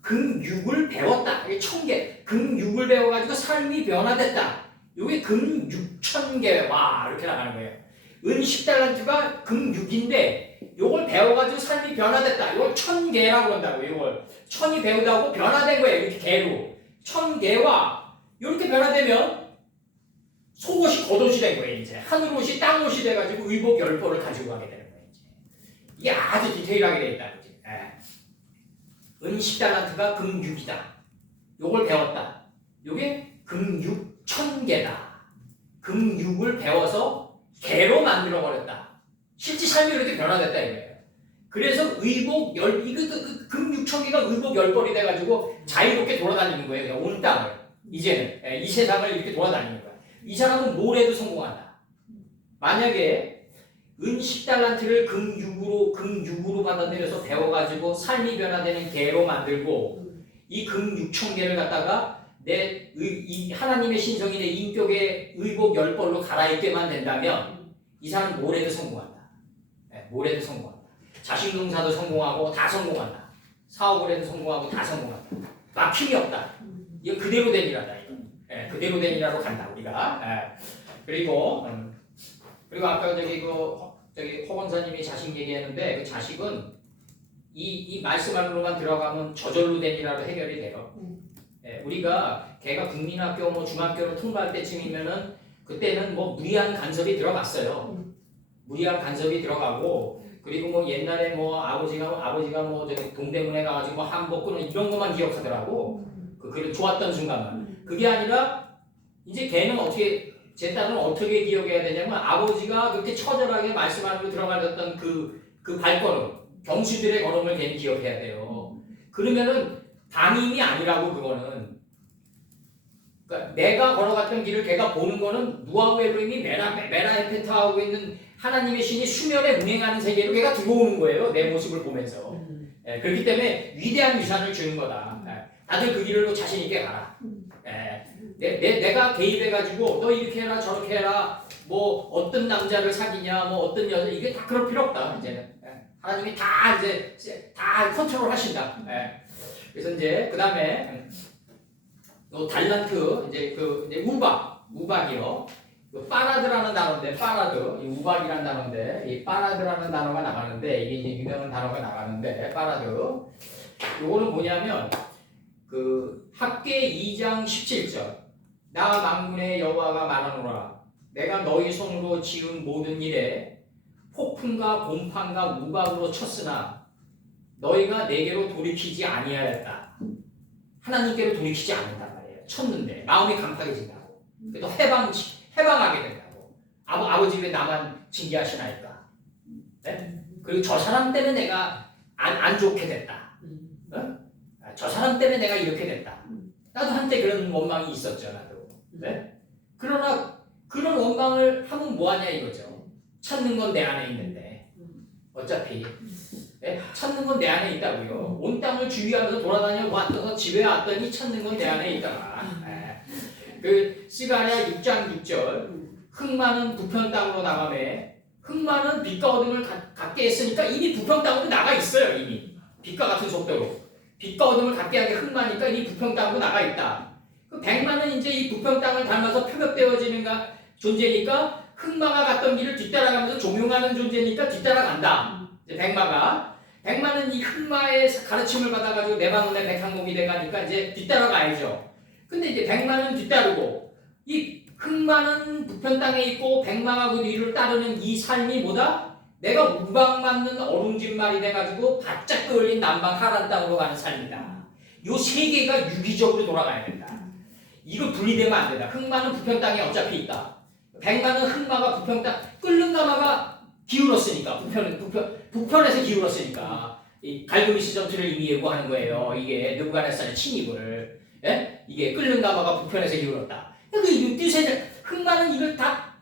금 6을 배웠다. 이게 1000개. 금 6을 배워가지고 삶이 변화됐다. 요게 금 6,000개. 와, 이렇게 나가는 거예요. 은 10달란트가 금 6인데 요걸 배워가지고 삶이 변화됐다. 요걸 1000개라고 한다고. 요걸 1000이 배우다고 변화된 거예요. 이렇게 개로 1000개와 이렇게 변화되면 속옷이 겉옷이 된 거예요. 이제 하늘옷이 땅옷이 돼가지고 의복 10벌을 가지고 가게 되는 거예요. 이제. 이게 아주 디테일하게 돼 있다. 이제. 은 10달란트가 금 6이다. 요걸 배웠다. 요게 금 6,000개다. 금 6을 배워서 개로 만들어버렸다. 실제 삶이 이렇게 변화됐다 이거예요. 그래서 의복 금 6,000개가 의복 10벌이 돼가지고 자유롭게 돌아다니는 거예요. 그냥 온 땅을. 이제는 이 세상을 이렇게 돌아다니는 거야. 이 사람은 뭘 해도 성공한다. 만약에 은 10달란트를 금 6으로 받아들여서 배워가지고 삶이 변화되는 개로 만들고 이 금 6,000개를 갖다가 이 하나님의 신성이 내 인격의 의복 10벌로 갈아입게만 된다면 이 사람은 뭘 해도 성공한다. 뭘 해도 성공한다. 자신봉사도 성공하고 다 성공한다. 사업을 해도 성공하고 다 성공한다. 막힘이 없다. 이거 그대로 된 일하다. 이거. 그대로 된 일하러 간다 우리가. 그리고 아까 저기 허건사님이 자식 얘기했는데 그 자식은 이 말씀 안으로만 들어가면 저절로 된 일하러 해결이 돼요. 우리가 걔가 국민학교 뭐 중학교를 통과할 때쯤이면은 그때는 뭐 무리한 간섭이 들어갔어요. 무리한 간섭이 들어가고 그리고 뭐 옛날에 뭐 아버지가 뭐 저기 동대문에 가가지고 뭐 한복 끄는 이런 것만 기억하더라고. 그 좋았던 순간만. 그게 아니라 이제 걔는 어떻게 제 딸은 어떻게 기억해야 되냐면 아버지가 그렇게 처절하게 말씀하고 들어가셨던 그 발걸음, 경수들의 걸음을 걔는 기억해야 돼요. 그러면은 방임이 아니라고 그거는. 그러니까 내가 걸어갔던 길을 걔가 보는 거는 누아우 엘로힘이 메라헤페트하고 있는 하나님의 신이 수면에 운행하는 세계로 걔가 들어오는 거예요. 내 모습을 보면서. 예, 그렇기 때문에 위대한 위산을 주는 거다. 예, 다들 그 길로 자신 있게 가라. 예, 내가 개입해가지고 너 이렇게 해라 저렇게 해라 뭐 어떤 남자를 사귀냐 뭐 어떤 여자 이게 다 그럴 필요 없다 이제는. 예, 하나님이 다 이제 다 컨트롤 하신다. 예, 그래서 이제 그 다음에 달란트 이제 우박이요. 파라드라는 단어인데 이 우박이라는 단어인데 이 파라드라는 단어가 나가는데 이게 이제 유명한 단어가 나가는데 파라드. 요거는 뭐냐면 그 학계 2장 17절 나 만군의 여호와가 말하노라 내가 너희 손으로 지은 모든 일에 폭풍과 곰팡과 우박으로 쳤으나 너희가 내게로 돌이키지 아니하였다. 하나님께로 돌이키지 않는단 말이에요. 쳤는데 마음이 강팍해진다고. 그래도 해방하게 된다고. 아버지 왜 나만 징계하시나이까? 네? 그리고 저 사람 때문에 내가 안 좋게 됐다. 어? 저 사람 때문에 내가 이렇게 됐다. 나도 한때 그런 원망이 있었죠, 나도. 네? 그러나 그런 원망을 하면 뭐하냐 이거죠. 찾는 건 내 안에 있는데 어차피 네? 찾는 건 내 안에 있다고요. 온 땅을 주위하면서 돌아다녀 왔다가 집에 왔더니 찾는 건 내 안에 있다. 네. 그 시가랴 6장 6절 흑마는 부평 땅으로 나가매 흑마는 빛과 어둠을 갖게 했으니까 이미 부평 땅으로 나가 있어요. 이미 빛과 같은 속도로 빛과 어둠을 갖게 한 게 흑마니까 이미 부평 땅으로 나가 있다. 그 백마는 이제 이 부평 땅을 닮아서 표적되어지는 존재니까 흑마가 갔던 길을 뒤따라가면서 종용하는 존재니까 뒤따라간다. 이제 백마는 이 흑마의 가르침을 받아가지고 네바논의 백항목이 돼가니까 이제 뒤따라가야죠. 근데 이제 백마는 뒤따르고 이 흑마는 부평 땅에 있고 백마가 그 뒤를 따르는 이 삶이 뭐다? 내가 우박맞는 어룽진말이 돼가지고 바짝 끌린 남방 하란 땅으로 가는 삶이다. 요 세 개가 유기적으로 돌아가야 된다. 이거 분리되면 안 된다. 흑마는 부평 땅에 어차피 있다. 백마는 흑마가 부평 땅 끓는 가마가 기울었으니까 북편에서 기울었으니까 이 갈그미스 전투를 이미 예고하는 거예요. 이게 느부갓네살의 침입을. 예? 이게 끓는 가마가 북편에서 기울었다. 그 뜻에 흑마는 이걸 다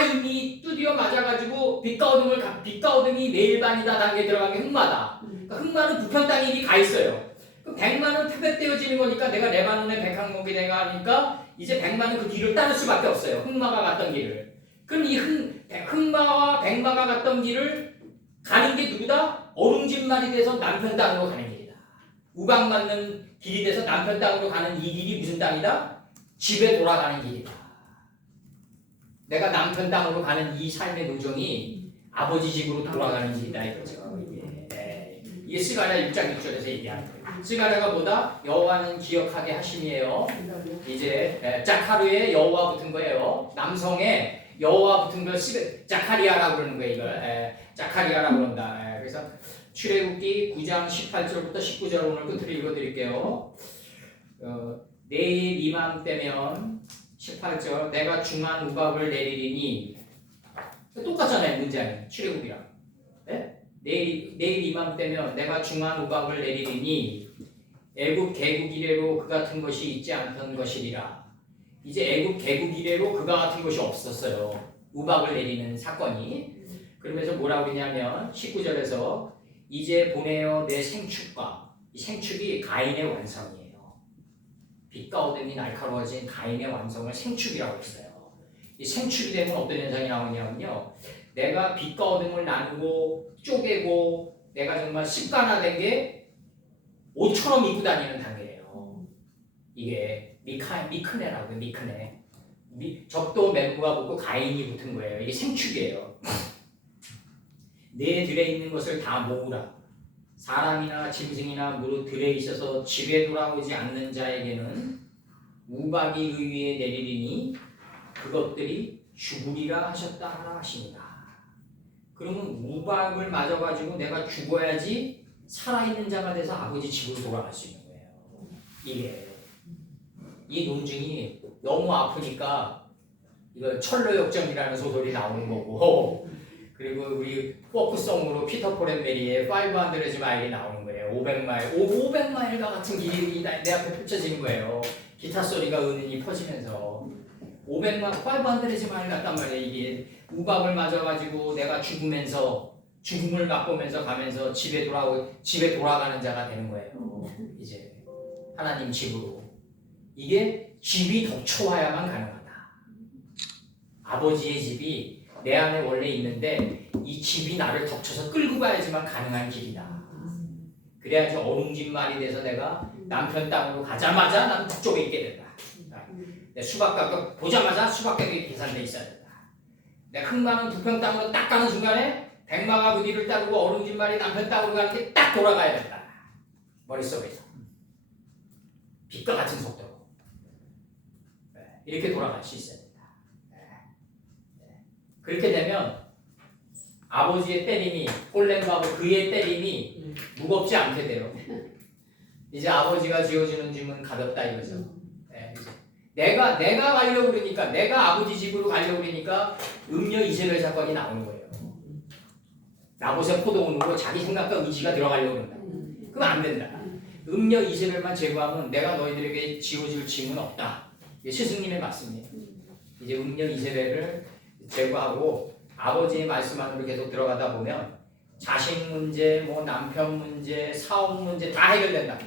이미 두드려 맞아가지고 빛과 어둠이 매일반이다 단계에 들어간 게 흑마다. 그러니까 흑마는 부편 땅에 이미 가 있어요. 그럼 백마는 표백되어지는 거니까 내가 레바논의 백항목이 내가 하니까 이제 백마는 그 길을 따를 수밖에 없어요. 흑마가 갔던 길을. 그럼 이 흑마와 백마가 갔던 길을 가는 게 누구다? 어룽진말이 돼서 남편 땅으로 가는 길이다. 우박 맞는 길이 돼서 남편 땅으로 가는 이 길이 무슨 땅이다? 집에 돌아가는 길이다. 내가 남편 땅으로 가는 이 삶의 노정이 아버지 집으로 돌아가는 길이다 이거죠. 이게 스가랴 6장 6절에서 얘기하는 거예요. 스가랴가 뭐다? 여호와는 기억하게 하심이에요. 이제 자카르의 여호와 붙은 거예요. 남성의 여호와 붙은 걸 자카리아라고 그러는 거예요. 이걸 자카리아라고 그런다. 그래서 출애굽기 9장 18절부터 19절 오늘 끝으로 읽어드릴게요. 내일 이맘때면 18절 내가 중한 우박을 내리리니 똑같잖아요. 문장이 출애굽이랑. 내일 이맘때면 내가 중한 우박을 내리리니 애굽 개국 이래로 그 같은 것이 있지 않던 것이리라. 이제 애굽 개국 이래로 그가 같은 것이 없었어요. 우박을 내리는 사건이. 그러면서 뭐라고 했냐면 19절에서 이제 보내어 내 생축과 이 생축이 가인의 완성이에요. 빛과 어둠이 날카로워진 가인의 완성을 생축이라고 했어요. 이 생축이 되면 어떤 현상이 나오냐면요. 내가 빛과 어둠을 나누고 쪼개고 내가 정말 습관화된 게 옷처럼 입고 다니는 단계예요. 이게 미크네라고 미크네. 적도 멤버가 붙고 가인이 붙은 거예요. 이게 생축이에요. 내 들에 있는 것을 다 모으라. 사람이나 짐승이나 무릇 들에 있어서 집에 돌아오지 않는 자에게는 우박이 그 위에 내리리니 그것들이 죽으리라 하셨다 하라 하십니다. 그러면 우박을 맞아가지고 내가 죽어야지 살아있는 자가 돼서 아버지 집으로 돌아갈 수 있는 거예요. 이게 이 논증이 너무 아프니까 이거 철로역정이라는 소설이 나오는 거고 그리고 우리 포크송으로 피터 폴 앤 메리의 500 마일이 나오는 거예요. 500마일, 500마일과 같은 길이 내 앞에 펼쳐지는 거예요. 기타 소리가 은은히 퍼지면서 500마일 갔단 말이에요. 이게 우박을 맞아가지고 내가 죽으면서 죽음을 맛보면서 가면서 집에 돌아가는 자가 되는 거예요. 이제 하나님 집으로. 이게 집이 덮쳐와야만 가능하다. 아버지의 집이 내 안에 원래 있는데 이 집이 나를 덮쳐서 끌고 가야지만 가능한 길이다. 그래야지 어룽진말이 돼서 내가 남편 땅으로 가자마자 나는 북쪽에 있게 된다. 내 수박가격 보자마자 수박가격이 계산돼 있어야 된다. 내 흑마는 두평 땅으로 딱 가는 순간에 백마가 그 뒤를 따르고 어룽진말이 남편 땅으로 가는 게 딱 돌아가야 된다. 머릿속에서 빛과 같은 속도로 이렇게 돌아갈 수 있어야 된다. 그렇게 되면 아버지의 때림이 홀렘바고 그의 때림이 무겁지 않게 돼요. 이제 아버지가 지어주는 짐은 가볍다 이거죠. 내가 가려고 그러니까 내가 아버지 집으로 가려고 그러니까 음녀 이세벨 사건이 나오는 거예요. 나봇의 포도원으로 자기 생각과 의지가 들어가려고 그런다. 그럼 안 된다. 음녀 이세벨만 제거하면 내가 너희들에게 지어줄 짐은 없다. 이게 스승님의 말씀이에요. 이제 음녀 이세벨을 제거하고 아버지의 말씀 안으로 계속 들어가다 보면 자식 문제, 뭐 남편 문제, 사업 문제 다 해결된다.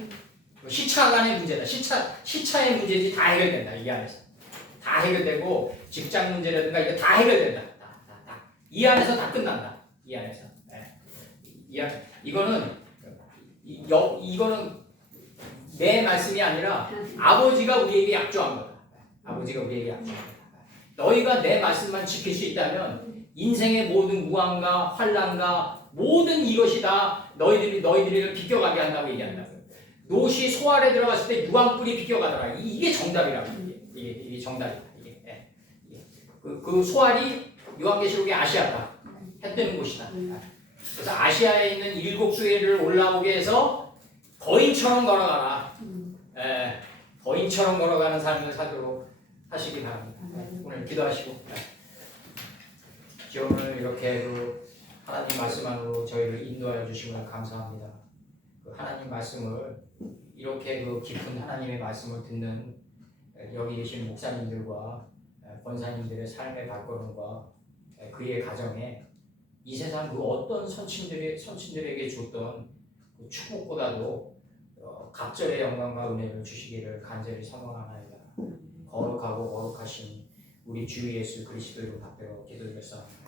시차 간의 문제다. 시차의 문제지 다 해결된다. 이 안에서 다 해결되고 직장 문제라든가 이거 다 해결된다. 다. 이 안에서 다 끝난다. 이 안에서. 이거는 내 말씀이 아니라 아버지가 우리에게 약조한 거다. 아버지가 우리에게 약조한 거다. 너희가 내 말씀만 지킬 수 있다면 인생의 모든 무한과 환난과 모든 이것이 다 너희들을 비껴가게 한다고 얘기한다. 노시 소알에 들어갔을 때 유황불이 비껴가더라. 이게 정답이라고. 이게 정답이다. 그 소알이 요한계시록의 아시아다. 해 뜨는 곳이다. 그래서 아시아에 있는 7수혜를 올라오게 해서 거인처럼 걸어가라. 거인처럼 걸어가는 삶을 사도록 하시기 바랍니다. 오늘 기도하시고 오늘 이렇게 하나님 말씀 안으로 저희를 인도하여 주시면 감사합니다. 하나님 말씀을 이렇게 깊은 하나님의 말씀을 듣는 여기 계신 목사님들과 권사님들의 삶의 발걸음과 그의 가정에 이 세상 그 어떤 선친들에게 줬던 그 축복보다도 갑절의 영광과 은혜를 주시기를 간절히 소망하나이다. 거룩하고 거룩하신 우리 주 예수 그리스도로 받들어 기도드렸사옵나이다.